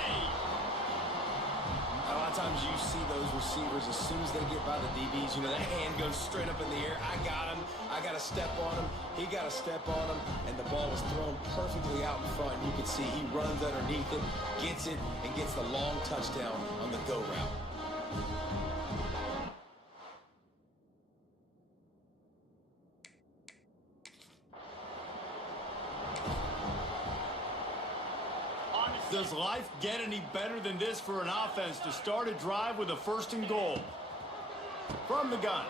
A lot of times you see those receivers, as soon as they get by the DBs, you know, that hand goes straight up in the air. I got him. I got to step on him. He got to step on him. And the ball was thrown perfectly out in front. You can see he runs underneath it, gets it, and gets the long touchdown on the go route. Does life get any better than this for an offense to start a drive with a 1st and goal? From the gun.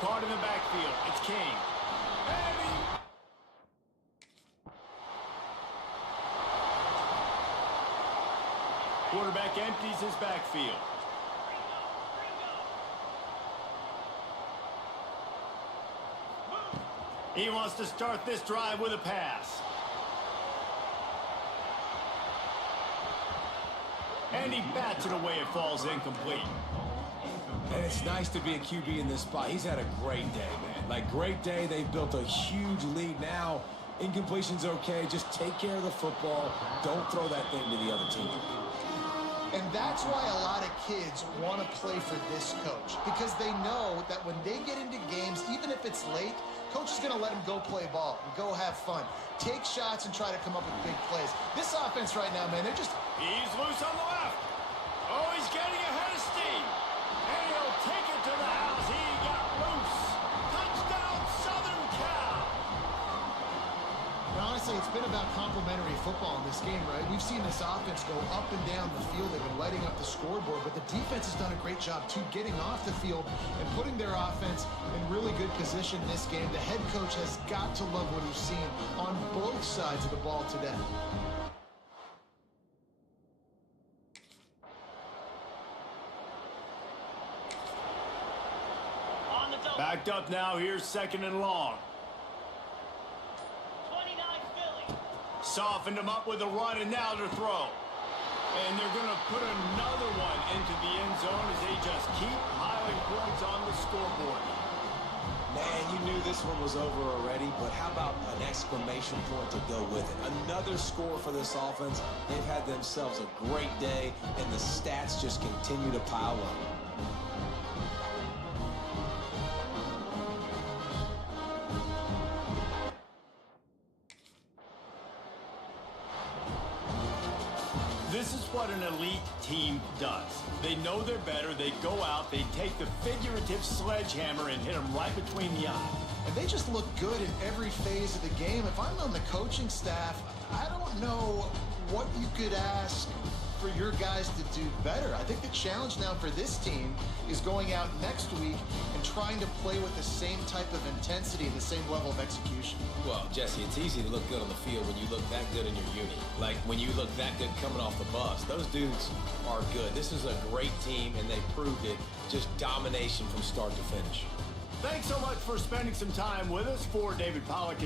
Caught in the backfield. It's King. Quarterback empties his backfield. He wants to start this drive with a pass. And he bats it away. It falls incomplete. And it's nice to be a QB in this spot. He's had a great day, man. Like, great day. They've built a huge lead now. Incompletion's okay. Just take care of the football. Don't throw that thing to the other team. And that's why a lot of kids want to play for this coach, because they know that when they get into games, even if it's late, coach is going to let them go play ball and go have fun. Take shots and try to come up with big plays. This offense right now, man, they're just... He's loose on the left. Oh, he's getting ahead of steam. And he'll take it to the house. He got loose. Touchdown, Southern Cal. Now, honestly, it's been about complementary football in this game, right? We've seen this offense go up and down the field. They've been lighting up the scoreboard, but the defense has done a great job, too, getting off the field and putting their offense in really good position in this game. The head coach has got to love what he's seen on both sides of the ball today. Backed up now. Here's 2nd and long. 29 Philly. Softened him up with a run, and now to throw. And they're going to put another one into the end zone as they just keep piling points on the scoreboard. Man, you knew this one was over already, but how about an exclamation point to go with it? Another score for this offense. They've had themselves a great day, and the stats just continue to pile up. This is what an elite team does. They know they're better. They go out. They take the figurative sledgehammer and hit them right between the eyes. And they just look good in every phase of the game. If I'm on the coaching staff, I don't know what you could ask for your guys to do better. I think the challenge now for this team is going out next week and trying to play with the same type of intensity and the same level of execution. Well, Jesse, it's easy to look good on the field when you look that good in your uni. Like, when you look that good coming off the bus. Those dudes are good. This is a great team, and they proved it. Just domination from start to finish. Thanks so much for spending some time with us. For David Pollack.